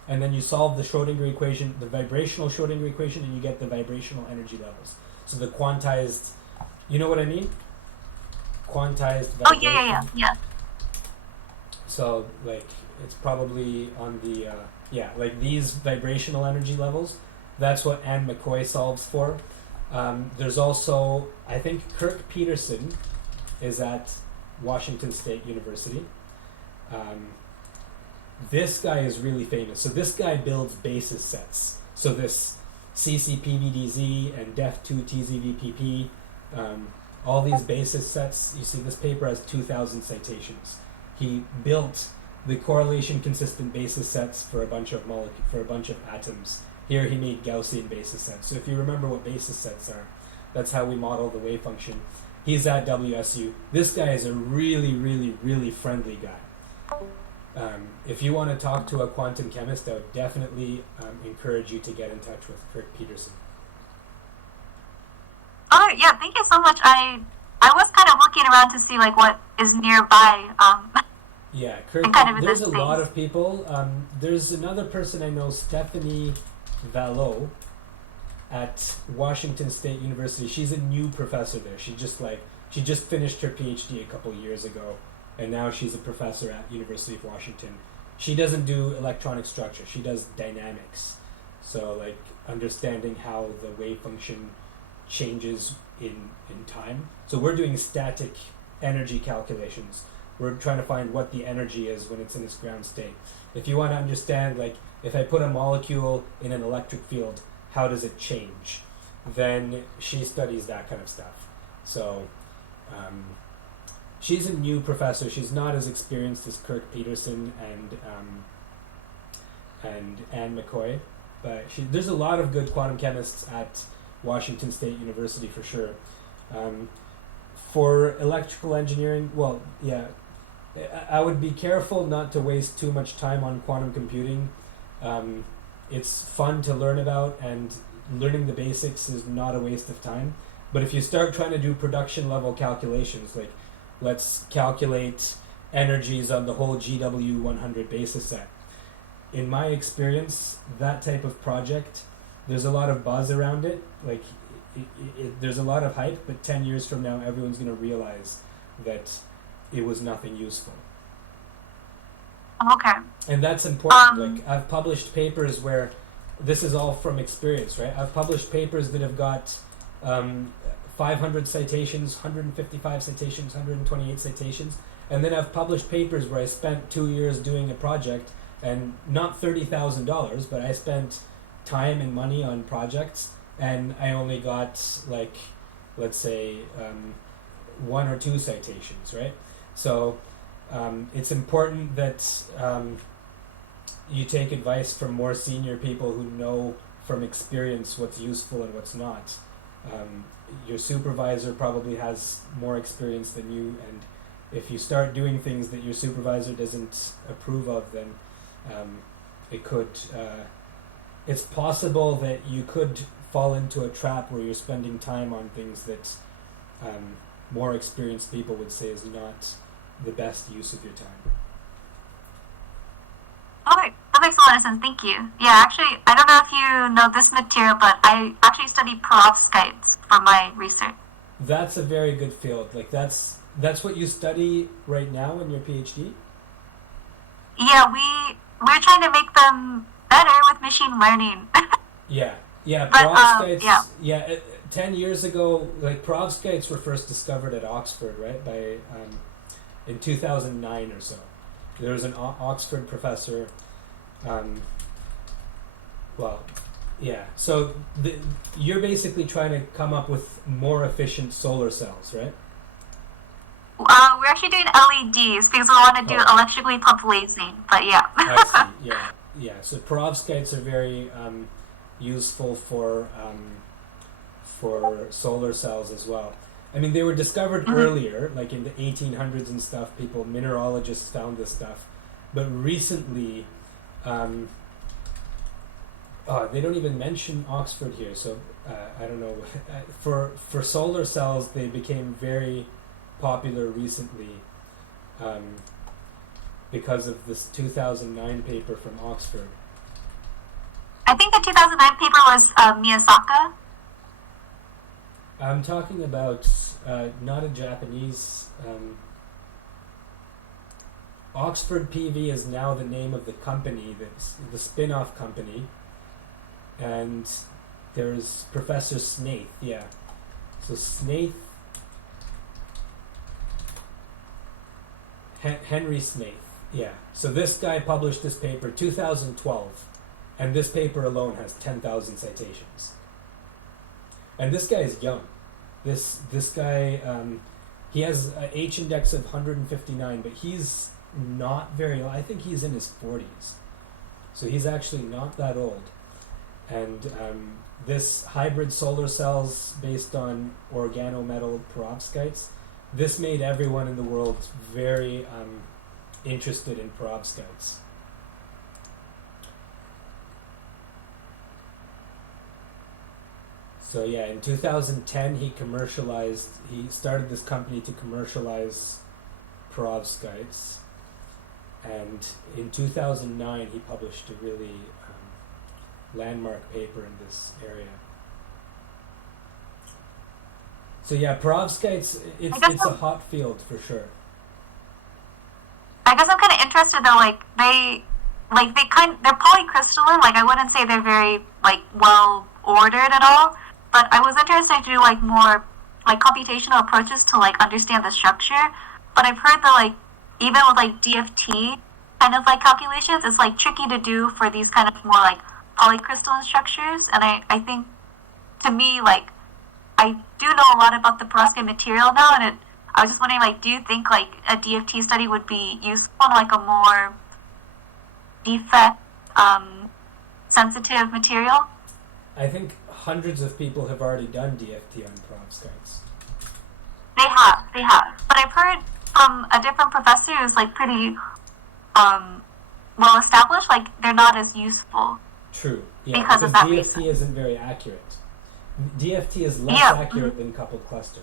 and then you solve the Schrodinger equation, the vibrational Schrodinger equation, and you get the vibrational energy levels. So the quantized, you know what I mean? Quantized vibration. Yeah. So, like, it's probably on the, like these vibrational energy levels, that's what Anne McCoy solves for. There's also, I think Kirk Peterson is at Washington State University. This guy is really famous. So this guy builds basis sets. So this CCPVDZ and Def2TZVPP, all these basis sets, you see this paper has 2,000 citations. He built the correlation consistent basis sets for a bunch of atoms. Here he made Gaussian basis sets. So if you remember what basis sets are, that's how we model the wave function. He's at WSU. This guy is a really, really, really friendly guy. If you want to talk to a quantum chemist, I would definitely encourage you to get in touch with Kirk Peterson. Oh yeah, thank you so much. I was kind of looking around to see like what is nearby. Yeah, Kirk. Kind of There's a this lot thing. of people. There's another person I know, Stephanie Vallot, at Washington State University. She's a new professor there. She just finished her PhD a couple years ago, and now she's a professor at University of Washington. She doesn't do electronic structure. She does dynamics. So like understanding how the wave function changes in time. So we're doing static energy calculations. We're trying to find what the energy is when it's in its ground state. If you want to understand, like, if I put a molecule in an electric field, how does it change? Then she studies that kind of stuff. So she's a new professor. She's not as experienced as Kirk Peterson and Anne McCoy, but there's a lot of good quantum chemists at Washington State University for sure. For electrical engineering, well, yeah, I would be careful not to waste too much time on quantum computing. It's fun to learn about, and learning the basics is not a waste of time. But if you start trying to do production level calculations, like let's calculate energies on the whole GW100 basis set, in my experience, that type of project, there's a lot of buzz around it. Like, there's a lot of hype, but 10 years from now, everyone's going to realize that it was nothing useful. Okay. And that's important. Like, I've published papers where this is all from experience, right? I've published papers that have got 500 citations, 155 citations, 128 citations, and then I've published papers where I spent 2 years doing a project, and not $30,000, but I spent time and money on projects, and I only got, like, let's say 1 or 2 citations, right? So it's important that you take advice from more senior people who know from experience what's useful and what's not. Your supervisor probably has more experience than you, and if you start doing things that your supervisor doesn't approve of, then it's possible that you could fall into a trap where you're spending time on things that more experienced people would say is not the best use of your time. Okay, that makes a lot of sense. Thank you. Yeah, actually, I don't know if you know this material, but I actually study perovskites for my research. That's a very good field. Like, that's what you study right now in your PhD? Yeah, we're trying to make them better with machine learning. Yeah, But, perovskites. 10 years ago, like, perovskites were first discovered at Oxford, right? By in 2009 or so. There was an Oxford professor. So you're basically trying to come up with more efficient solar cells, right? We're actually doing LEDs because we want to do electrically pumped lasing. But yeah. I see. Yeah. So perovskites are very useful for solar cells as well. I mean, they were discovered earlier, like in the 1800s and stuff. Mineralogists found this stuff, but recently, they don't even mention Oxford here. So I don't know. For solar cells, they became very popular recently because of this 2009 paper from Oxford. I think the 2009 paper was Miyazaki. I'm talking about not a Japanese. Oxford PV is now the name of the company, that's the spin-off company, and there's Professor Snaith. Yeah, so Snaith, Henry Snaith. Yeah, so this guy published this paper 2012, and this paper alone has 10,000 citations. And this guy is young. This guy, he has an H index of 159, but he's not very old. I think he's in his 40s. So he's actually not that old. And this hybrid solar cells based on organometal perovskites, this made everyone in the world very interested in perovskites. So yeah, in 2010 he started this company to commercialize perovskites, and in 2009 he published a really landmark paper in this area. So yeah, perovskites, it's a hot field for sure. I guess I'm kind of interested though. They're polycrystalline. Like, I wouldn't say they're very like well ordered at all. But I was interested to do like more like computational approaches to like understand the structure. But I've heard that like even with like DFT kind of like calculations, it's like tricky to do for these kind of more like polycrystalline structures. And I think to me like I do know a lot about the perovskite material now, and I was just wondering, like, do you think like a DFT study would be useful on like a more defect sensitive material? I think hundreds of people have already done DFT on perovskites. They have. But I've heard from a different professor who's like pretty well established, like they're not as useful. True. Yeah, because of that DFT reason. isn't very accurate. DFT is less accurate than coupled cluster.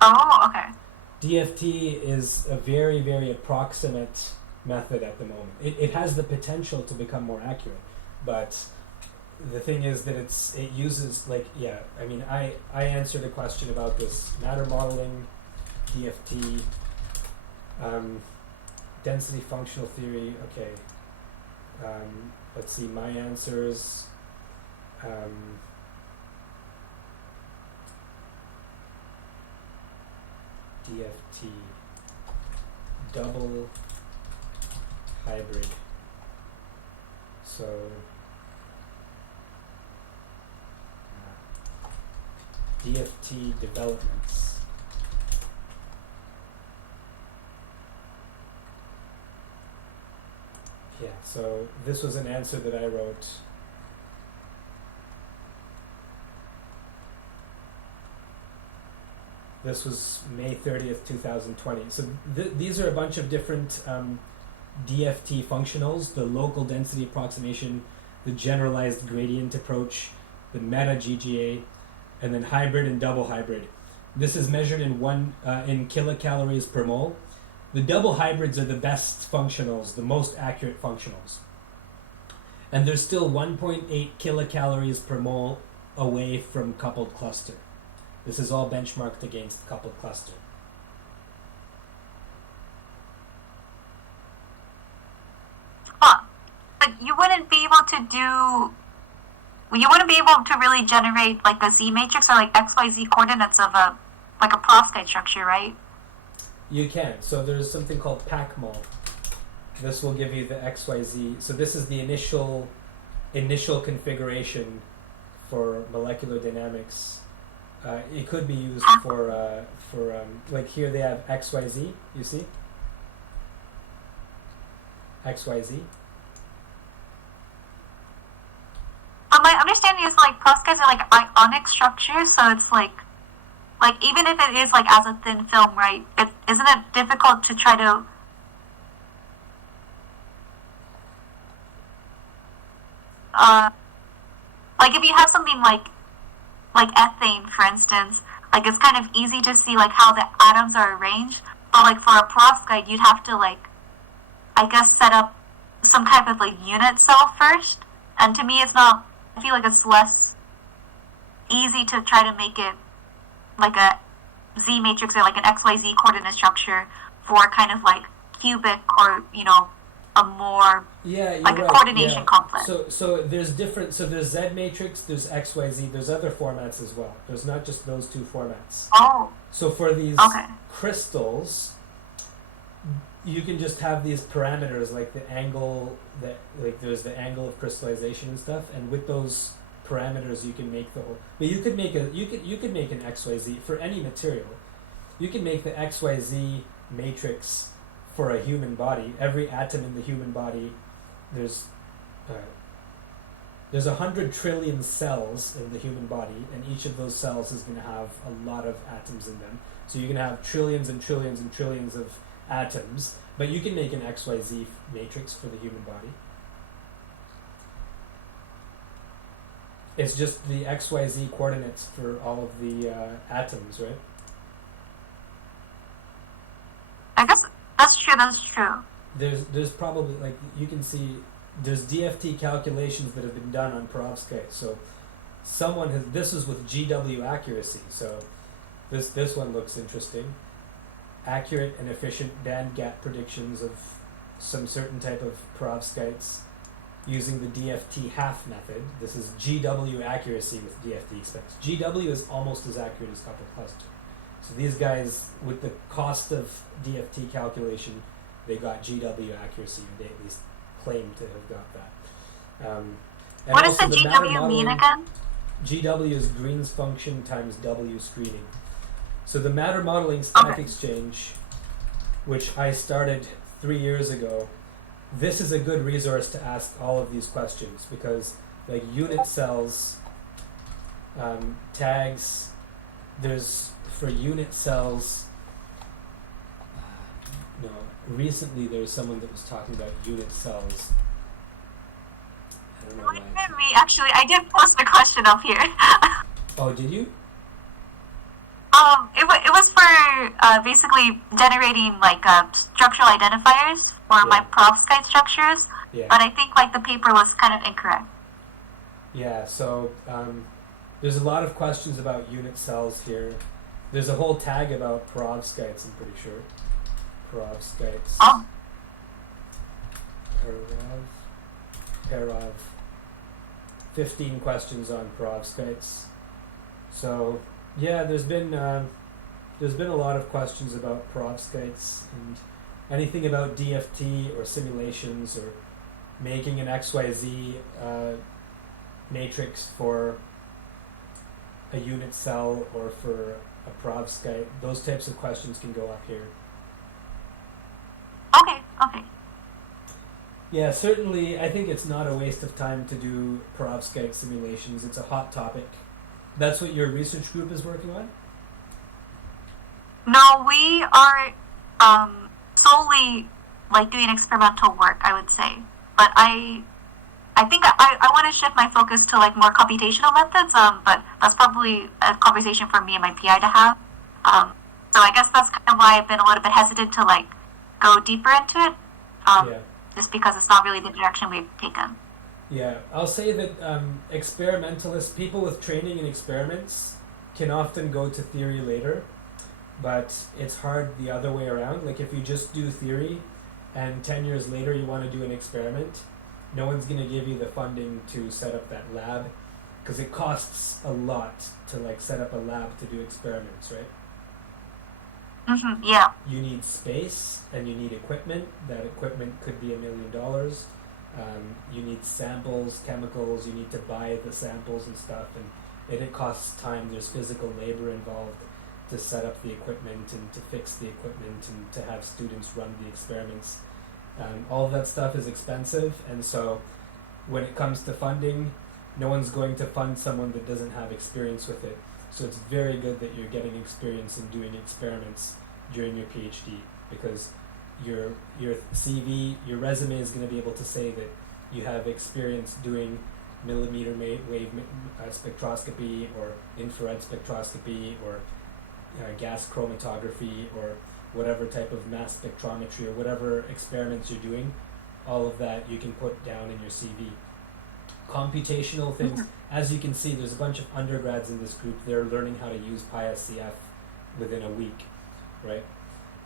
Oh, okay. DFT is a very, very approximate method at the moment. It has the potential to become more accurate, but the thing is that it uses I answered a question about this matter modeling, DFT, density functional theory. Okay, let's see my answers. DFT, double hybrid. So DFT developments. Yeah, so this was an answer that I wrote. This was May 30th, 2020. So these are a bunch of different DFT functionals: the local density approximation, the generalized gradient approach, the meta GGA, and then hybrid and double hybrid. This is measured in in kilocalories per mole. The double hybrids are the best functionals, the most accurate functionals. And they're still 1.8 kilocalories per mole away from coupled cluster. This is all benchmarked against coupled cluster. But you wouldn't be able to really generate like a Z matrix or like XYZ coordinates of a perovskite structure, right? You can. So there's something called PACMOL. This will give you the XYZ. So this is the initial configuration for molecular dynamics. It could be used for like here they have XYZ. You see? XYZ. My understanding is like perovskites are like ionic structures, so it's like even if it is like as a thin film, right? Isn't it difficult to try to like if you have something like ethane, for instance, like it's kind of easy to see like how the atoms are arranged, but like for a perovskite, you'd have to like I guess set up some type of like unit cell first, and to me, I feel like it's less easy to try to make it like a Z matrix or like an XYZ coordinate structure for kind of like cubic or a more like a coordination complex. So there's different. So there's Z matrix, there's XYZ, there's other formats as well. There's not just those two formats. Oh. So for these crystals, you can just have these parameters like the angle there's the angle of crystallization and stuff, and with those parameters you can make the whole. But you could make an XYZ for any material. You can make the XYZ matrix for a human body. Every atom in the human body, there's Alright. There's 100 trillion cells in the human body, and each of those cells is going to have a lot of atoms in them. So you're going to have trillions and trillions and trillions of atoms, but you can make an XYZ matrix for the human body. It's just the XYZ coordinates for all of the atoms, right? I guess that's true. That's true. There's probably, like, you can see there's DFT calculations that have been done on perovskite. So someone has, this is with GW accuracy. So this one looks interesting. Accurate and efficient band gap predictions of some certain type of perovskites using the DFT half method. This is GW accuracy with DFT expense. GW is almost as accurate as copper cluster. So these guys, with the cost of DFT calculation, they got GW accuracy, or they at least claim to have got that. And What does the also GW mean again? GW is Green's function times W screening. So the matter modeling stack Okay. exchange, which I started 3 years ago, this is a good resource to ask all of these questions, because like unit cells, tags, there's for unit cells, no, recently there was someone that was talking about unit cells. I don't know why. Me, actually, I did post the question up here. Oh, did you? It was for basically generating like structural identifiers for my perovskite structures, Yeah. but I think like the paper was kind of incorrect. Yeah, so there's a lot of questions about unit cells here. There's a whole tag about perovskites, I'm pretty sure. Perovskites. Oh, Perov. 15 questions on perovskites. So yeah, there's been a lot of questions about perovskites, and anything about DFT or simulations or making an XYZ matrix for a unit cell or for a perovskite. Those types of questions can go up here. okay. Yeah, certainly I think it's not a waste of time to do perovskite simulations. It's a hot topic. That's what your research group is working on? No, we are solely like doing experimental work, I would say. But I think I want to shift my focus to like more computational methods. But that's probably a conversation for me and my PI to have. So I guess that's kind of why I've been a little bit hesitant to like go deeper into it. Yeah. Just because it's not really the direction we've taken. Yeah, I'll say that experimentalists, people with training in experiments, can often go to theory later, but it's hard the other way around. Like if you just do theory and 10 years later you want to do an experiment, no one's going to give you the funding to set up that lab, because it costs a lot to like set up a lab to do experiments, right? Mm-hmm, yeah. You need space and you need equipment. That equipment could be $1 million. You need samples, chemicals, you need to buy the samples and stuff, and it costs time. There's physical labor involved to set up the equipment and to fix the equipment and to have students run the experiments. All of that stuff is expensive, and so when it comes to funding, no one's going to fund someone that doesn't have experience with it. So it's very good that you're getting experience in doing experiments during your PhD, because your CV, your resume is going to be able to say that you have experience doing millimeter wave spectroscopy or infrared spectroscopy or gas chromatography or whatever type of mass spectrometry or whatever experiments you're doing. All of that you can put down in your CV. Computational things, as you can see, there's a bunch of undergrads in this group. They're learning how to use PySCF within a week, right?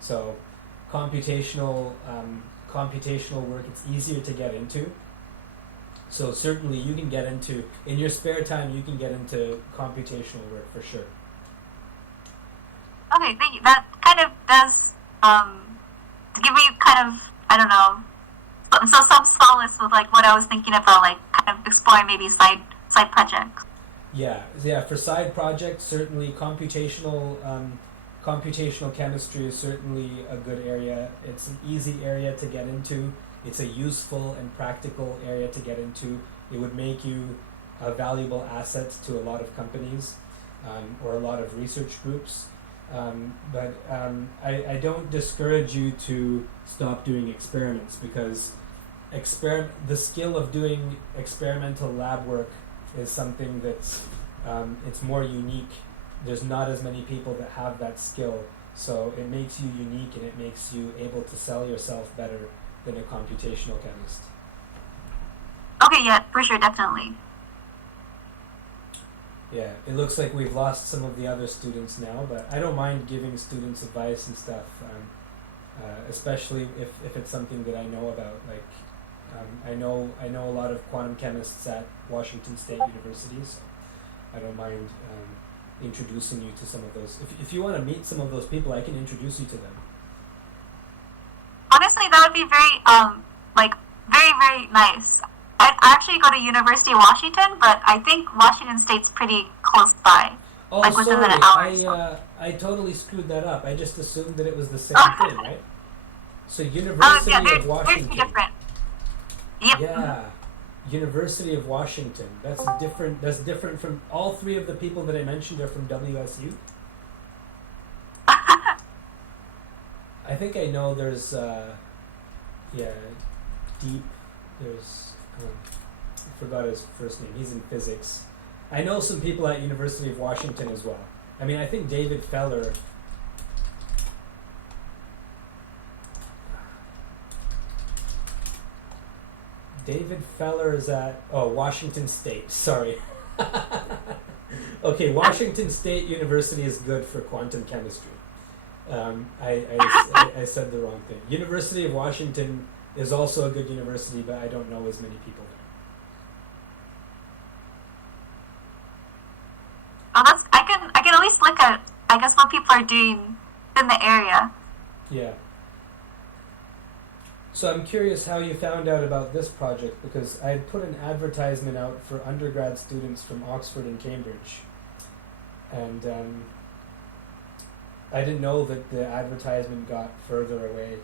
So computational work, it's easier to get into. So certainly you can get into, in your spare time, you can get into computational work for sure. Okay, thank you. That kind of does give me kind of, I don't know, so some solace with like what I was thinking about, like kind of exploring maybe side projects. Yeah. For side projects, certainly computational chemistry is certainly a good area. It's an easy area to get into. it's a useful and practical area to get into. It would make you a valuable asset to a lot of companies or a lot of research groups. But I don't discourage you to stop doing experiments, because the skill of doing experimental lab work is something that's it's more unique. There's not as many people that have that skill, so it makes you unique and it makes you able to sell yourself better than a computational chemist. Okay, yeah, for sure, definitely. Yeah, it looks like we've lost some of the other students now, but I don't mind giving students advice and stuff, especially if it's something that I know about. Like, I know a lot of quantum chemists at Washington State University, so I don't mind introducing you to some of those. If you want to meet some of those people, I can introduce you to them. Honestly, that would be very, very nice. I actually go to University of Washington, but I think Washington State's pretty close by. Oh, within sorry, an hour. I totally screwed that up. I just assumed that it was the same thing, right? So University Yeah, of they're Washington. two different. Yep. Yeah, University of Washington. That's different. That's different from all three of the people that I mentioned are from WSU. I think I know. There's Deep. There's I forgot his first name. He's in physics. I know some people at University of Washington as well. I mean, I think David Feller. David Feller is at Washington State. Sorry. Okay, Washington State University is good for quantum chemistry. I said the wrong thing. University of Washington is also a good university, but I don't know as many people there. Oh, I can at least look at, I guess, what people are doing in the area. Yeah. So I'm curious how you found out about this project, because I had put an advertisement out for undergrad students from Oxford and Cambridge, and I didn't know that the advertisement got further away.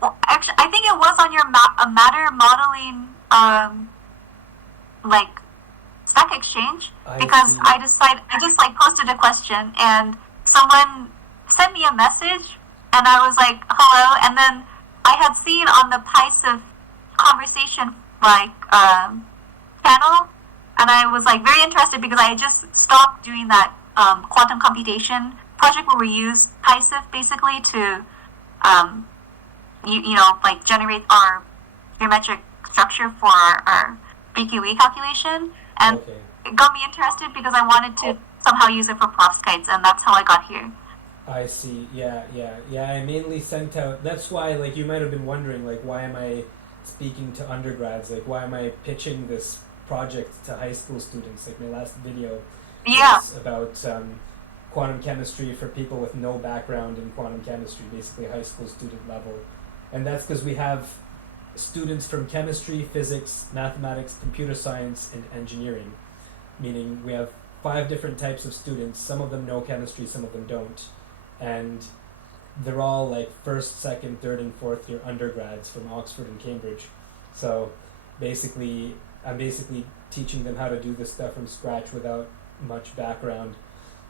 Well, actually, I think it was on your matter modeling, like Stack Exchange, because I just posted a question and someone sent me a message and I was like, hello, and then I had seen on the PySif conversation channel, and I was like very interested because I had just stopped doing that quantum computation project where we use PySif basically to generate our geometric structure for our BQE calculation, and it got me interested because I wanted to somehow use it for perovskites, and that's how I got here. I see. Yeah. I mainly sent out. That's why, like, you might have been wondering, like, why am I speaking to undergrads? Like, why am I pitching this project to high school students? Like, my last video was about quantum chemistry for people with no background in quantum chemistry, basically high school student level. And that's because we have students from chemistry, physics, mathematics, computer science, and engineering. Meaning we have 5 different types of students. Some of them know chemistry, some of them don't. And they're all like 1st, 2nd, 3rd, and 4th year undergrads from Oxford and Cambridge. So basically, I'm teaching them how to do this stuff from scratch without much background.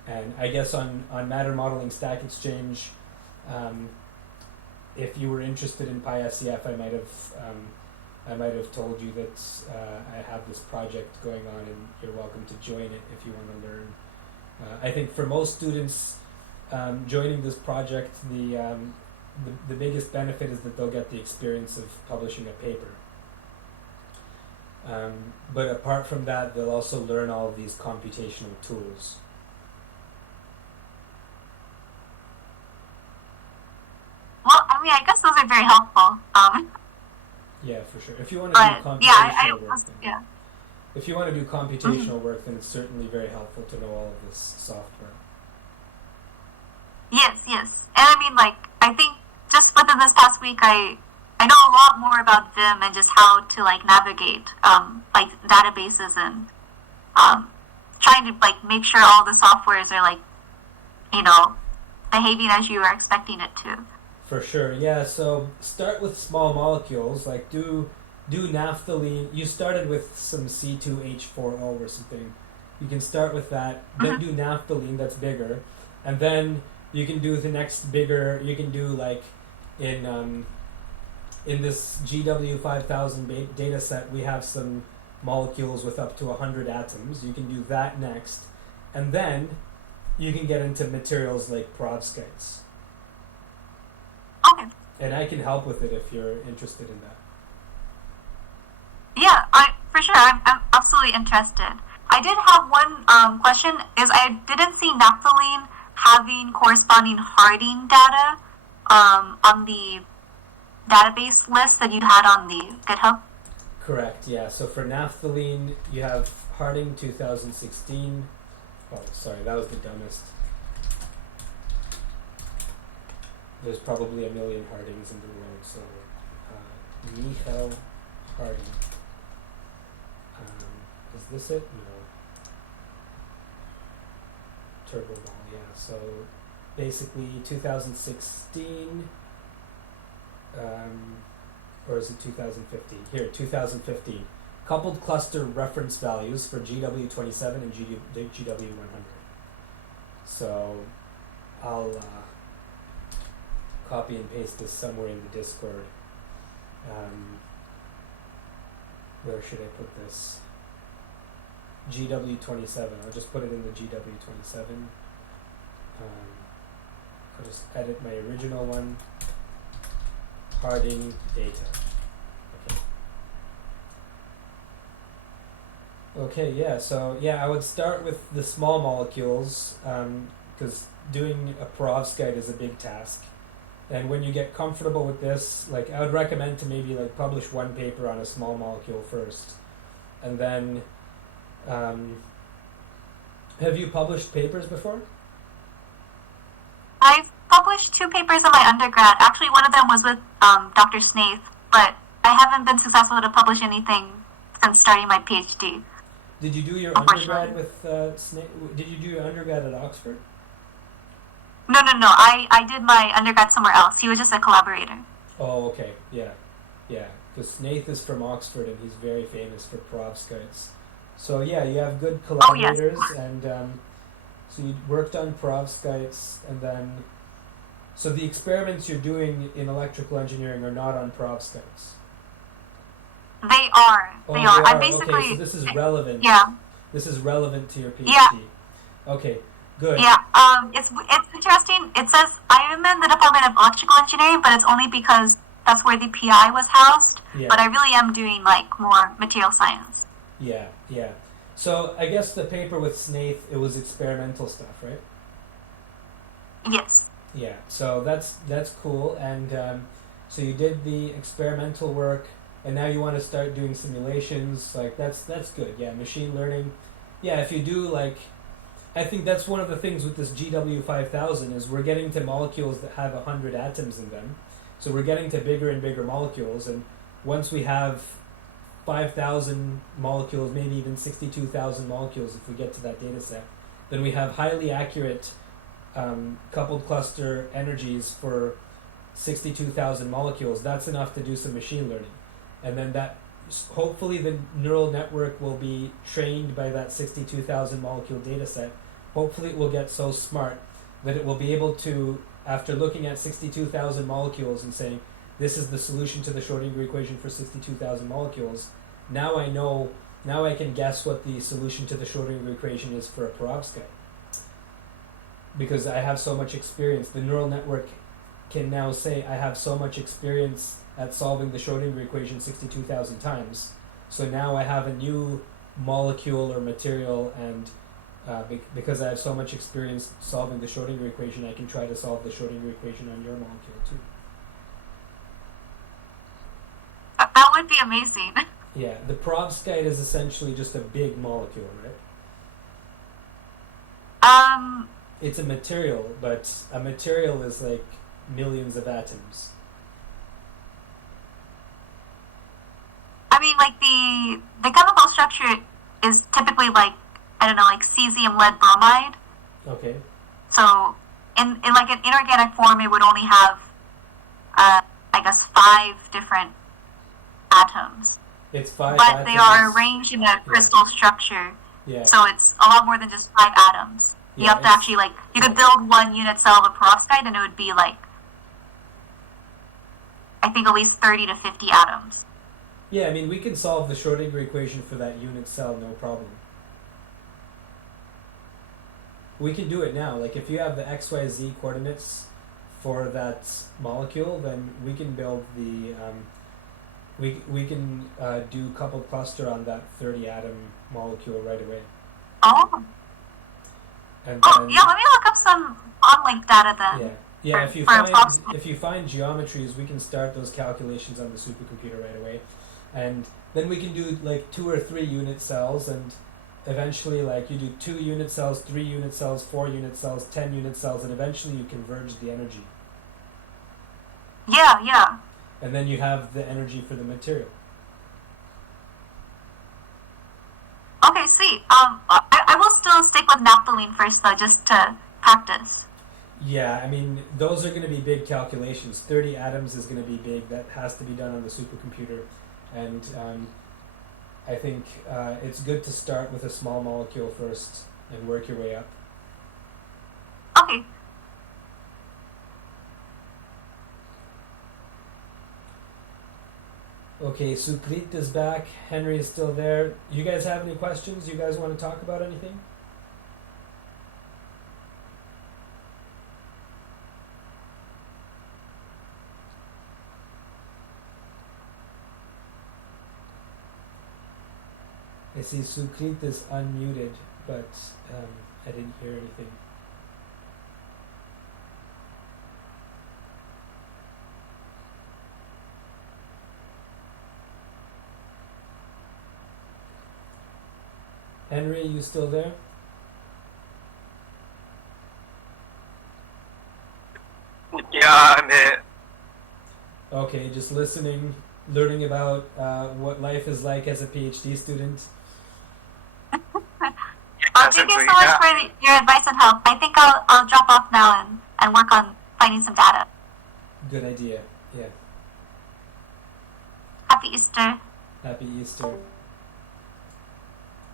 And I guess on matter modeling Stack Exchange, if you were interested in PySCF, I might have told you that I have this project going on, and you're welcome to join it if you want to learn. I think for most students joining this project, the biggest benefit is that they'll get the experience of publishing a paper. But apart from that, they'll also learn all of these computational tools. Well, I mean, I guess those are very helpful. Yeah, for sure. If you want to do computational work, if you want to do computational work, then it's certainly very helpful to know all of this software. Yes. And I mean, like, I think just within this past week, I know a lot more about Vim and just how to, like, navigate, like, databases and trying to, like, make sure all the softwares are, like, behaving as you are expecting it to. For sure, yeah. So start with small molecules, like do naphthalene. You started with some C2H4O or something. You can start with that, then do naphthalene, that's bigger, and then you can do the next bigger. You can do like in this GW5000 data set, we have some molecules with up to 100 atoms. You can do that next, and then you can get into materials like perovskites. Okay. And I can help with it if you're interested in that. Yeah, for sure. I'm absolutely interested. I did have one question. Is I didn't see naphthalene having corresponding Harding data on the database list that you had on the GitHub. Correct. Yeah. So for naphthalene, you have Harding 2016. Oh, sorry, that was the dumbest. There's probably a million Hardings in the world. So Michael Harding. Is this it? No. Turbo ball, yeah. So basically 2016, or is it 2015? Here, 2015. Coupled cluster reference values for GW27 and GW100. So I'll copy and paste this somewhere in the Discord. Where should I put this? GW27. I'll just put it in the GW27. I'll just edit my original one. Harding data. Okay, yeah, so yeah, I would start with the small molecules because doing a perovskite is a big task. And when you get comfortable with this, like I would recommend to maybe like publish one paper on a small molecule first. And then have you published papers before? I've published 2 papers in my undergrad. Actually, one of them was with Dr. Snaith, but I haven't been successful to publish anything since starting my PhD. Did you do your undergrad with Snaith? Did you do your undergrad at Oxford? No. I did my undergrad somewhere else. He was just a collaborator. Oh, okay. Yeah. Because Snaith is from Oxford and he's very famous for perovskites. So yeah, you have good collaborators, and so you worked on perovskites, and then so the experiments you're doing in electrical engineering are not on perovskites. They are. Oh, they are. I Okay, basically. so this is relevant. Yeah. This is relevant to your PhD. Yeah. Okay. Good. Yeah. It's interesting. It says I am in the Department of Electrical Engineering, but it's only because that's where the PI was housed. Yeah. But I really am doing like more material science. Yeah. So I guess the paper with Snaith, it was experimental stuff, right? Yes. Yeah. So that's cool, and so you did the experimental work, and now you want to start doing simulations. Like that's good. Yeah, machine learning. Yeah, if you do like, I think that's one of the things with this GW5000 is we're getting to molecules that have 100 atoms in them. So we're getting to bigger and bigger molecules, and once we have 5,000 molecules, maybe even 62,000 molecules if we get to that data set, then we have highly accurate coupled cluster energies for 62,000 molecules. That's enough to do some machine learning. And then that, hopefully the neural network will be trained by that 62,000 molecule data set. Hopefully it will get so smart that it will be able to, after looking at 62,000 molecules and saying, this is the solution to the Schrodinger equation for 62,000 molecules, now I can guess what the solution to the Schrodinger equation is for a perovskite. Because I have so much experience. The neural network can now say, I have so much experience at solving the Schrodinger equation 62,000 times. So now I have a new molecule or material, and because I have so much experience solving the Schrodinger equation, I can try to solve the Schrodinger equation on your molecule too. That would be amazing. Yeah, the perovskite is essentially just a big molecule, right? It's a material, but a material is like millions of atoms. I mean, like the chemical structure is typically like, I don't know, like cesium lead bromide. Okay. So in like an inorganic form, it would only have, I guess, 5 different atoms. It's 5 But atoms. they are arranged in a crystal structure, Yeah. so it's a lot more than just 5 atoms. You Yeah, have to actually, like, you could build 1 unit cell of a perovskite and it would be like, I think at least 30 to 50 atoms. Yeah, I mean, we can solve the Schrodinger equation for that unit cell, no problem. We can do it now. Like, if you have the XYZ coordinates for that molecule, then we can build the we can do coupled cluster on that 30 atom molecule right away. Oh. And Oh, then, yeah, let me look up some on-link data then. yeah. For- If you for a find approximate. if you find geometries, we can start those calculations on the supercomputer right away, and then we can do like 2 or 3 unit cells, and eventually, like, you do 2 unit cells, 3 unit cells, 4 unit cells, 10 unit cells, and eventually you converge the energy, Yeah, yeah. and then you have the energy for the material. Okay, sweet. I will still stick with naphthalene first, though, just to practice. Yeah, I mean, those are going to be big calculations. 30 atoms is going to be big. That has to be done on the supercomputer. And I think it's good to start with a small molecule first and work your way up. Okay. Okay, Sukrit is back. Henry is still there. You guys have any questions? You guys want to talk about anything? I see Sukrit is unmuted, but I didn't hear anything. Henry, you still there? Yeah, I'm here. Okay, just listening, learning about what life is like as a PhD student. Thank you so much for your advice and help. I think I'll drop off now and work on finding some data. Good idea, yeah. Happy Easter. Happy Easter.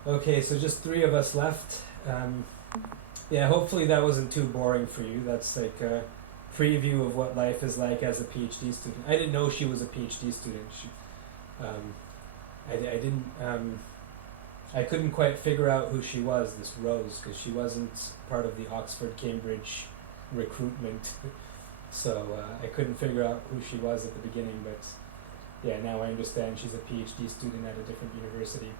Okay, so just 3 of us left. Yeah, hopefully that wasn't too boring for you. That's like a preview of what life is like as a PhD student. I didn't know she was a PhD student. I didn't. I couldn't quite figure out who she was, this Rose, because she wasn't part of the Oxford-Cambridge recruitment. So I couldn't figure out who she was at the beginning, but yeah, now I understand she's a PhD student at a different university.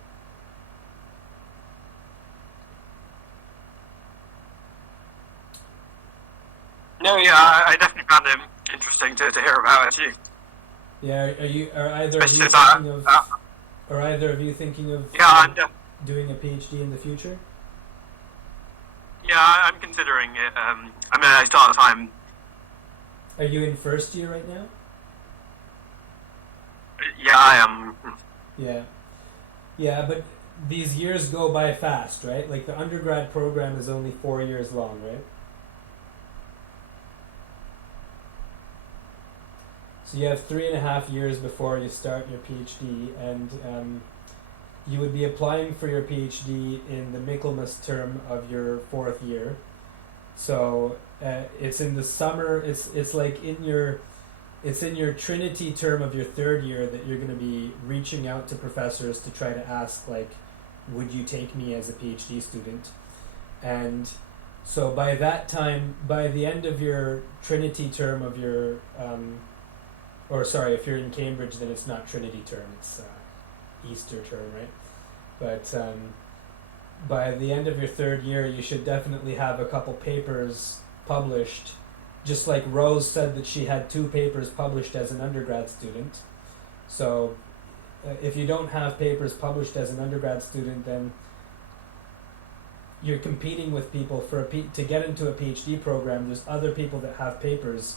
No, yeah, I definitely found him interesting to hear about actually. Yeah, are either of you Especially that, thinking of are either of you thinking of yeah, and, doing a PhD in the future? yeah, I'm considering it. I mean, I start time. Are you in first year right now? Yeah, I am. Yeah. Yeah, but these years go by fast, right? Like the undergrad program is only 4 years long, right? So you have 3.5 years before you start your PhD, and you would be applying for your PhD in the Michaelmas term of your 4th year. So it's in the summer. It's like in your Trinity term of your 3rd year that you're going to be reaching out to professors to try to ask, like, would you take me as a PhD student? And so by that time, by the end of your Trinity term of your or sorry, if you're in Cambridge, then it's not Trinity term, it's Easter term, right? But by the end of your 3rd year, you should definitely have a couple papers published, just like Rose said that she had 2 papers published as an undergrad student. So if you don't have papers published as an undergrad student, then you're competing with people for to get into a PhD program. There's other people that have papers.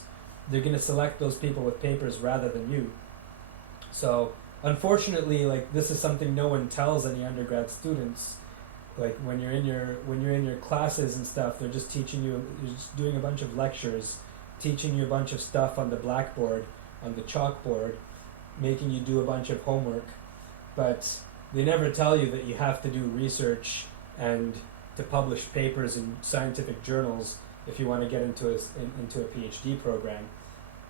They're going to select those people with papers rather than you. So unfortunately, like, this is something no one tells any undergrad students. Like when you're in your classes and stuff, they're just teaching you. You're just doing a bunch of lectures, teaching you a bunch of stuff on the blackboard, on the chalkboard, making you do a bunch of homework, but they never tell you that you have to do research and to publish papers in scientific journals if you want to get into a PhD program.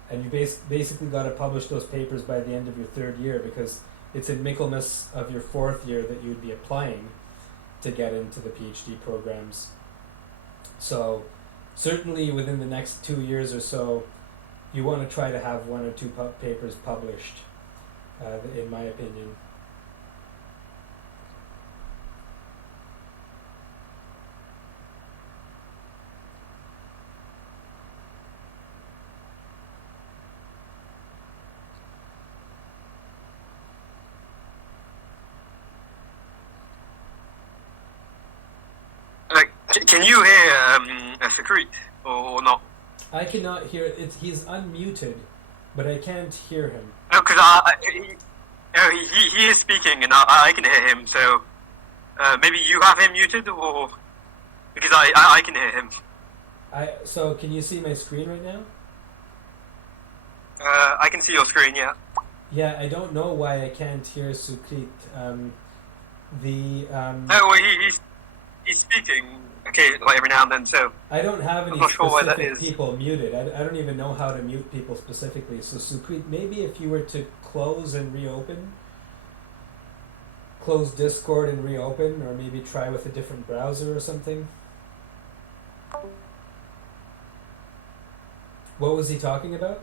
And you basically got to publish those papers by the end of your third year, because it's in Michaelmas of your fourth year that you'd be applying to get into the PhD programs. So certainly within the next 2 years or so, you want to try to have 1 or 2 papers published, in my opinion. Can you hear Secrete or not? I cannot hear it. He's unmuted, but I can't hear him. No, because he is speaking and I can hear him. So maybe you have him muted, or because I can hear him. So can you see my screen right now? I can see your screen. Yeah. Yeah, I don't know why I can't hear Sukrit. Well, he's speaking. Okay, like every now and then. So I don't have any specific people muted. I don't even know how to mute people specifically. So Sukrit, maybe if you were to close Discord and reopen, or maybe try with a different browser or something. What was he talking about?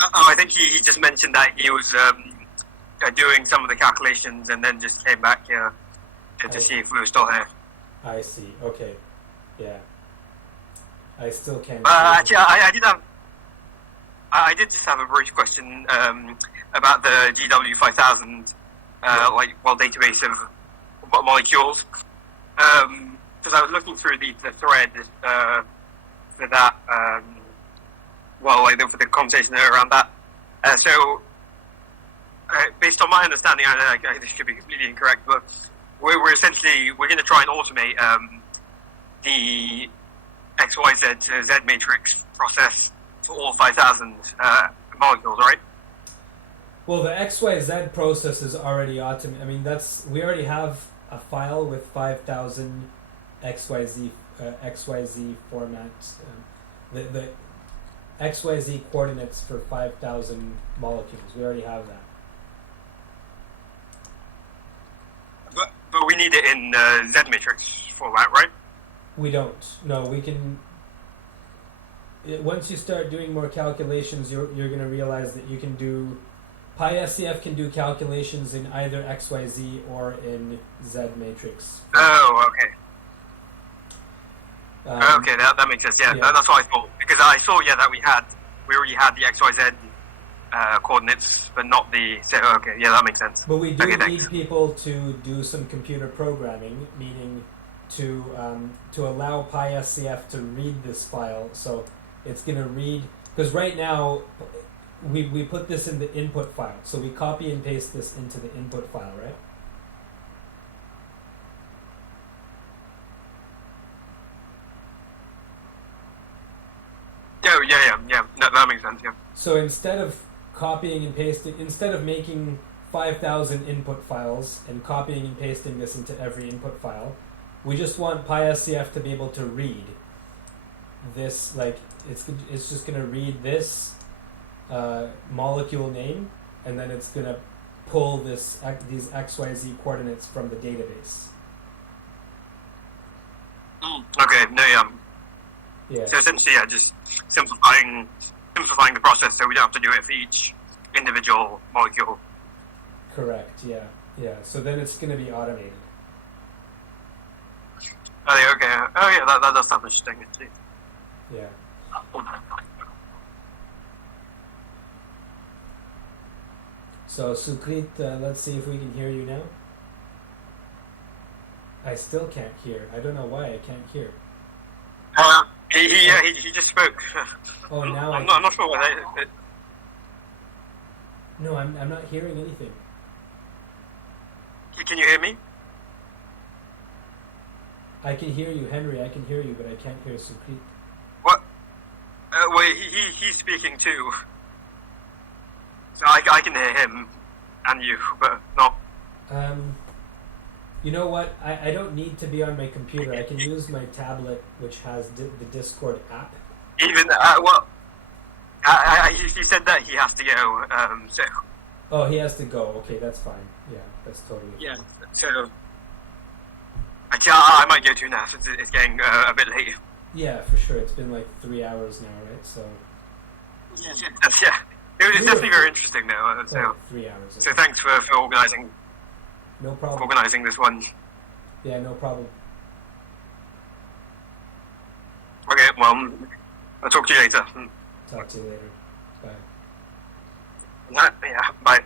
I think he just mentioned that he was doing some of the calculations and then just came back here to see if we were still here. I see. Okay. Yeah. I still can't. Actually, I did just have a brief question about the GW5000 database of molecules. Because I was looking through the thread for that. For the conversation around that. Based on my understanding, this should be completely incorrect, but we're going to try and automate the XYZ to Z matrix process for all 5,000 molecules, right? Well, the XYZ process is already automated. I mean, we already have a file with 5,000 XYZ formats. The XYZ coordinates for 5,000 molecules. We already have that. But we need it in Z matrix format, right? We don't. No, we can. Once you start doing more calculations, you're going to realize that you can do. PySCF can do calculations in either XYZ or in Z matrix. Oh, okay. Okay, that makes sense. Yeah, that's what I thought, because I saw that we already had the XYZ coordinates, but not the. So okay, yeah, that makes sense. But we do need people to do some computer programming, meaning to allow PySCF to read this file. So it's going to read, because right now we put this in the input file. So we copy and paste this into the input file, right? Yeah. That makes sense. Yeah. So instead of copying and pasting, instead of making 5,000 input files and copying and pasting this into every input file, we just want PySCF to be able to read this. Like it's just going to read this molecule name, and then it's going to pull these XYZ coordinates from the database. Okay. No. Yeah. So essentially, just simplifying the process, so we don't have to do it for each individual molecule. Correct. Yeah. So then it's going to be automated. Oh, okay. Oh, yeah. That does sound interesting. Actually. Yeah. So Sukrit, let's see if we can hear you now. I still can't hear. I don't know why I can't hear. He just spoke. Oh, now I'm not sure why. No, I'm not hearing anything. Can you hear me? I can hear you, Henry. I can hear you, but I can't hear Sukrit. What? Well, he's speaking too. So I can hear him and you, but not. You know what? I don't need to be on my computer. I can use my tablet, which has the Discord app. Even he said that he has to go. So. Oh, he has to go. Okay, that's fine. Yeah, that's totally Yeah. fine. So. I might go too now. Since it's getting a bit late. Yeah, for sure. It's been like 3 hours now, right? So. Yeah. It was definitely very interesting, though. So. 3 hours. So thanks for organising. No problem. Organising this one. Yeah, no problem. Okay, well, I'll talk to you later. Talk to you later. Bye. Yeah, bye.